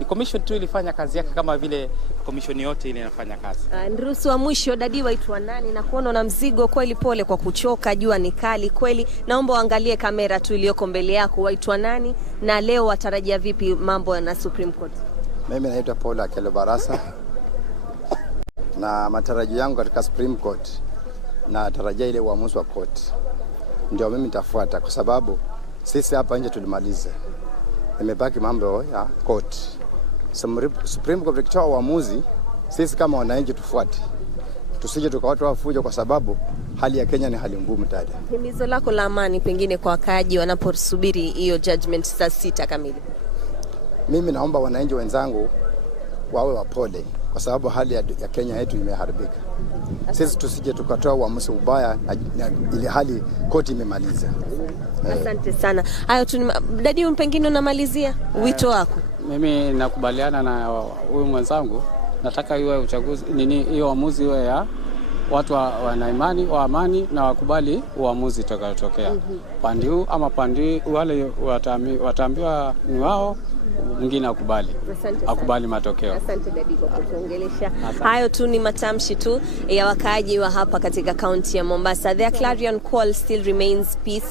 commission tu ilifanya kazi yake kama vile commission yote ile inafanya kazi. Ndurusu wa mwisho, dadi waitwa nani? Na kuona na mzigo kweli, pole kwa kuchoka, jua ni kali kweli. Naomba uangalie kamera tu iliyoko mbele yako. Waitwa nani na leo watarajia vipi mambo na Supreme Court? Mimi naitwa Paul Akelo Barasa. Na matarajio yangu katika Supreme Court na tarajia ile uamuzi wa court ndio mimi nitafuata, kwa sababu sisi hapa nje tulimaliza. Imebaki mambo ya court. Supreme Court ikitoa uamuzi, sisi kama wananchi tufuate. Tusije tukawatu wafujo, kwa sababu hali ya Kenya ni hali ngumu dada. Himizo lako la amani pengine kwa wakaaji wanaposubiri hiyo judgment saa 6 kamili? Mimi naomba wananchi wenzangu wawe wapole, kwa sababu hali ya Kenya yetu imeharibika. Sisi tusije tukatoa uamuzi ubaya na ile hali koti imemaliza. Asante sana. Hayo tu dadi, pengine unamalizia wito wako? Mimi nakubaliana na huyu mwenzangu. Nataka iwe uchaguzi hiyo uamuzi iwe ya watu wana imani wa amani na wakubali uamuzi utakayotokea. Pande huu ama pande wale wataambiwa ni wao, mwingine akubali matokeo. Asante dadi kwa kutuongelesha. Hayo tu ni matamshi tu ya wakaaji wa hapa katika county ya Mombasa. Their clarion call still remains peace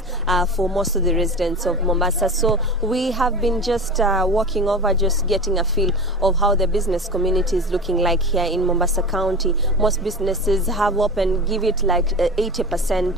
for most of the residents of Mombasa. So we have been just walking over, just getting a feel of how the business community is looking like here in Mombasa County. Most businesses have opened, give it like 80%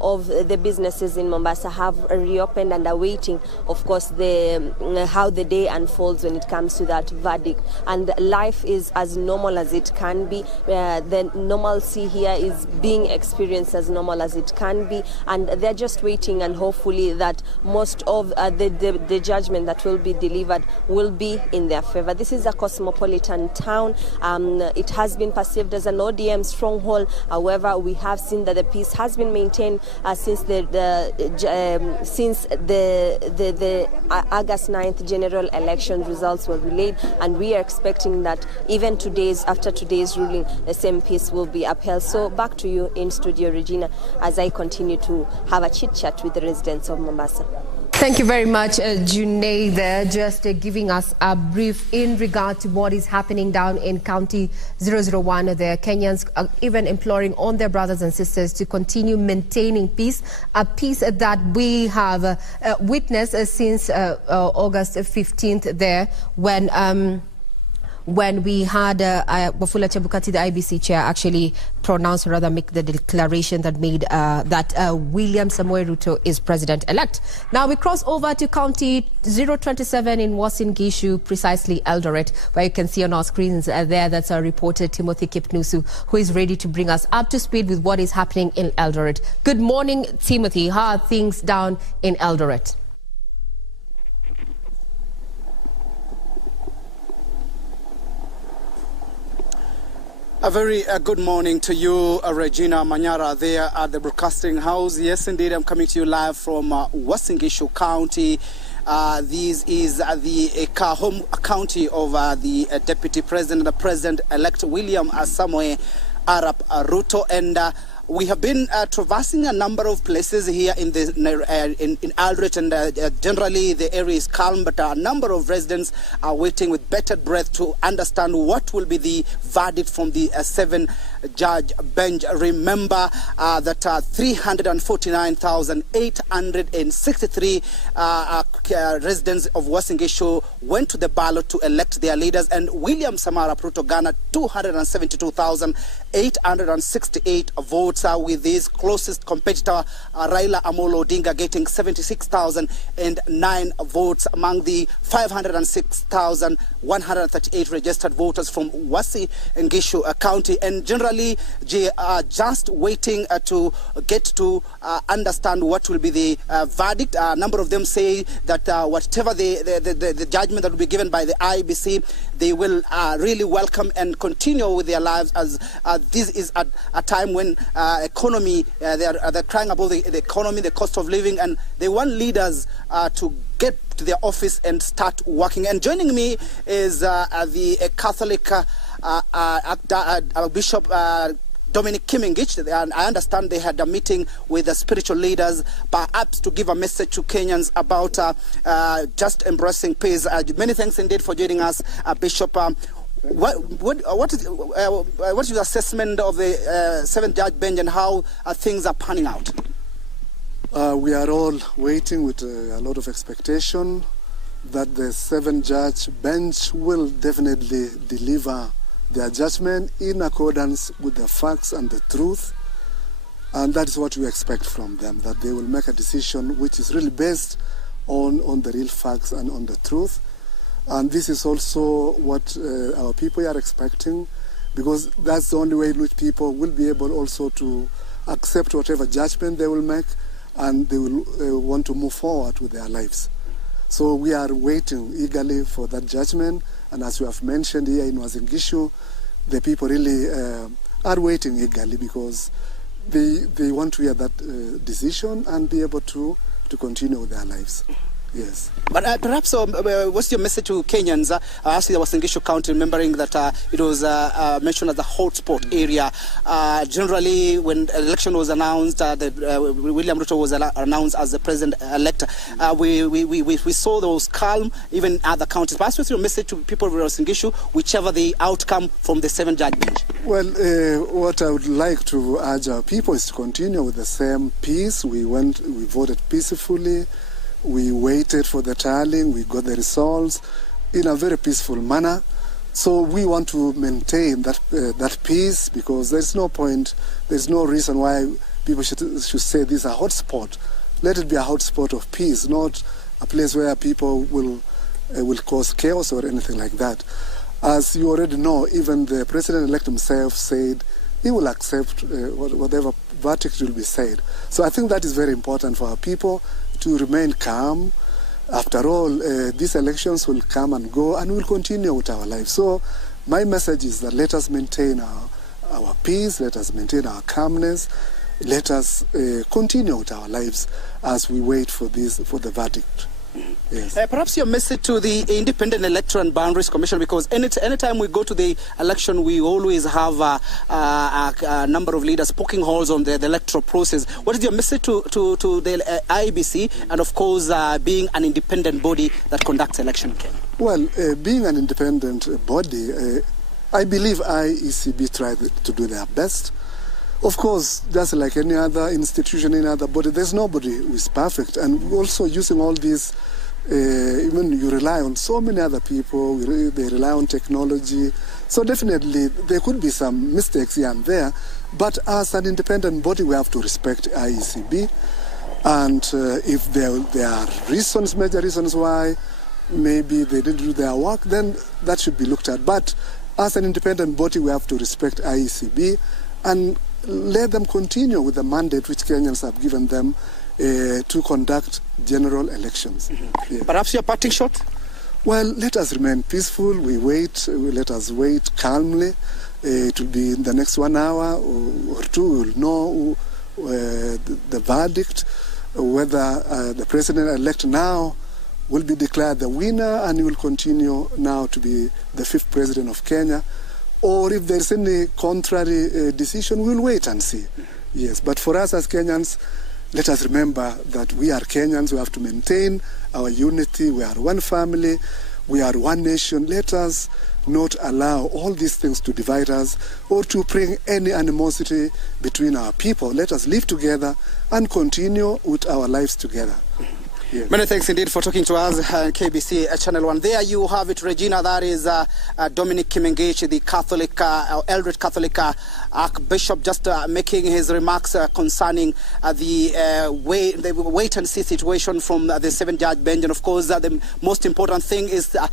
of the businesses in Mombasa have reopened and are waiting, of course, how the day unfolds when it comes to that verdict. And life is as normal as it can be. The normalcy here is being experienced as normal as it can be, and they're just waiting, and hopefully that most of the judgment that will be delivered will be in their favor. This is a cosmopolitan town. It has been perceived as an ODM stronghold. However, we have seen that the peace has been maintained since the August 9th general election results were relayed, and we are expecting that even after today's ruling, the same peace will be upheld. So back to you in studio, Regina, as I continue to have a chit chat with the residents of Mombasa. Thank you very much, Junaid, there, just giving us a brief in regard to what is happening down in County 001. The Kenyans are even imploring on their brothers and sisters to continue maintaining peace, a peace that we have witnessed since August 15th there, when we had Wafula Chebukati, the IEBC chair, actually pronounce, or rather make the declaration that made that William Samoei Ruto is president-elect. Now we cross over to County 027 in Uasin Gishu, precisely Eldoret, where you can see on our screens there, that's our reporter Timothy Kipnusu, who is ready to bring us up to speed with what is happening in Eldoret. Good morning, Timothy. How are things down in Eldoret? A very good morning to you, Regina Manyara, there at the Broadcasting House. Yes, indeed, I'm coming to you live from Uasin Gishu County. This is the home county of the Deputy President, the President-elect William Samoei Arap Ruto, and we have been traversing a number of places here in Eldoret, and generally the area is calm, but a number of residents are waiting with bated breath to understand what will be the verdict from the 7-judge bench. Remember that 349,863 residents of Uasin Gishu went to the ballot to elect their leaders, and William Samoei Arap Ruto garnered 272,868 votes, with his closest competitor Raila Amolo Odinga getting 76,009 votes among the 506,138 registered voters from Uasin Gishu County. And generally generally just waiting to get to understand what will be the verdict. A number of them say that whatever the judgment that will be given by the IEBC, they will really welcome and continue with their lives, as this is a time when economy, they're crying about the economy, the cost of living, and they want leaders to get to their office and start working. And joining me is the Catholic Bishop Dominic Kimingich, and I understand they had a meeting with the spiritual leaders, perhaps to give a message to Kenyans about just embracing peace. Many thanks indeed for joining us, Bishop. What is your assessment of the seventh judge bench and how things are panning out? We are all waiting with a lot of expectation that the seventh judge bench will definitely deliver their judgment in accordance with the facts and the truth, and that is what we expect from them, that they will make a decision which is really based on the real facts and on the truth. And this is also what our people are expecting, because that's the only way in which people will be able also to accept whatever judgment they will make, and they will want to move forward with their lives. So we are waiting eagerly for that judgment, and as you have mentioned here in Wasingishu, the people really are waiting eagerly because they want to hear that decision and be able to continue with their lives. Yes. But perhaps what's your message to Kenyans? Actually, I was in Gishu County, remembering that it was mentioned as a hotspot area. Generally, when election was announced, William Ruto was announced as the president-elect, we saw those calm, even other counties. Perhaps what's your message to people of Gishu, whichever the outcome from the seventh judge bench? Well, what I would like to urge our people is to continue with the same peace. We voted peacefully. We waited for the tallying, we got the results in a very peaceful manner. So we want to maintain that peace, because there's no point, there's no reason why people should say this is a hotspot. Let it be a hotspot of peace, not a place where people will cause chaos or anything like that. As you already know, even the president-elect himself said he will accept whatever verdict will be said. So I think that is very important for our people, to remain calm. After all, these elections will come and go, and we'll continue with our lives. So my message is that let us maintain our peace, let us maintain our calmness, let us continue with our lives as we wait for the verdict. Yes. Perhaps your message to the Independent Electoral and Boundaries Commission, because anytime we go to the election, we always have a number of leaders poking holes on the electoral process. What is your message to the IEBC, and of course being an independent body that conducts election in Kenya? Well, being an independent body, I believe IECB tried to do their best. Of course, just like any other institution, any other body, there's nobody who is perfect. And also using all these, even you rely on so many other people, they rely on technology. So definitely there could be some mistakes here and there. But as an independent body, we have to respect IECB. And if there are reasons, major reasons why maybe they didn't do their work, then that should be looked at. But as an independent body, we have to respect IECB and let them continue with the mandate which Kenyans have given them to conduct general elections. Mm-hmm. Yeah. Perhaps your parting shot? Well, let us remain peaceful. Let us wait calmly. It will be in the next 1 hour or two, we will know the verdict, whether the president-elect now will be declared the winner and he will continue now to be the 5th president of Kenya, or if there's any contrary decision, we'll wait and see. Yes, but for us as Kenyans, let us remember that we are Kenyans. We have to maintain our unity. We are one family. We are one nation. Let us not allow all these things to divide us or to bring any animosity between our people. Let us live together and continue with our lives together. Yes. Many thanks indeed for talking to us, KBC Channel 1. There you have it, Regina. That is Dominic Kimengich, the Catholic, Eldoret Catholic Archbishop, just making his remarks concerning the wait-and-see situation from the 7-judge bench. And of course, the most important thing is that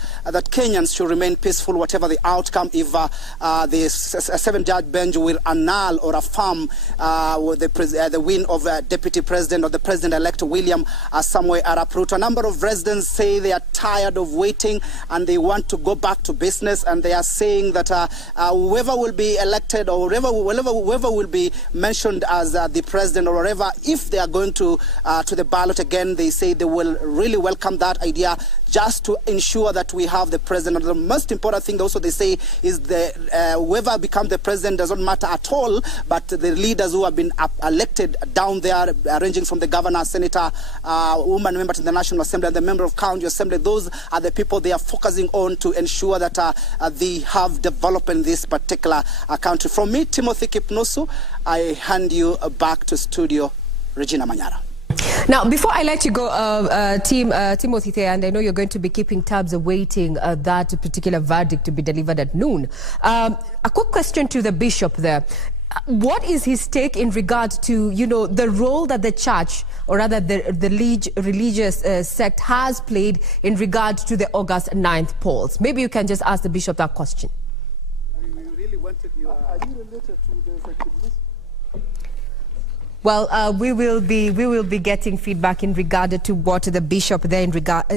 Kenyans should remain peaceful, whatever the outcome. If the 7-judge bench will annul or affirm the win of Deputy President or the President-elect William Samoei Arap Ruto. A number of residents say they are tired of waiting and they want to go back to business, and they are saying that whoever will be elected or whoever will be mentioned as the president or whatever, if they are going to the ballot again, they say they will really welcome that idea, just to ensure that we have the president. The most important thing also they say is whoever becomes the president doesn't matter at all, but the leaders who have been elected down there, ranging from the governor, senator, woman member to the National Assembly, and the member of County Assembly, those are the people they are focusing on to ensure that they have development in this particular country. From me, Timothy Kipnusu, I hand you back to studio, Regina Manyara. Now, before I let you go, Timothy there, and I know you're going to be keeping tabs awaiting that particular verdict to be delivered at noon. A quick question to the bishop there. What is his take in regard to, the role that the church, or rather the religious sect has played in regard to the August 9th polls? Maybe you can just ask the bishop that question. We really wanted you... Are you related to the effectiveness? Well, we will be getting feedback in regard to what the bishop there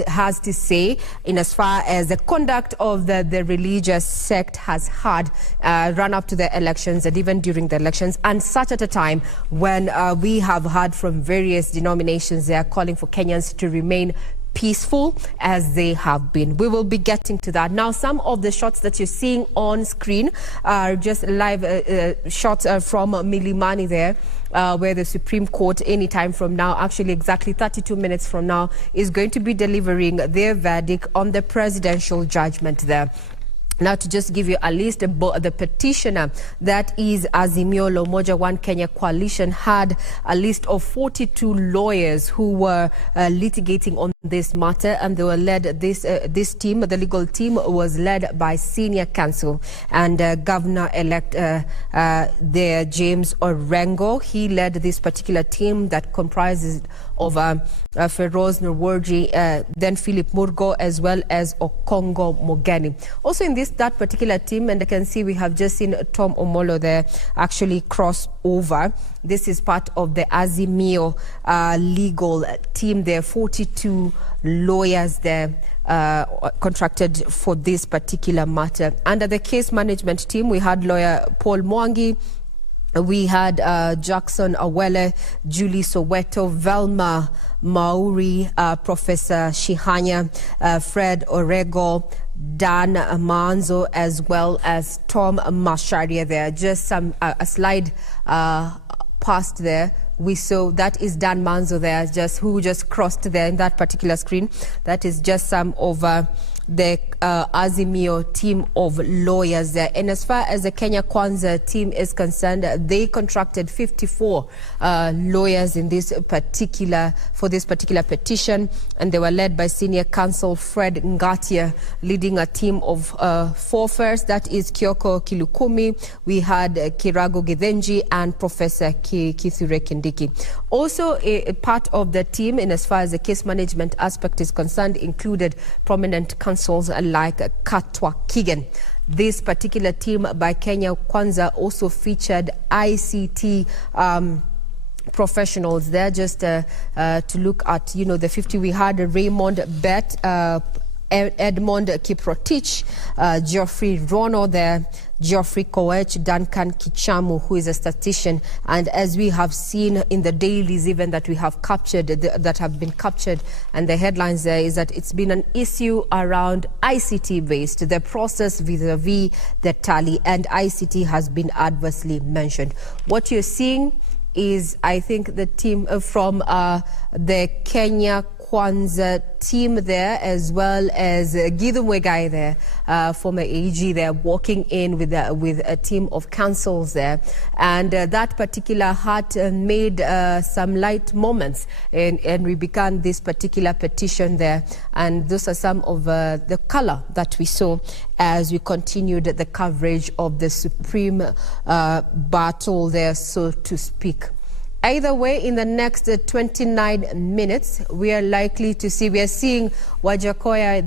has to say in as far as the conduct of the religious sect has had run up to the elections and even during the elections, and such at a time when we have heard from various denominations they are calling for Kenyans to remain peaceful as they have been. We will be getting to that. Now, some of the shots that you're seeing on screen are just live shots from Milimani there, where the Supreme Court anytime from now, actually exactly 32 minutes from now, is going to be delivering their verdict on the presidential judgment there. Now, to just give you a list, the petitioner, that is Azimio la Umoja One Kenya Coalition, had a list of 42 lawyers who were litigating on this matter, and they were led, this team, the legal team, was led by senior counsel and Governor-elect there, James Orengo. He led this particular team that comprises of Feroz Nurwarji, then Philip Murgo, as well as Okongo Mogeni. Also in that particular team, and I can see we have just seen Tom Omolo there actually cross over. This is part of the Azimio legal team. There are 42 lawyers there contracted for this particular matter. Under the case management team, we had lawyer Paul Mwangi, we had Jackson Awele, Julie Soweto, Velma Mauri, Professor Shihanya, Fred Orego, Dan Manzo, as well as Tom Masharia there. Just some a slide past there. We saw that is Dan Manzo there, who just crossed there in that particular screen. That is just some of the Azimio team of lawyers there. And as far as the Kenya Kwanza team is concerned, they contracted 54 lawyers in this particular petition, and they were led by senior counsel Fred Ngatia, leading a team of 4 first. That is Kioko Kilukumi, we had Kirago Githenji, and Professor Kithure Kindiki. Also, a part of the team, in as far as the case management aspect is concerned, included prominent counsels like Katwa Kigen. This particular team by Kenya Kwanza also featured ICT professionals there, just to look at, the 50. We had Raymond Bet, Edmond Kiprotich, Geoffrey Rono there, Geoffrey Koech, Duncan Kichamu, who is a statistician. And as we have seen in the dailies even that we have captured, that have been captured, and the headlines there is that it's been an issue around ICT-based, the process vis-a-vis the tally, and ICT has been adversely mentioned. What you're seeing is, I think, the team from the Kenya Kwanza team there, as well as Gideon Wegai there, former AG there, walking in with a team of councils there. And that particular had made some light moments, and we began this particular petition there. And those are some of the color that we saw as we continued the coverage of the Supreme battle there, so to speak. Either way, in the next 29 minutes, we are likely to see, we are seeing Wajakoya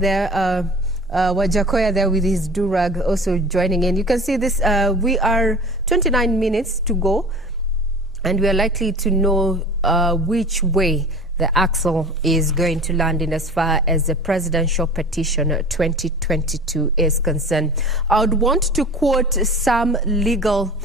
there with his durag also joining in. You can see this, we are 29 minutes to go, and we are likely to know which way the axle is going to land in as far as the presidential petition 2022 is concerned. I would want to quote some legal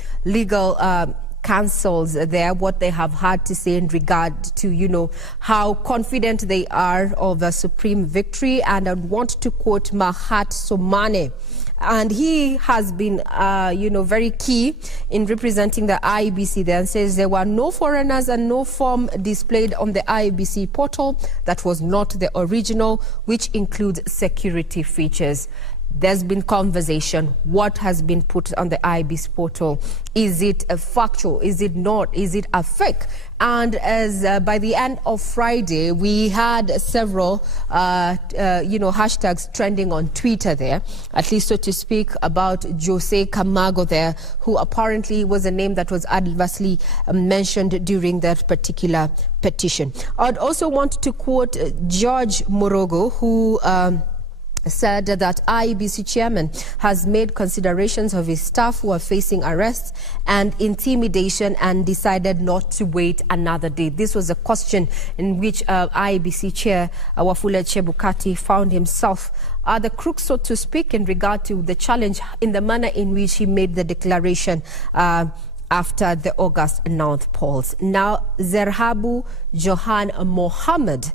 counsels there, what they have had to say in regard to, you know, how confident they are of a supreme victory. And I want to quote Mahat Somane. And he has been, very key in representing the IEBC there, and says there were no foreigners and no form displayed on the IEBC portal that was not the original, which includes security features. There's been conversation. What has been put on the IEBC portal? Is it a factual? Is it not? Is it a fake? And as by the end of Friday, we had several, hashtags trending on Twitter there, at least so to speak, about Jose Camargo there, who apparently was a name that was adversely mentioned during that particular petition. I'd also want to quote George Morogo, who said that IEBC chairman has made considerations of his staff who are facing arrests and intimidation and decided not to wait another day. This was a question in which IEBC chair Wafula Chebukati found himself the crook, so to speak, in regard to the challenge in the manner in which he made the declaration after the August 9th polls. Now, Zerhabu Johan Mohammed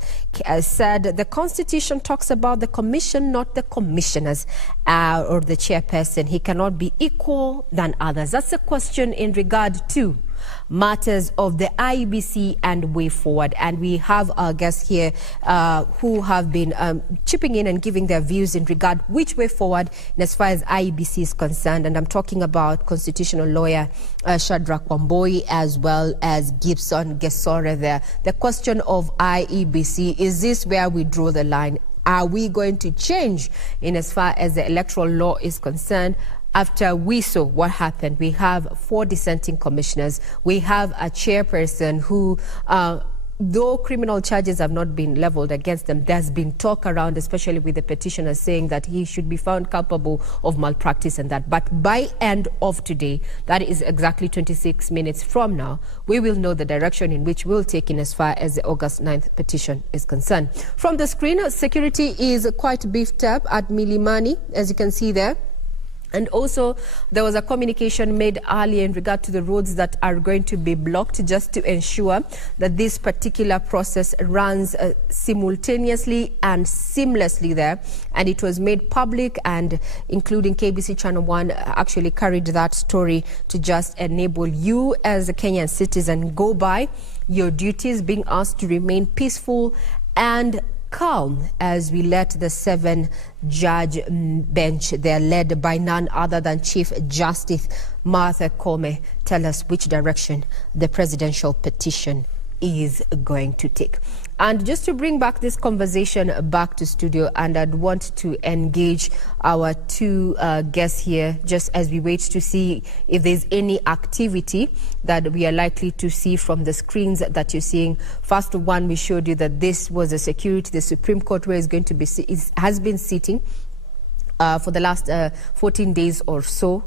said the Constitution talks about the commission, not the commissioners or the chairperson. He cannot be equal than others. That's a question in regard to matters of the IEBC and way forward. And we have our guests here who have been chipping in and giving their views in regard which way forward as far as IEBC is concerned. And I'm talking about constitutional lawyer Shadrach Wamboi, as well as Gibson Gesore there. The question of IEBC, is this where we draw the line? Are we going to change in as far as the electoral law is concerned? After we saw what happened, we have 4 dissenting commissioners. We have a chairperson who, though criminal charges have not been leveled against them, there's been talk around, especially with the petitioners, saying that he should be found culpable of malpractice and that. But by end of today, that is exactly 26 minutes from now, we will know the direction in which we'll take in as far as the August 9th petition is concerned. From the screen, security is quite beefed up at Milimani, as you can see there. And also, there was a communication made earlier in regard to the roads that are going to be blocked, just to ensure that this particular process runs simultaneously and seamlessly there. And it was made public, and including KBC Channel 1 actually carried that story to just enable you as a Kenyan citizen go by your duties, being asked to remain peaceful and calm as we let the 7-judge bench, they're led by none other than Chief Justice Martha Koome, tell us which direction the presidential petition is going to take. And just to bring back this conversation back to studio, and I'd want to engage our 2 guests here just as we wait to see if there's any activity that we are likely to see from the screens that you're seeing. First one, we showed you that this was a security, the Supreme Court where is going to be, has been sitting for the last 14 days or so.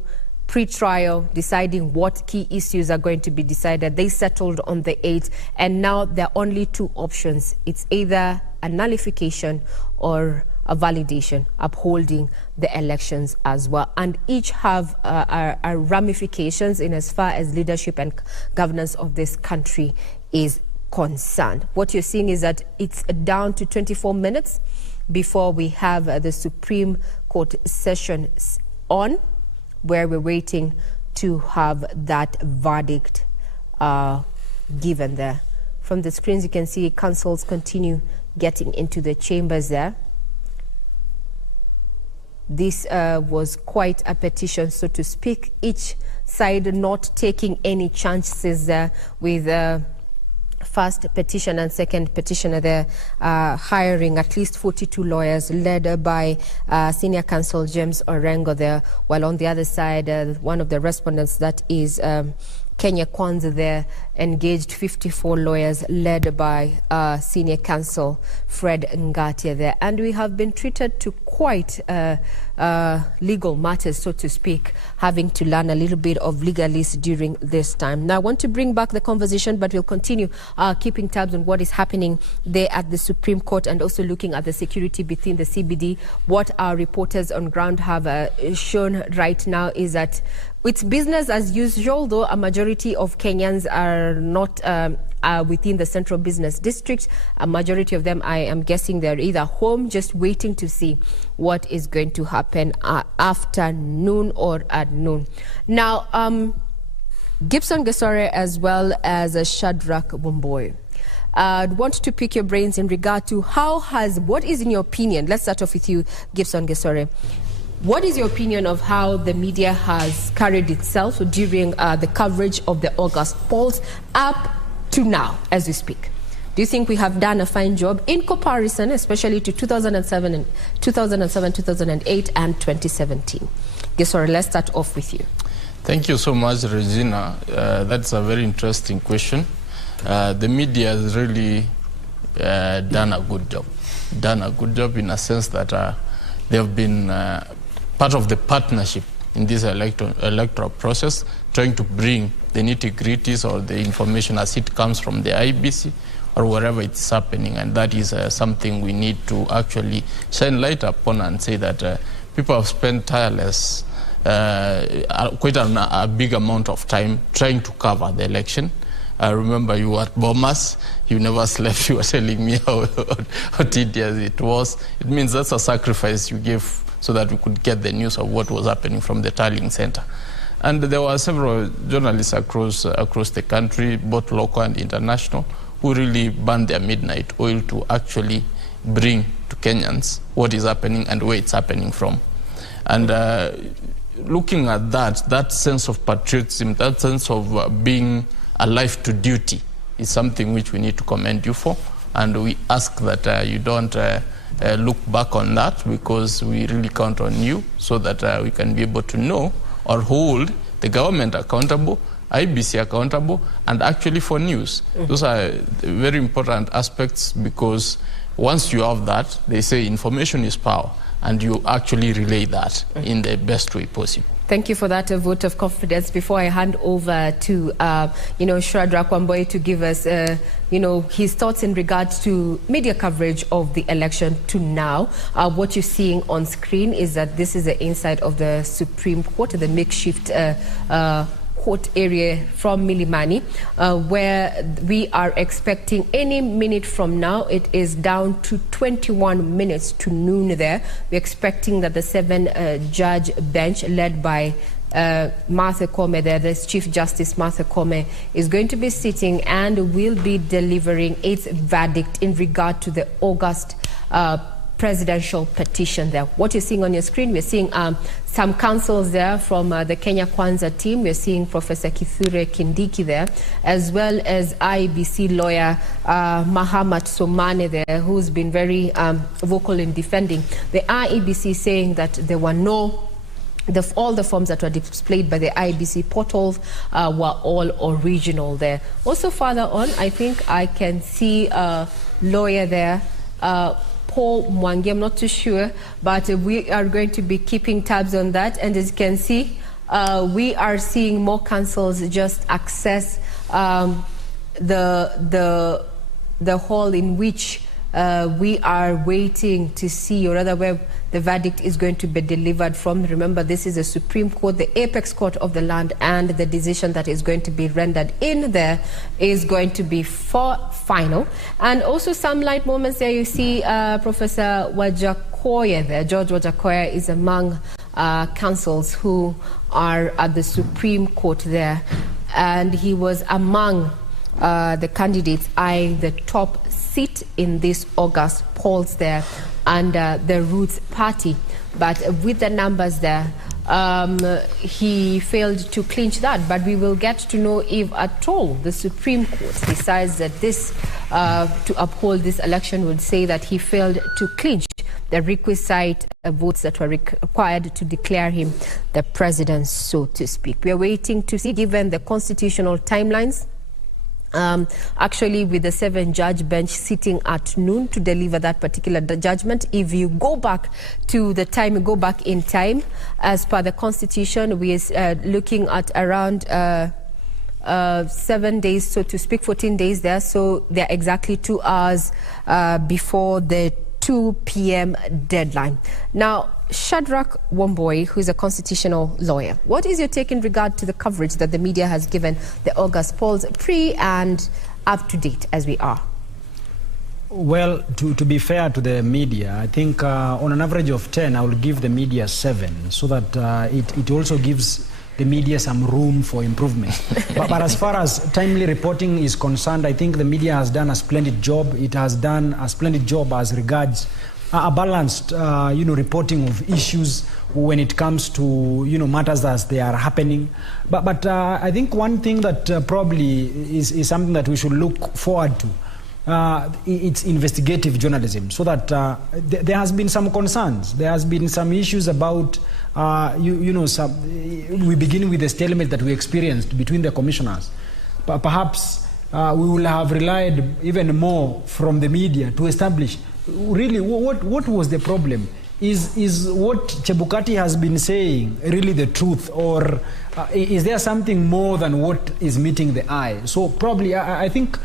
Pre-trial, deciding what key issues are going to be decided. They settled on the 8th, and now there are only 2 options. It's either a nullification or a validation, upholding the elections as well. And each have ramifications in as far as leadership and governance of this country is concerned. What you're seeing is that it's down to 24 minutes before we have the Supreme Court session on, where we're waiting to have that verdict given there. From the screens, you can see councils continue getting into the chambers there. This was quite a petition, so to speak, each side not taking any chances with first petition and second petitioner there, hiring at least 42 lawyers led by senior counsel James Orengo there, while on the other side, one of the respondents, that is Kenya Kwanza there, engaged 54 lawyers led by senior counsel Fred Ngatia there. And we have been treated to quite legal matters, so to speak, having to learn a little bit of legalese during this time. Now, I want to bring back the conversation, but we'll continue keeping tabs on what is happening there at the Supreme Court and also looking at the security between the CBD. What our reporters on ground have shown right now is that it's business as usual, though a majority of Kenyans are not within the central business district. A majority of them, I am guessing, they're either home just waiting to see what is going to happen after noon or at noon. Now, Gibson Gesore as well as Shadrach Wamboi. I want to pick your brains in regard to what is in your opinion, let's start off with you, Gibson Gesore. What is your opinion of how the media has carried itself during the coverage of the August polls up to now, as we speak? Do you think we have done a fine job in comparison, especially to 2007, 2008, and 2017? Gesore, let's start off with you. Thank you so much, Regina. That's a very interesting question. The media has really done a good job. Done a good job in a sense that they have been part of the partnership in this electoral process, trying to bring the nitty-gritties or the information as it comes from the IEBC or wherever it's happening. And that is something we need to actually shine light upon and say that people have spent tireless, quite a big amount of time trying to cover the election. I remember you were at Bomas, you never slept, you were telling me how tedious it was. It means that's a sacrifice you gave so that we could get the news of what was happening from the tallying center. And there were several journalists across the country, both local and international, who really burned their midnight oil to actually bring to Kenyans what is happening and where it's happening from. And looking at that sense of patriotism, that sense of being alive to duty is something which we need to commend you for. And we ask that you don't look back on that, because we really count on you so that we can be able to know or hold the government accountable, IEBC accountable, and actually for news. Those are very important aspects, because once you have that, they say information is power, and you actually relay that in the best way possible. Thank you for that vote of confidence. Before I hand over to, Shadrach Wamboi to give us, his thoughts in regards to media coverage of the election to now. What you're seeing on screen is that this is the inside of the Supreme Court, the makeshift court area from Milimani, where we are expecting any minute from now. It is down to 21 minutes to noon there. We're expecting that the 7-judge bench led by Martha Koome there, the Chief Justice Martha Koome, is going to be sitting and will be delivering its verdict in regard to the August presidential petition there. What you're seeing on your screen, we're seeing some counsels there from the Kenya Kwanza team. We're seeing Professor Kithure Kindiki there, as well as IEBC lawyer Mahamat Somane there, who's been very vocal in defending the IEBC, saying that there were all the forms that were displayed by the IEBC portals were all original there. Also further on, I think I can see a lawyer there, Paul Mwangi, I'm not too sure, but we are going to be keeping tabs on that. And as you can see, we are seeing more councils just access the hall in which we are waiting to see, or rather where the verdict is going to be delivered from. Remember, this is the Supreme Court, the apex court of the land, and the decision that is going to be rendered in there is going to be final. And also some light moments there. You see Professor Wajakoya there. George Wajakoya is among counsels who are at the Supreme Court there, and he was among the candidates eyeing the top seat in this August polls there under the Roots Party. But with the numbers there, he failed to clinch that. But we will get to know if at all the Supreme Court decides that this, to uphold this election, would say that he failed to clinch the requisite votes that were required to declare him the president, so to speak. We are waiting to see, given the constitutional timelines, actually with the 7-judge bench sitting at noon to deliver that particular judgment. If you go back to the time, go back in time, as per the constitution, we are looking at around 7 days, so to speak, 14 days there. So they're exactly 2 hours before the 2 p.m. deadline. Now, Shadrach Wamboi, who is a constitutional lawyer, what is your take in regard to the coverage that the media has given the August polls, pre and up to date as we are? Well, to be fair to the media, I think on an average of 10, I will give the media 7, so that it also gives the media some room for improvement. but as far as timely reporting is concerned, I think the media has done a splendid job. It has done a splendid job as regards a balanced, reporting of issues when it comes to, matters as they are happening. But I think one thing that probably is something that we should look forward to, it's investigative journalism, so that there has been some concerns. There has been some issues about, we begin with the stalemate that we experienced between the commissioners. Perhaps we will have relied even more from the media to establish really what was the problem. Is what Chebukati has been saying really the truth, or is there something more than what is meeting the eye? So probably I think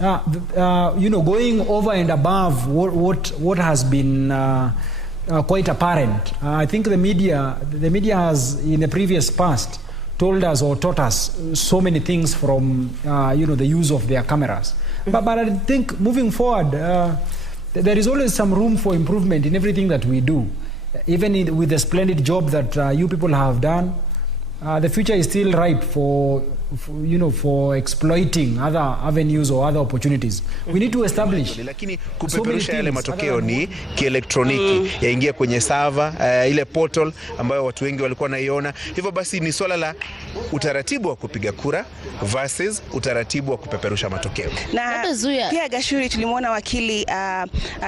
going over and above what has been quite apparent. I think the media has in the previous past told us or taught us so many things from the use of their cameras. But I think moving forward, there is always some room for improvement in everything that we do. Even with the splendid job that you people have done, the future is still ripe for exploiting other avenues or other opportunities. We need to establish. Lakini kupeperusha yale matokeo ni kielektroniki, yaingia kwenye server, ile portal ambayo watu wengi walikuwa naiona. Hivyo basi ni swala la utaratibu wa kupiga kura versus utaratibu wa kupeperusha matokeo. Na pia Gashuri, tulimuona wakili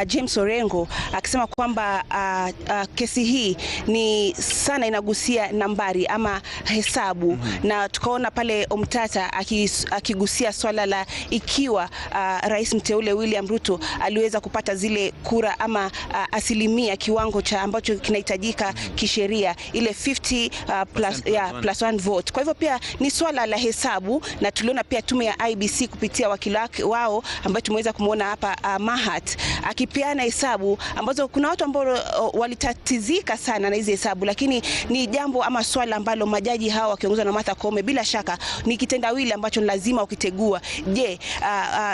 James Orengo akisema kwamba kesi hii ni sana inagusia nambari ama hesabu, na tukaona pale Omtata akigusia swala la ikiwa rais mteule William Ruto aliweza kupata zile kura ama asilimia kiwango cha ambacho kinahitajika kisheria, ile 50 plus 1 vote. Kwa hivyo pia ni swala la hesabu, na tuliona pia tume ya IEBC kupitia wakili wao ambaye tumeweza kumuona hapa Mahat akipeana hesabu ambazo kuna watu ambao walitatizika sana na hizo hesabu, lakini ni jambo ama swala ambalo majaji hawa wakiongozwa na Martha Koome bila shaka ni kitendawili ambacho lazima ukitegua. Je,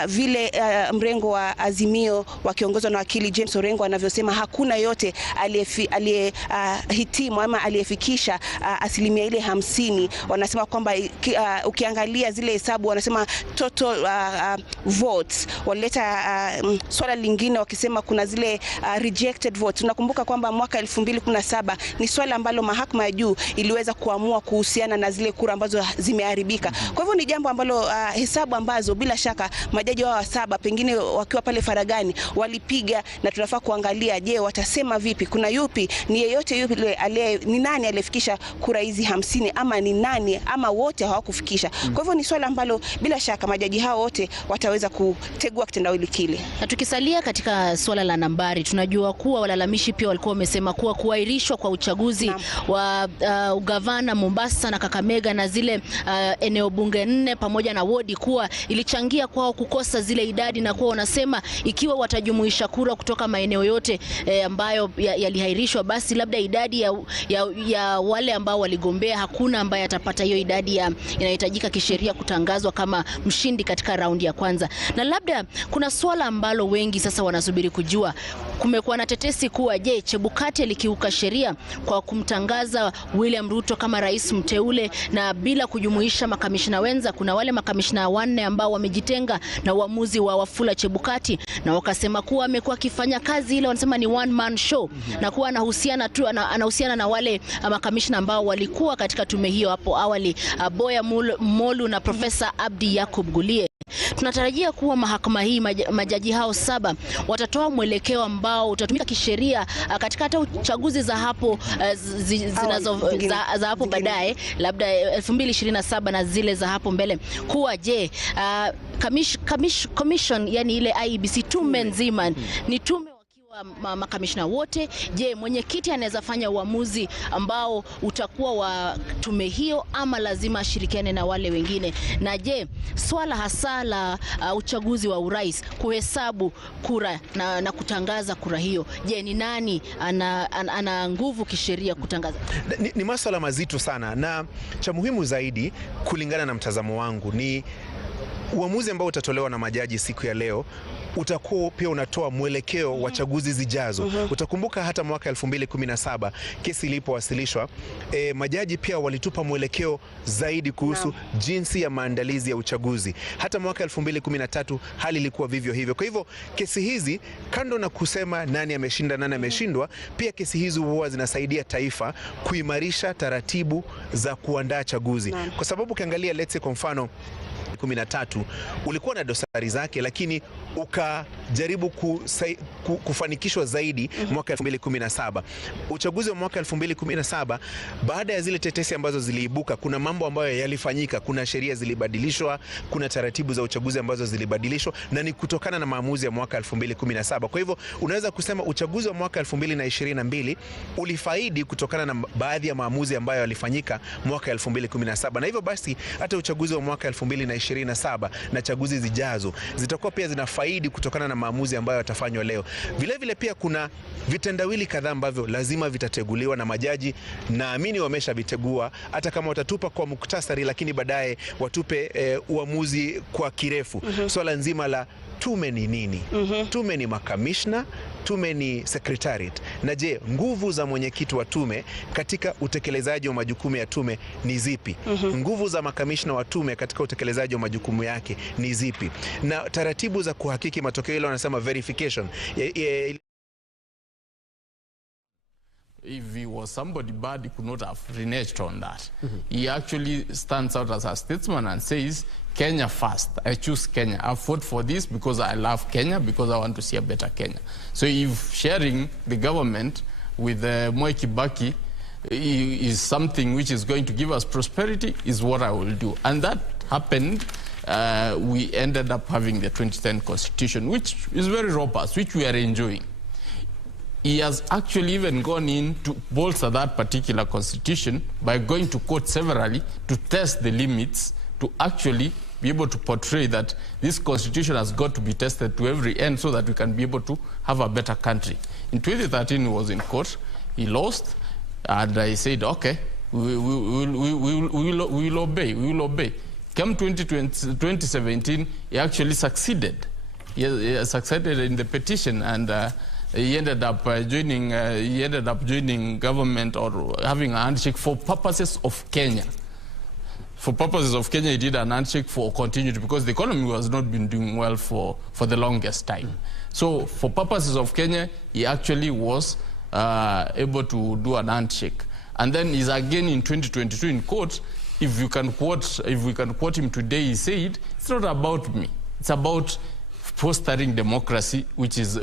vile mrengo wa Azimio wakiongozwa na wakili James Orengo anavyosema, hakuna yote aliyehitimu ama aliyefikisha asilimia ile 50. Wanasema kwamba ukiangalia zile hesabu wanasema total votes. Walileta swala lingine wakisema kuna zile rejected votes. Tunakumbuka kwamba mwaka 2017 ni swala ambalo mahakama ya juu iliweza kuamua kuhusiana na zile kura ambazo zimeharibika. Kwa hivyo ni jambo ambalo hesabu ambazo bila shaka majaji wao 7 pengine wakiwa pale faragani walipiga, na tunafaa kuangalia, je, watasema vipi? Kuna yupi, ni yeyote yule ni nani aliyefikisha kura hizi 50 ama ni nani ama wote hawakufikisha? Kwa hivyo ni swala ambalo bila shaka majaji hao wote wataweza kutegua kitendawili kile. Na tukisalia katika swala la nambari, tunajua kuwa walalamishi pia walikuwa wamesema kuwa kuahirishwa kwa uchaguzi wa ugavana Mombasa na Kakamega na zile eneo bunge 4 pamoja na wodi kuwa ilichangia kwao kukosa zile idadi, na kuwa wanasema ikiwa watajumuisha kura kutoka maeneo yote ambayo yalihairishwa, basi labda idadi ya wale ambao waligombea hakuna ambaye atapata hiyo idadi inayohitajika kisheria kutangazwa kama mshindi katika raundi ya kwanza. Na labda kuna swala ambalo wengi sasa wanasubiri kujua. Kumekuwa na tetesi kuwa je, Chebukati alikiuka sheria kwa kumtangaza William Ruto kama rais mteule na bila kujumuisha makamishna wenza, kuna wale makamishna 4 ambao wamejitenga na uamuzi wa Wafula Chebukati, na wakasema kuwa amekuwa akifanya kazi ile wanasema ni one man show, na kuwa anahusiana na wale makamishna ambao walikuwa katika tume hiyo hapo awali, Boya Molu na Profesa Abdi Yakub Gulie. Tunatarajia kuwa mahakama hii majaji hao 7 watatoa mwelekeo ambao utatumika kisheria katika hata uchaguzi za hapo za hapo baadaye, labda 2027 na zile za hapo mbele, kuwa je, commission yani ile IEBC tume nzima ni tume makamishna wote. Je, mwenyekiti anaweza fanya uamuzi ambao utakuwa wa tume hiyo ama lazima ashirikiane na wale wengine? Na je, swala hasa la uchaguzi wa urais, kuhesabu kura na kutangaza kura hiyo, je, ni nani ana nguvu kisheria kutangaza? Ni masuala mazito sana, na cha muhimu zaidi kulingana na mtazamo wangu ni uamuzi ambao utatolewa na majaji siku ya leo utakuwa pia unatoa mwelekeo wa chaguzi zijazo. Utakumbuka hata mwaka 2017 kesi ilipowasilishwa, majaji pia walitupa mwelekeo zaidi kuhusu jinsi ya maandalizi ya uchaguzi. Hata mwaka 2013 hali ilikuwa vivyo hivyo. Kwa hivyo kesi hizi, kando na kusema nani ameshinda nani ameshindwa, pia kesi hizi huwa zinasaidia taifa kuimarisha taratibu za kuandaa chaguzi. Kwa sababu ukiangalia let's say kwa mfano 13 ulikuwa na dosari zake, lakini ukajaribu kufanikishwa zaidi mwaka 2017. Uchaguzi wa mwaka 2017, baada ya zile tetesi ambazo ziliibuka, kuna mambo ambayo yalifanyika, kuna sheria zilibadilishwa, kuna taratibu za uchaguzi ambazo zilibadilishwa, na ni kutokana na maamuzi ya mwaka 2017. Kwa hivyo unaweza kusema uchaguzi wa mwaka 2022 ulifaidi kutokana na baadhi ya maamuzi ambayo yalifanyika mwaka 2017, na hivyo basi hata uchaguzi wa mwaka 2027 na chaguzi zijazo zitakuwa pia zinafaidi kutokana na maamuzi ambayo yatafanywa leo. Vile vile pia kuna vitendawili kadhaa ambavyo lazima vitateguliwa na majaji, naamini wameshavitegua, hata kama watatupa kwa muktasari, lakini baadaye watupe uamuzi kwa kirefu. Swala nzima la tume ni nini? Tume ni makamishna, tume ni secretariat. Na je, nguvu za mwenyekiti wa tume katika utekelezaji wa majukumu ya tume ni zipi? Nguvu za makamishna wa tume katika utekelezaji wa majukumu yake ni zipi? Na taratibu za kuhakiki matokeo, ile wanasema verification. If he was somebody bad, he could not have reneged on that. He actually stands out as a statesman and says, Kenya first. I choose Kenya. I fought for this because I love Kenya, because I want to see a better Kenya. So if sharing the government with Moi Kibaki is something which is going to give us prosperity, is what I will do. And that happened. We ended up having the 2010 constitution, which is very robust, which we are enjoying. He has actually even gone in to bolster that particular constitution by going to court severally to test the limits, to actually be able to portray that this constitution has got to be tested to every end so that we can be able to have a better country. In 2013, he was in court. He lost, and I said, okay, we will obey. We will obey. Come 2017, he actually succeeded. He succeeded in the petition, and he ended up joining government, or having a handshake for purposes of Kenya. For purposes of Kenya, he did an handshake for continuity, because the economy has not been doing well for the longest time. So for purposes of Kenya, he actually was able to do an handshake. And then he's again in 2022 in court. If we can quote him today, he said, it's not about me. It's about fostering democracy, which is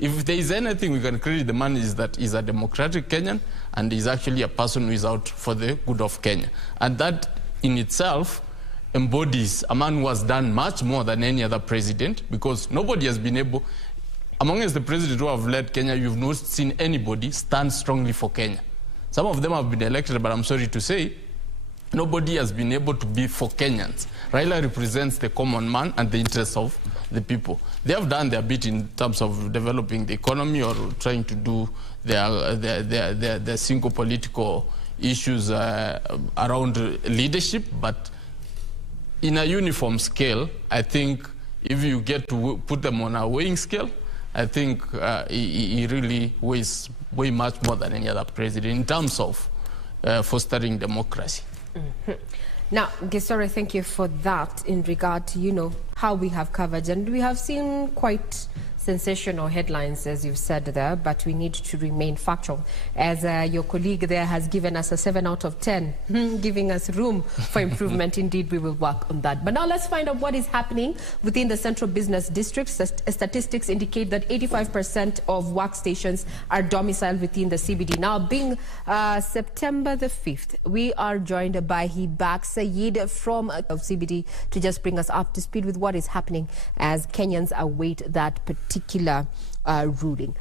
if there is anything we can credit the man, is that he's a democratic Kenyan, and he's actually a person who is out for the good of Kenya. And that in itself embodies a man who has done much more than any other president, because nobody has been able, amongst the presidents who have led Kenya, you've not seen anybody stand strongly for Kenya. Some of them have been elected, but I'm sorry to say, nobody has been able to be for Kenyans. Raila represents the common man and the interests of the people. They have done their bit in terms of developing the economy or trying to do their single political issues around leadership, but in a uniform scale, I think if you get to put them on a weighing scale, I think he really weighs way much more than any other president in terms of fostering democracy. Now, Gisore, thank you for that in regard to, how we have covered. And we have seen quite sensational headlines, as you've said there, but we need to remain factual. As your colleague there has given us a 7 out of 10, giving us room for improvement. Indeed, we will work on that. But now let's find out what is happening within the central business districts. Statistics indicate that 85% of workstations are domiciled within the CBD. Now, being September the 5th, we are joined by Hibak Sayed from CBD to just bring us up to speed with what is happening as Kenyans await that particular ruling.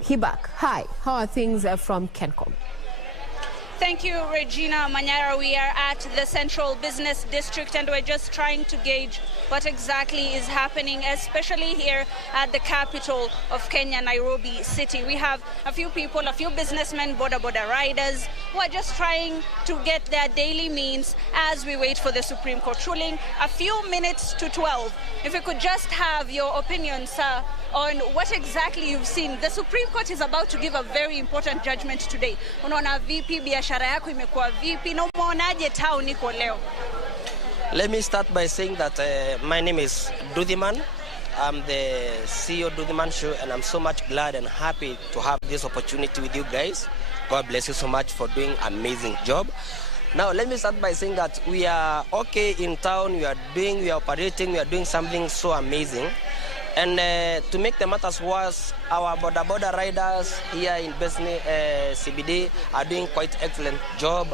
Hibak, hi. How are things from Kencom? Thank you, Regina Manyara. We are at the Central Business District and we're just trying to gauge what exactly is happening, especially here at the capital of Kenya, Nairobi City. We have a few people, a few businessmen, boda riders, who are just trying to get their daily means as we wait for the Supreme Court ruling. A few minutes to 12. If we could just have your opinion, sir, on what exactly you've seen. The Supreme Court is about to give a very important judgment today. Unaona vipi biashara yako imekuwa vipi na umeonaje town iko leo? Let me start by saying that my name is Dudhiman. I'm the CEO of Dudhiman Show, and I'm so much glad and happy to have this opportunity with you guys. God bless you so much for doing an amazing job. Now, let me start by saying that we are okay in town, we are operating, we are doing something so amazing. And to make the matters worse, our border riders here in CBD are doing quite excellent job.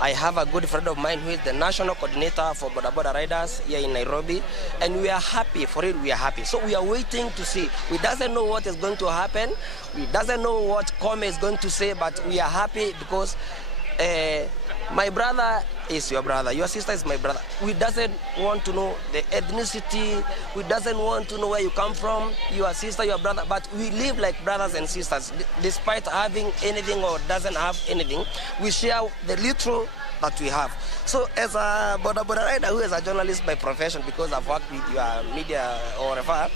I have a good friend of mine who is the national coordinator for border riders here in Nairobi, and we are happy for it. We are happy. So we are waiting to see. We doesn't know what is going to happen. We doesn't know what Kome is going to say, but we are happy because my brother is your brother. Your sister is my brother. We doesn't want to know the ethnicity. We doesn't want to know where you come from, your sister, your brother. But we live like brothers and sisters. Despite having anything or doesn't have anything, we share the little that we have. So as a border rider who is a journalist by profession, because I've worked with your media or whatever,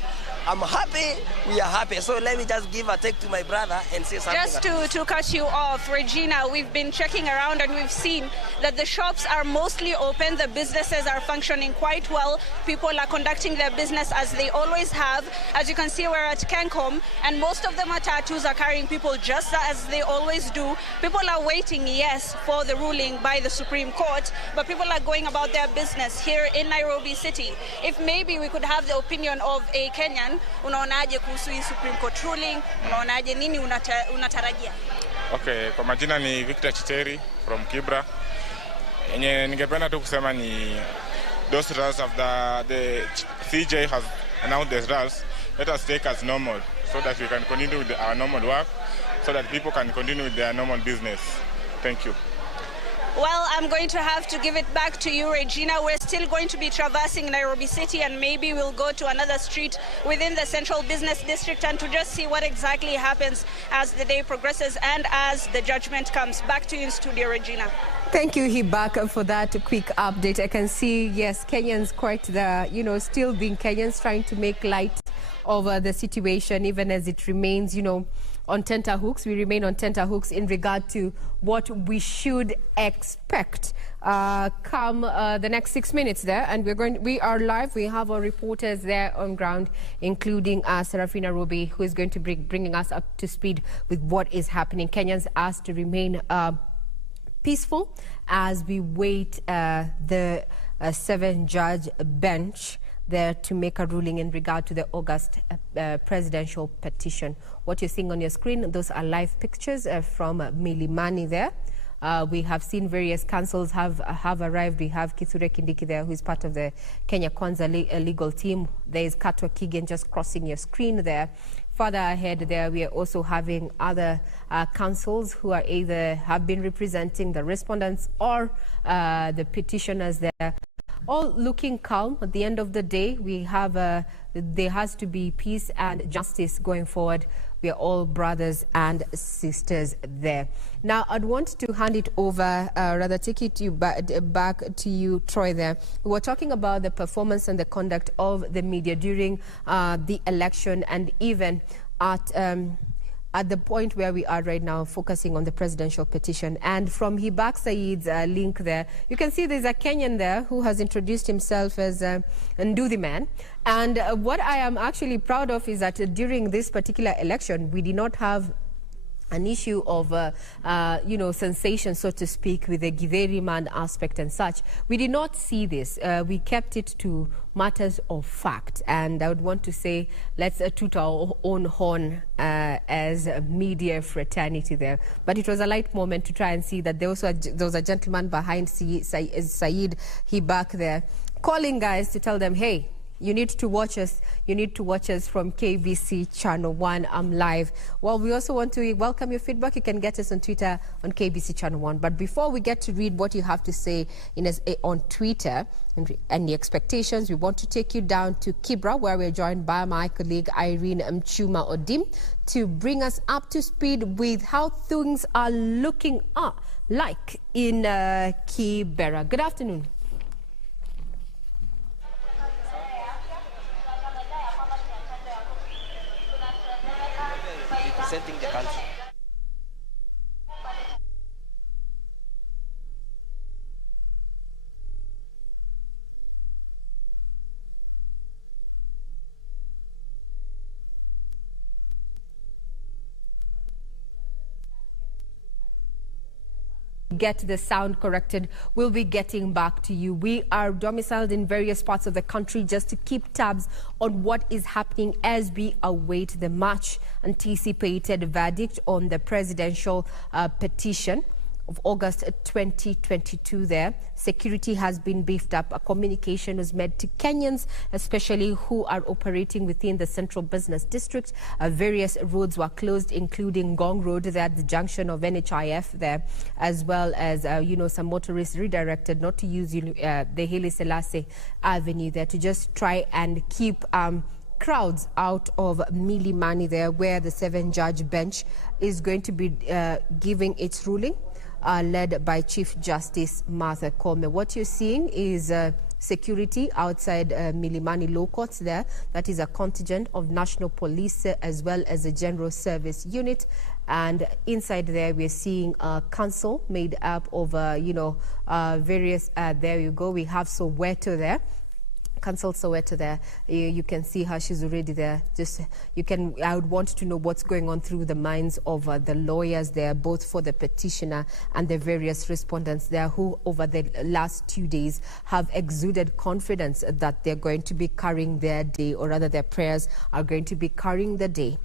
I'm happy, we are happy. So let me just give a take to my brother and say something. Just to cut you off, Regina, we've been checking around and we've seen that the shops are mostly open, the businesses are functioning quite well, people are conducting their business as they always have. As you can see, we're at Kencom, and most of the matatus are carrying people just as they always do. People are waiting, yes, for the ruling by the Supreme Court, but people are going about their business here in Nairobi City. If maybe we could have the opinion of a Kenyan, unaonaje kuhusu hii Supreme Court ruling? Unaonaje, nini unatarajia? Okay, kwa majina ni Victor Chiteri from Kibra. Yenye ningependa tu kusema ni those results of the CJ has announced the results. Let us take as normal so that we can continue with our normal work, so that people can continue with their normal business. Thank you. Well, I'm going to have to give it back to you, Regina. We're still going to be traversing Nairobi City, and maybe we'll go to another street within the Central Business District and to just see what exactly happens as the day progresses and as the judgment comes. Back to you in studio, Regina. Thank you, Hibak, for that quick update. I can see, yes, Kenyans quite still being Kenyans, trying to make light of the situation, even as it remains, on tenterhooks. We remain on tenterhooks in regard to what we should expect come the next 6 minutes there. And we are live. We have our reporters there on ground, including Serafina Robi, who is going to be bringing us up to speed with what is happening. Kenyans asked to remain peaceful as we wait the 7-judge bench there to make a ruling in regard to the August presidential petition. What you're seeing on your screen, those are live pictures from Milimani there. We have seen various councils have arrived. We have Kithure Kindiki there, who is part of the Kenya Kwanza legal team. There is Katwa Kigen just crossing your screen there. Further ahead there, we are also having other councils who are either have been representing the respondents or the petitioners there. All looking calm. At the end of the day, we have there has to be peace and justice going forward. We are all brothers and sisters there. Now, I'd want to hand it over, rather take it to back to you, Troy, there. We were talking about the performance and the conduct of the media during the election and even at at the point where we are right now, focusing on the presidential petition. And from Hibak Said's link there, you can see there's a Kenyan there who has introduced himself as Nduthi Man. And what I am actually proud of is that during this particular election, we did not have an issue of, sensation, so to speak, with the Githeri man aspect and such. We did not see this. We kept it to matters of fact. And I would want to say, let's toot our own horn as a media fraternity there. But it was a light moment to try and see that there was a gentleman behind Said Hibak there, calling guys to tell them, hey, you need to watch us. You need to watch us from KBC Channel 1. I'm live. Well, we also want to welcome your feedback. You can get us on Twitter on KBC Channel 1. But before we get to read what you have to say on Twitter and the expectations, we want to take you down to Kibra, where we're joined by my colleague Irene Mchuma Odim to bring us up to speed with how things are looking like in Kibera. Good afternoon. Representing the country. Get the sound corrected. We'll be getting back to you. We are domiciled in various parts of the country just to keep tabs on what is happening as we await the much anticipated verdict on the presidential petition of August 2022 there. Security has been beefed up. A communication was made to Kenyans, especially who are operating within the central business district. Various roads were closed, including Gong Road there at the junction of NHIF there, as well as, some motorists redirected not to use the Haile Selassie Avenue there to just try and keep crowds out of Milimani there, where the 7-judge bench is going to be giving its ruling. Led by Chief Justice Martha Koome. What you're seeing is security outside Milimani Law Courts there. That is a contingent of National Police as well as a General Service Unit. And inside there, we're seeing a council made up of, various, there you go, we have Soweto there. Council Soweto there. You can see how she's already there. I would want to know what's going on through the minds of the lawyers there, both for the petitioner and the various respondents there, who over the last 2 days have exuded confidence that they're going to be carrying their day, or rather their prayers are going to be carrying the day.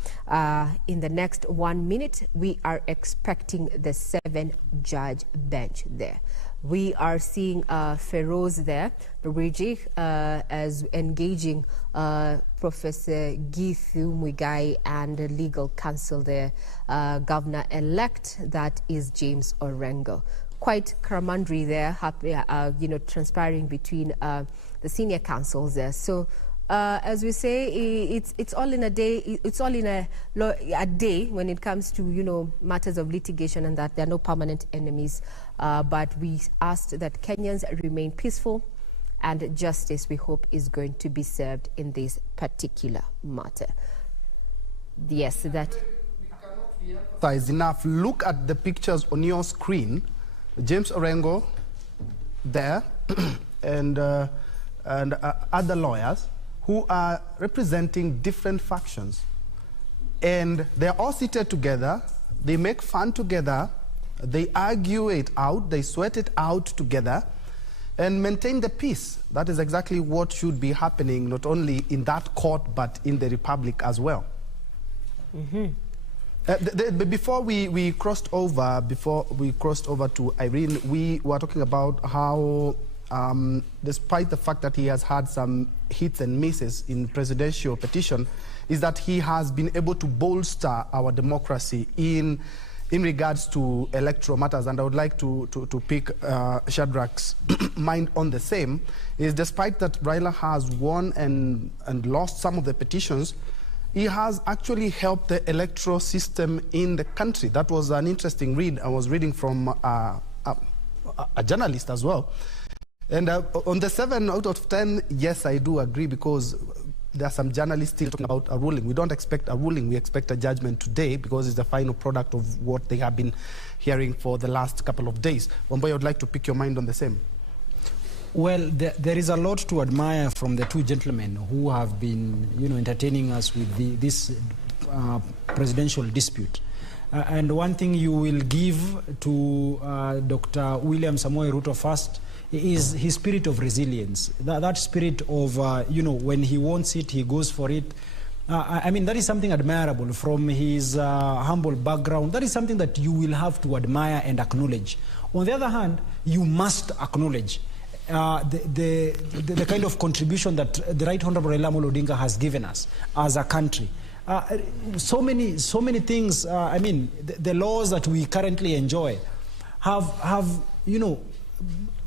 In the next 1 minute, we are expecting the 7-judge bench there. We are seeing Feroz there, Luigi, as engaging Professor Githu Muigai and the legal counsel there, Governor-elect, that is James Orengo. Quite camaraderie there, transpiring between the senior counsels there. So, as we say, it's all in a day. It's all in a day when it comes to matters of litigation, and that there are no permanent enemies. But we asked that Kenyans remain peaceful, and justice, we hope, is going to be served in this particular matter. Yes, that. Size enough. Look at the pictures on your screen. James Orengo there, and other lawyers who are representing different factions. And they're all seated together, they make fun together, they argue it out, they sweat it out together, and maintain the peace. That is exactly what should be happening, not only in that court, but in the Republic as well. Mm-hmm. Before we crossed over to Irene, we were talking about how despite the fact that he has had some hits and misses in presidential petition, is that he has been able to bolster our democracy in regards to electoral matters. And I would like to pick Shadrach's mind on the same, is despite that Raila has won and lost some of the petitions, he has actually helped the electoral system in the country. That was an interesting read. I was reading from a journalist as well. And on the 7 out of 10, yes, I do agree, because there are some journalists still talking about a ruling. We don't expect a ruling. We expect a judgment today because it's the final product of what they have been hearing for the last couple of days. Wamboy, I would like to pick your mind on the same. Well, there is a lot to admire from the two gentlemen who have been, entertaining us with this presidential dispute. And one thing you will give to Dr. William Samoei Ruto first is his spirit of resilience. That spirit of, when he wants it, he goes for it. I mean, that is something admirable from his humble background. That is something that you will have to admire and acknowledge. On the other hand, you must acknowledge the kind of contribution that the Right Honorable Raila Amolo Odinga has given us as a country. So many things. I mean, the laws that we currently enjoy have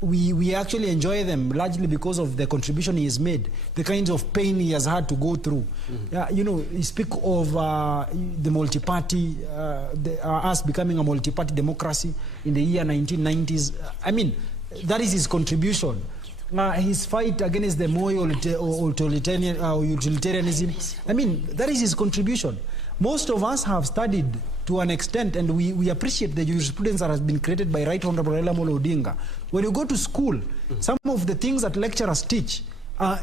we actually enjoy them largely because of the contribution he has made, the kinds of pain he has had to go through. You speak of the multi-party, us becoming a multi-party democracy in the year 1990s. I mean, that is his contribution. His fight against the Moi utilitarianism, I mean, that is his contribution. Most of us have studied to an extent, and we appreciate the jurisprudence that has been created by Right Honorable Raila Amolo Odinga. When you go to school, some of the things that lecturers teach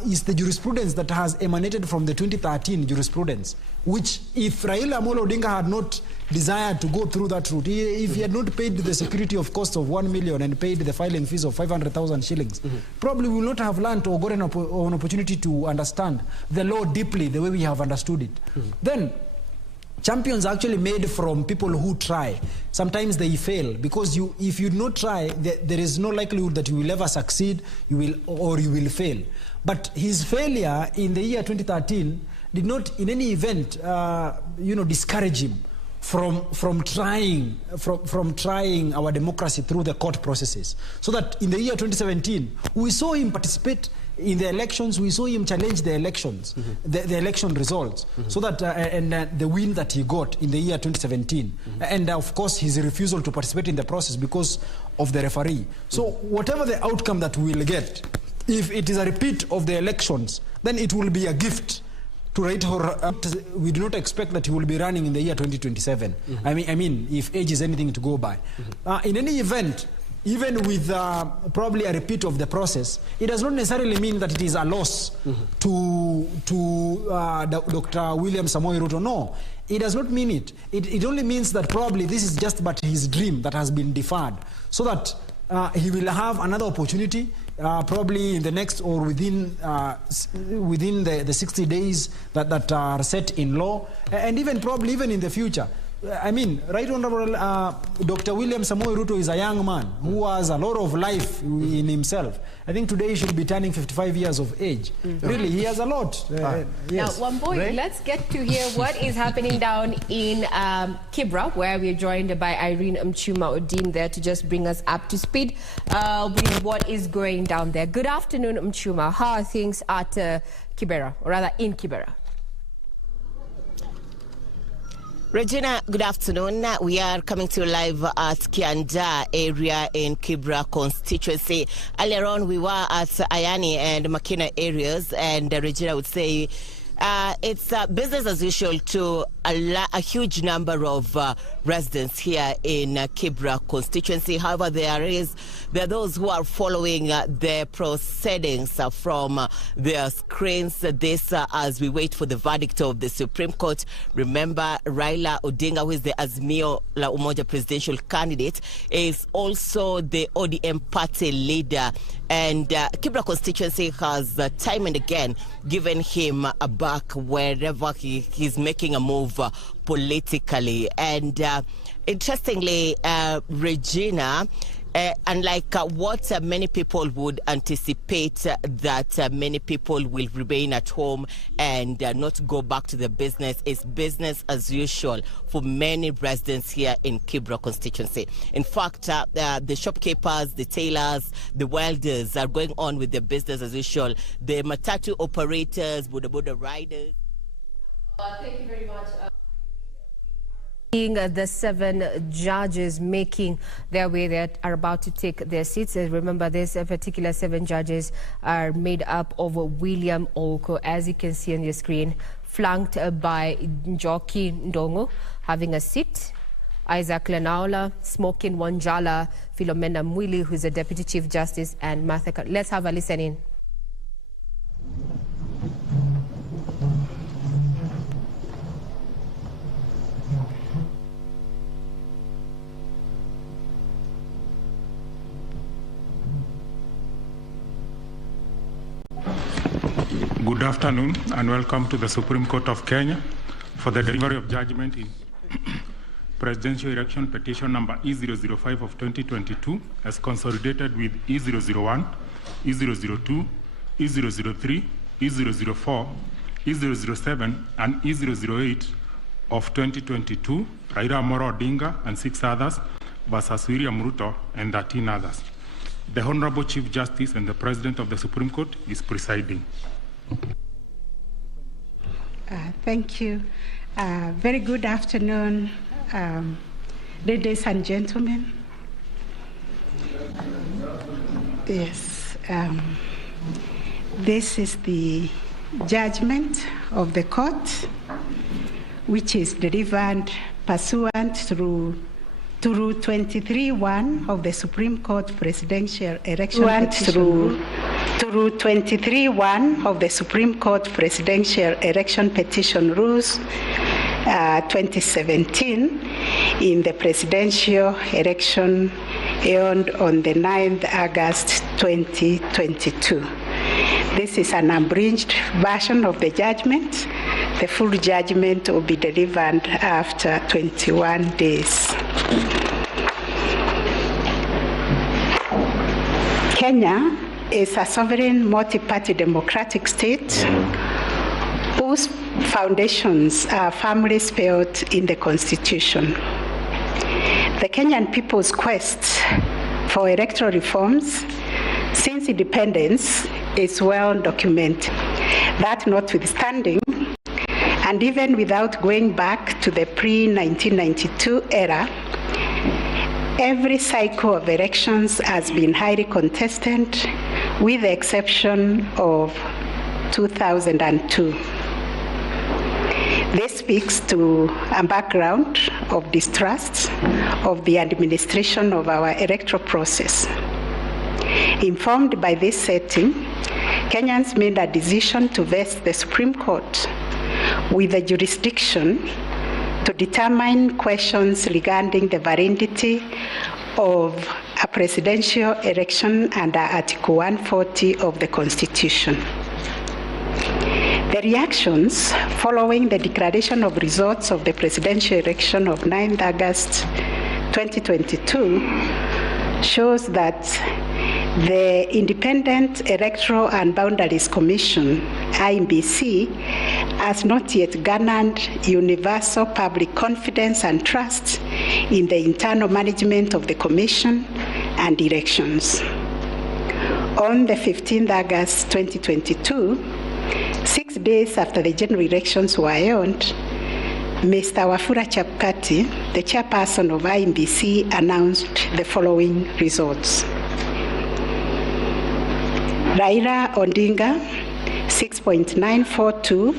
is the jurisprudence that has emanated from the 2013 jurisprudence, which if Raila Amolo Odinga had not desired to go through that route, if he had not paid the security of cost of 1 million and paid the filing fees of 500,000 shillings, probably we will not have learned or gotten an opportunity to understand the law deeply the way we have understood it. Then, champions are actually made from people who try. Sometimes they fail because if you do not try, there is no likelihood that you will ever succeed, you will fail. But his failure in the year 2013 did not in any event discourage him from trying our democracy through the court processes. So that in the year 2017, we saw him participate in the elections, we saw him challenge the elections, the election results, so that the win that he got in the year 2017, and of course his refusal to participate in the process because of the referee. So whatever the outcome that we will get, if it is a repeat of the elections, then it will be a gift to Right Honorable. We do not expect that he will be running in the year 2027. I mean, if age is anything to go by. In any event, even with probably a repeat of the process, it does not necessarily mean that it is a loss to Dr. William Samoei Ruto. No, it does not mean it. It only means that probably this is just but his dream that has been deferred, so that he will have another opportunity, probably in the next or within the 60 days that are set in law, and even probably even in the future. I mean, Right Honorable Dr. William Samoei Ruto is a young man who has a lot of life in himself. I think today he should be turning 55 years of age. Really, he has a lot. Yes. Now, Wamboy, right? Let's get to hear what is happening down in Kibra, where we're joined by Irene Mchuma Odin there to just bring us up to speed with what is going down there. Good afternoon, Mchuma. How are things at Kibera, or rather in Kibera? Regina, good afternoon. We are coming to you live at Kianda area in Kibra constituency. Earlier on, we were at Ayani and Makina areas, and Regina would say it's business as usual to a huge number of residents here in Kibra constituency. However, there are those who are following the proceedings from their screens. This as we wait for the verdict of the Supreme Court. Remember, Raila Odinga, who is the Azimio la Umoja presidential candidate, is also the ODM party leader. And Kibra constituency has time and again given him a back wherever he's making a move politically. And interestingly, Regina, unlike what many people would anticipate, that many people will remain at home and not go back to the business, is business as usual for many residents here in Kibra constituency. In fact, the shopkeepers, the tailors, the welders are going on with their business as usual. The matatu operators, boda boda riders. Thank you very much. The 7 judges making their way that are about to take their seats. Remember, this particular 7 judges are made up of William Oko, as you can see on your screen, flanked by Njoki Ndongo having a seat, Isaac Lenaola, Smokin Wanjala, Philomena Mwili, who's a Deputy Chief Justice, and Martha. Let's have a listen in. Good afternoon and welcome to the Supreme Court of Kenya for the delivery of judgment in presidential election petition number E005 of 2022 as consolidated with E001, E002, E003, E004, E007 and E008 of 2022, Raila Amolo Odinga and 6 others versus William Ruto and 13 others. The Honorable Chief Justice and the President of the Supreme Court is presiding. Thank you. Very good afternoon, ladies and gentlemen. Yes, this is the judgment of the court, which is delivered pursuant through Rule 23(1) of the Supreme Court Presidential Election Petition. Rule 23(1) of the Supreme Court Presidential Election Petition Rules 2017 in the presidential election held on the 9th August 2022. This is an abridged version of the judgment. The full judgment will be delivered after 21 days. Kenya is a sovereign multi-party democratic state whose foundations are firmly spelled in the Constitution. The Kenyan people's quest for electoral reforms since independence is well documented. That notwithstanding, and even without going back to the pre-1992 era, every cycle of elections has been highly contested, with the exception of 2002. This speaks to a background of distrust of the administration of our electoral process. Informed by this setting, Kenyans made a decision to vest the Supreme Court with the jurisdiction to determine questions regarding the validity of a presidential election under Article 140 of the Constitution. The reactions following the declaration of results of the presidential election of 9th August 2022 shows that the Independent Electoral and Boundaries Commission, IEBC, has not yet garnered universal public confidence and trust in the internal management of the Commission and elections. On the 15th August 2022, 6 days after the general elections were held, Mr. Wafula Chapkati, the chairperson of IEBC, announced the following results. Raila Odinga, 6.942,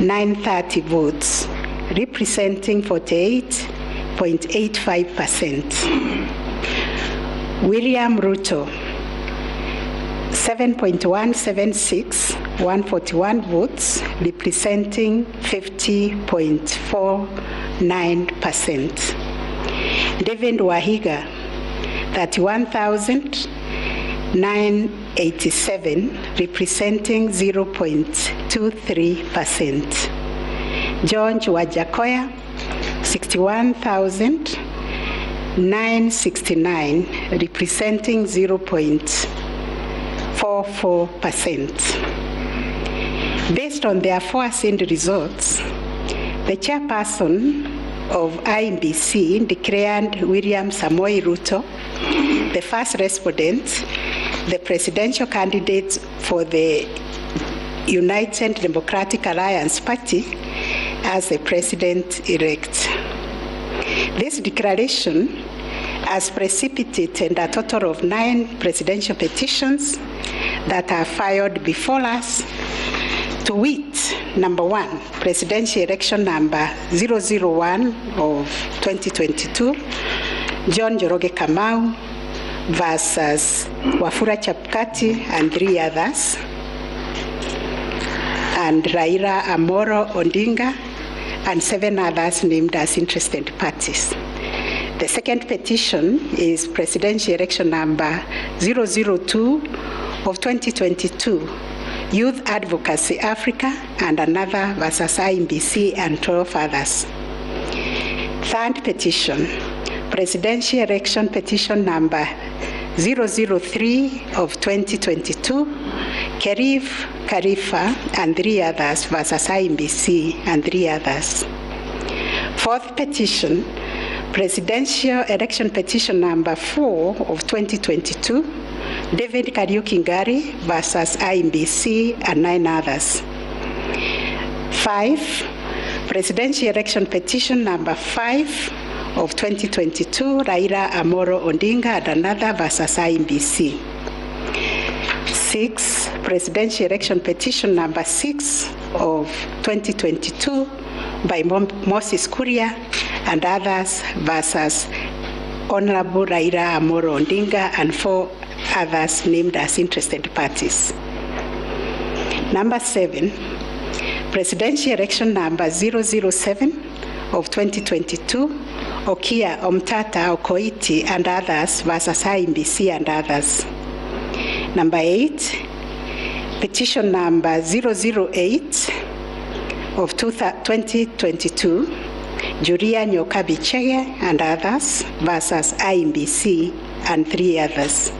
930 votes, representing 48.85%. William Ruto, 7.176, 141 votes, representing 50.49%. David Wahiga, 31,987, representing 0.23%. George Wajakoya, 61,969, representing 0.44%. Based on the aforesaid results, the chairperson of IEBC declared William Samoei Ruto the first respondent, the presidential candidate for the United Democratic Alliance Party, as the president-elect. This declaration has precipitated a total of 9 presidential petitions that are filed before us, to wit, number 1, presidential election number 001 of 2022, John Njoroge Kamau versus Wafula Chebukati and 3 others, and Raila Amolo Odinga and 7 others named as interested parties. The second petition is presidential election number 002 of 2022, Youth Advocacy Africa and another versus IEBC and 12 others. Third petition, presidential election petition number 003 of 2022, Kerif Khalifa and 3 others versus IEBC and 3 others. Fourth petition, presidential election petition number 4 of 2022, David Kariuki Ngari versus IEBC and 9 others. 5, presidential election petition number 5 of 2022, Raila Amolo Odinga and another versus IEBC. 6, presidential election petition number 6 of 2022 by Moses Kuria and others versus Honorable Raila Amolo Odinga and 4 others named as interested parties. Number 7, presidential election number 007 of 2022, Okia Omtata Okoiti and others versus IEBC and others. Number 8, petition number 008 of 2022, Julia Nyokabi Chege and others versus IEBC and 3 others.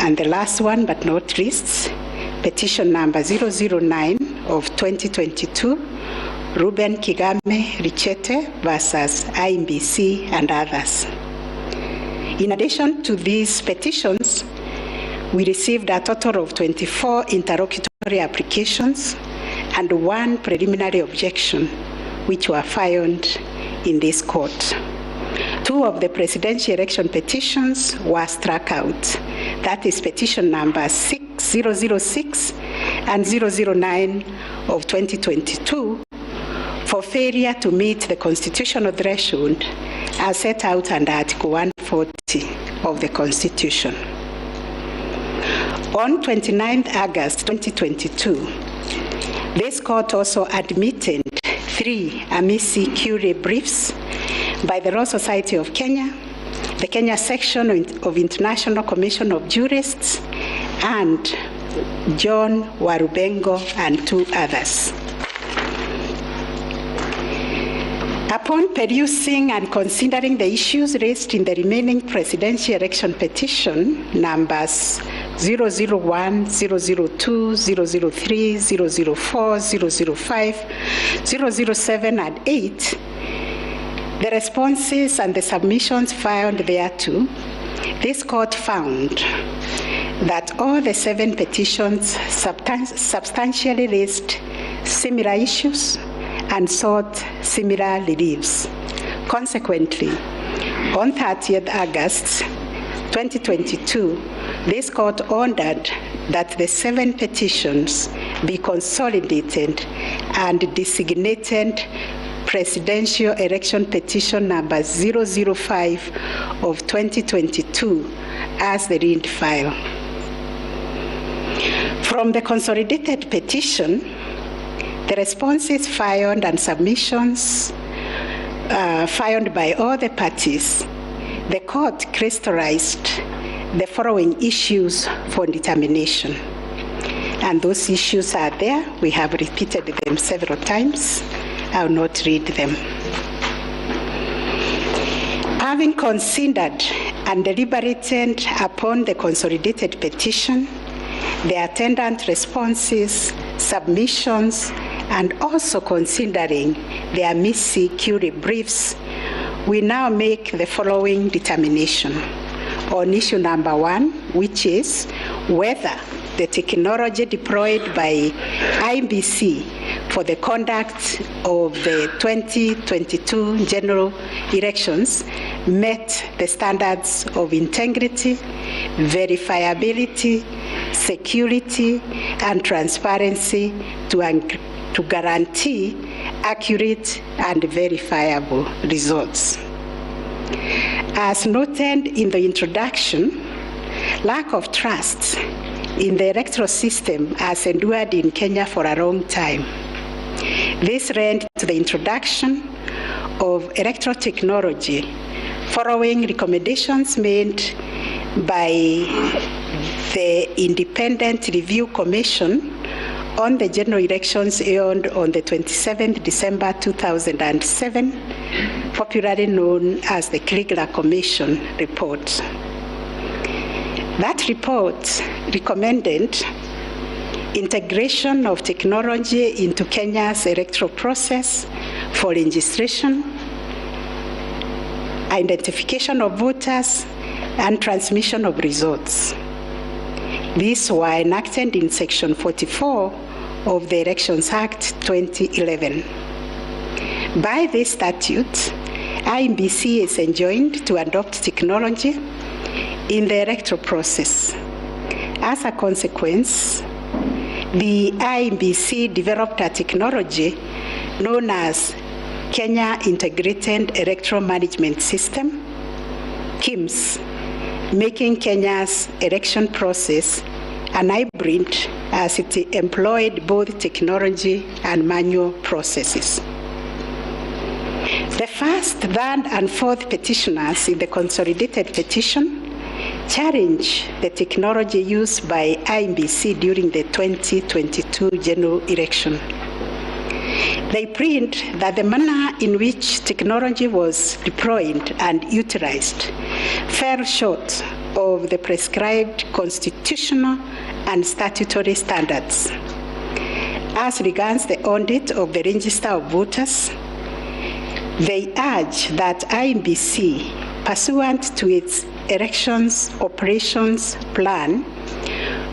And the last one but not least, petition number 009 of 2022, Ruben Kigame Richete versus IEBC and others. In addition to these petitions, we received a total of 24 interlocutory applications and 1 preliminary objection, which were filed in this court. 2 of the presidential election petitions were struck out. That is petition number 006 and 009 of 2022 for failure to meet the constitutional threshold as set out under Article 140 of the Constitution. On 29 August 2022, this court also admitted 3 amici curiae briefs by the Law Society of Kenya, the Kenya section of International Commission of Jurists, and John Warubengo and 2 others. Upon perusing and considering the issues raised in the remaining presidential election petition numbers 001, 002, 003, 004, 005, 007, and 8, the responses and the submissions filed thereto, this court found that all the 7 petitions substantially raised similar issues and sought similar reliefs. Consequently, on 30th August 2022, this court ordered that the 7 petitions be consolidated and designated presidential election petition number 005 of 2022 as the read file. From the consolidated petition, the responses filed and submissions filed by all the parties, the court crystallized the following issues for determination. And those issues are there. We have repeated them several times. I will not read them. Having considered and deliberated upon the consolidated petition, the attendant responses, submissions, and also considering the amici curiae briefs, we now make the following determination on issue number 1, which is whether the technology deployed by IEBC for the conduct of the 2022 general elections met the standards of integrity, verifiability, security, and transparency to guarantee accurate and verifiable results. As noted in the introduction, lack of trust in the electoral system has endured in Kenya for a long time. This led to the introduction of electoral technology following recommendations made by the Independent Review Commission on the general elections held on the 27th December 2007, popularly known as the Kriegler Commission report. That report recommended integration of technology into Kenya's electoral process for registration, identification of voters, and transmission of results. These were enacted in Section 44 of the Elections Act 2011. By this statute, IEBC is enjoined to adopt technology in the electoral process. As a consequence, the IEBC developed a technology known as Kenya Integrated Electoral Management System, KIMS, making Kenya's election process an hybrid as it employed both technology and manual processes. The first, third, and fourth petitioners in the consolidated petition challenge the technology used by IEBC during the 2022 general election. They plead that the manner in which technology was deployed and utilized fell short of the prescribed constitutional and statutory standards. As regards the audit of the register of voters, they urge that IEBC, pursuant to its elections operations plan,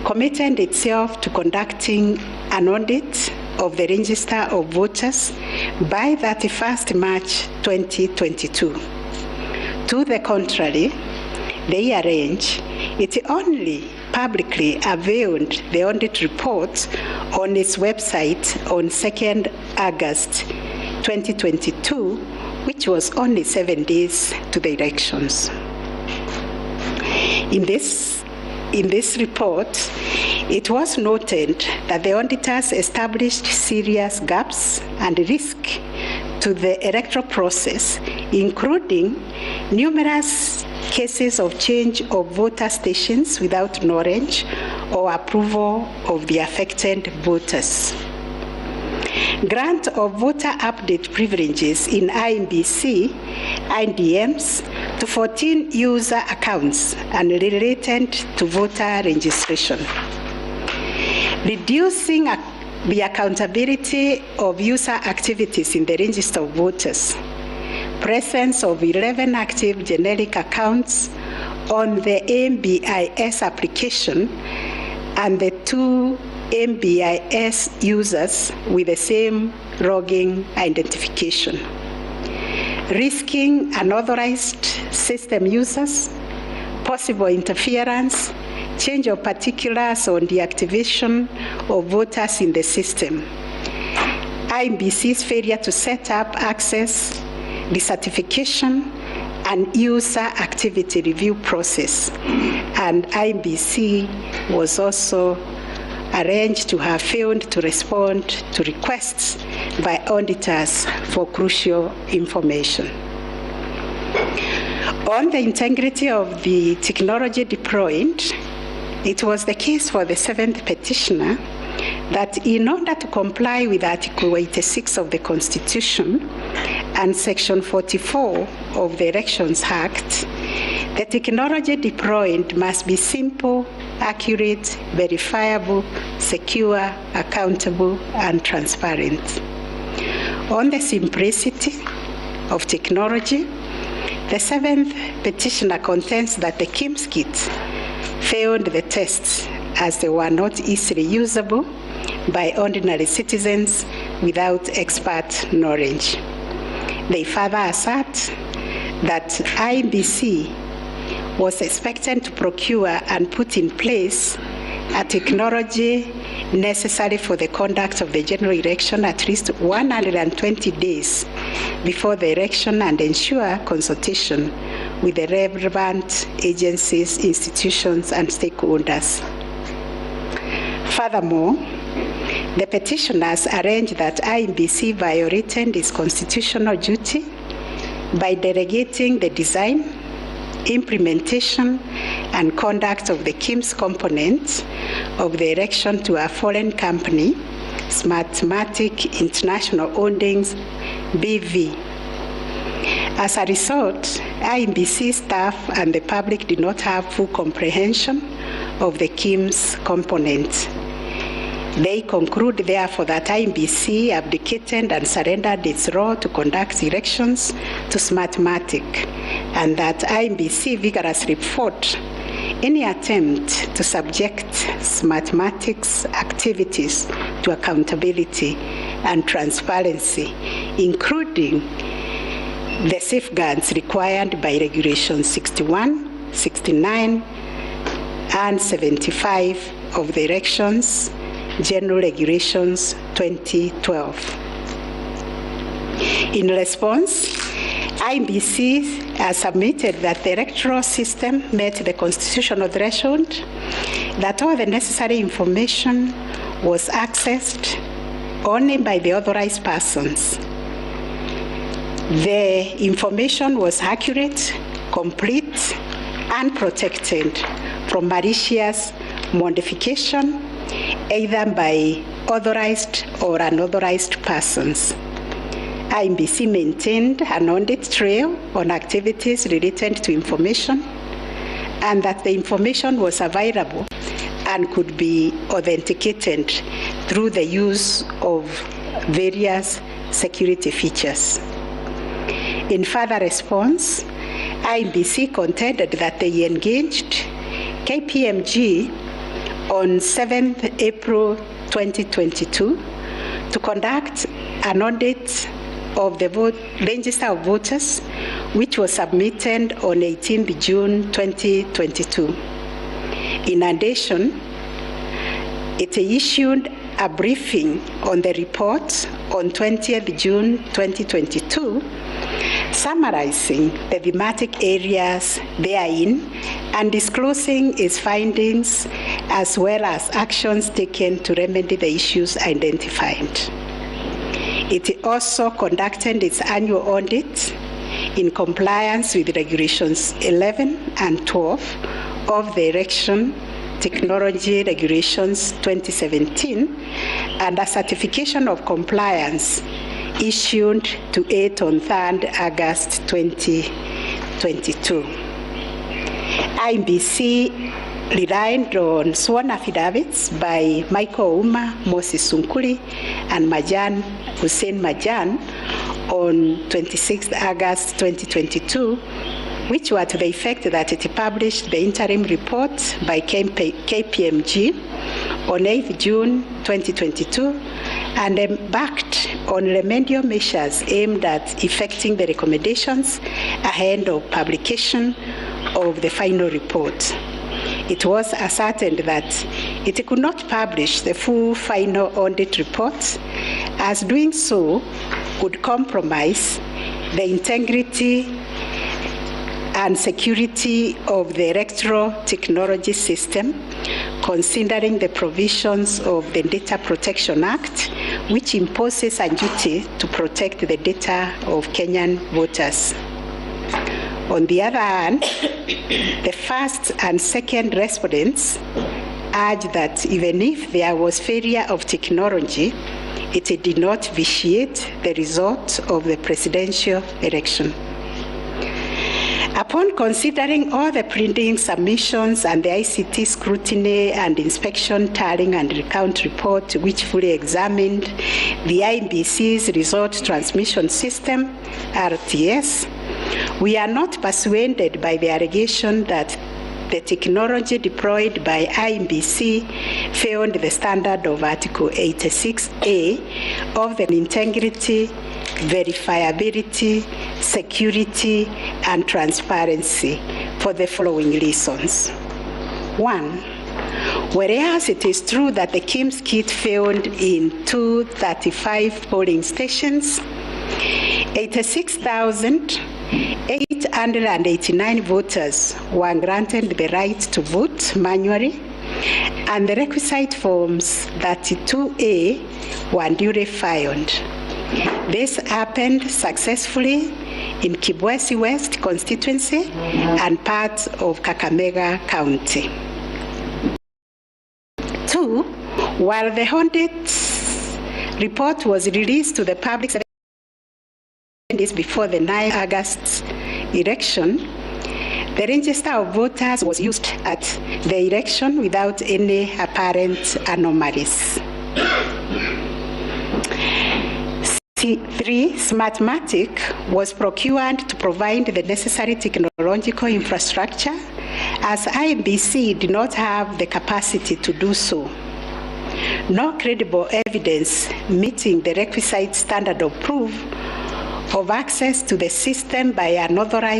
committed itself to conducting an audit of the register of voters by 31st March 2022. To the contrary, they arrange it only publicly availed the audit report on its website on 2nd August 2022, which was only 7 days to the elections. In this report, it was noted that the auditors established serious gaps and risk to the electoral process, including numerous cases of change of voter stations without knowledge or approval of the affected voters. Grant of voter update privileges in IEBC, IDMs, to 14 user accounts and related to voter registration. Reducing the accountability of user activities in the register of voters. Presence of 11 active generic accounts on the MBIS application and the 2 MBIS users with the same logging identification. Risking unauthorized system users, possible interference, change of particulars on the activation of voters in the system. IEBC's failure to set up access, decertification, and user activity review process. And IEBC was also arranged to have failed to respond to requests by auditors for crucial information. On the integrity of the technology deployed, it was the case for the seventh petitioner that in order to comply with Article 86 of the Constitution and Section 44 of the Elections Act, the technology deployed must be simple, accurate, verifiable, secure, accountable, and transparent. On the simplicity of technology, the seventh petitioner contends that the KIMS kit failed the tests as they were not easily usable by ordinary citizens without expert knowledge. They further assert that IEBC was expected to procure and put in place a technology necessary for the conduct of the general election at least 120 days before the election and ensure consultation with the relevant agencies, institutions, and stakeholders. Furthermore, the petitioners arranged that IEBC violated its constitutional duty by delegating the design, implementation, and conduct of the KIMS component of the election to a foreign company, Smartmatic International Holdings, BV. As a result, IEBC staff and the public did not have full comprehension of the KIMS component. They conclude, therefore, that IEBC abdicated and surrendered its role to conduct elections to Smartmatic, and that IEBC vigorously fought any attempt to subject Smartmatic's activities to accountability and transparency, including the safeguards required by Regulations 61, 69, and 75 of the Elections General Regulations 2012. In response, IEBC has submitted that the electoral system met the constitutional threshold, that all the necessary information was accessed only by the authorized persons. The information was accurate, complete, and protected from malicious modification, either by authorized or unauthorized persons. IEBC maintained an audit trail on activities related to information, and that the information was available and could be authenticated through the use of various security features. In further response, IEBC contended that they engaged KPMG on 7th April 2022 to conduct an audit of the register of voters, which was submitted on 18th June 2022. In addition, it issued a briefing on the report on 20th June 2022, summarizing the thematic areas therein and disclosing its findings as well as actions taken to remedy the issues identified. It also conducted its annual audit in compliance with Regulations 11 and 12 of the Election Technology Regulations 2017 and a certification of compliance issued to it on 3rd August 2022. IEBC relied on sworn affidavits by Michael Uma, Moses Sunkuri, and Majan Hussein Majan on 26th August 2022, which were to the effect that it published the interim report by KPMG on 8th June 2022 and embarked on remedial measures aimed at effecting the recommendations ahead of publication of the final report. It was ascertained that it could not publish the full final audit report, as doing so would compromise the integrity and security of the electoral technology system, considering the provisions of the Data Protection Act, which imposes a duty to protect the data of Kenyan voters. On the other hand, the first and second respondents urged that even if there was failure of technology, it did not vitiate the result of the presidential election. Upon considering all the printing submissions and the ICT scrutiny and inspection tallying and recount report, which fully examined the IEBC's result transmission system, RTS, we are not persuaded by the allegation that the technology deployed by IEBC failed the standard of Article 86A of the integrity, verifiability, security, and transparency for the following reasons. 1. Whereas it is true that the KIMS kit failed in 235 polling stations, 86,889 voters were granted the right to vote manually, and the requisite forms 32A were duly filed. This happened successfully in Kibwezi West constituency and parts of Kakamega County. 2. While the audit report was released to the public 7 days before the 9 August election, the register of voters was used at the election without any apparent anomalies. 3. Smartmatic was procured to provide the necessary technological infrastructure, as IEBC did not have the capacity to do so. No credible evidence meeting the requisite standard of proof of access to the system by an authorized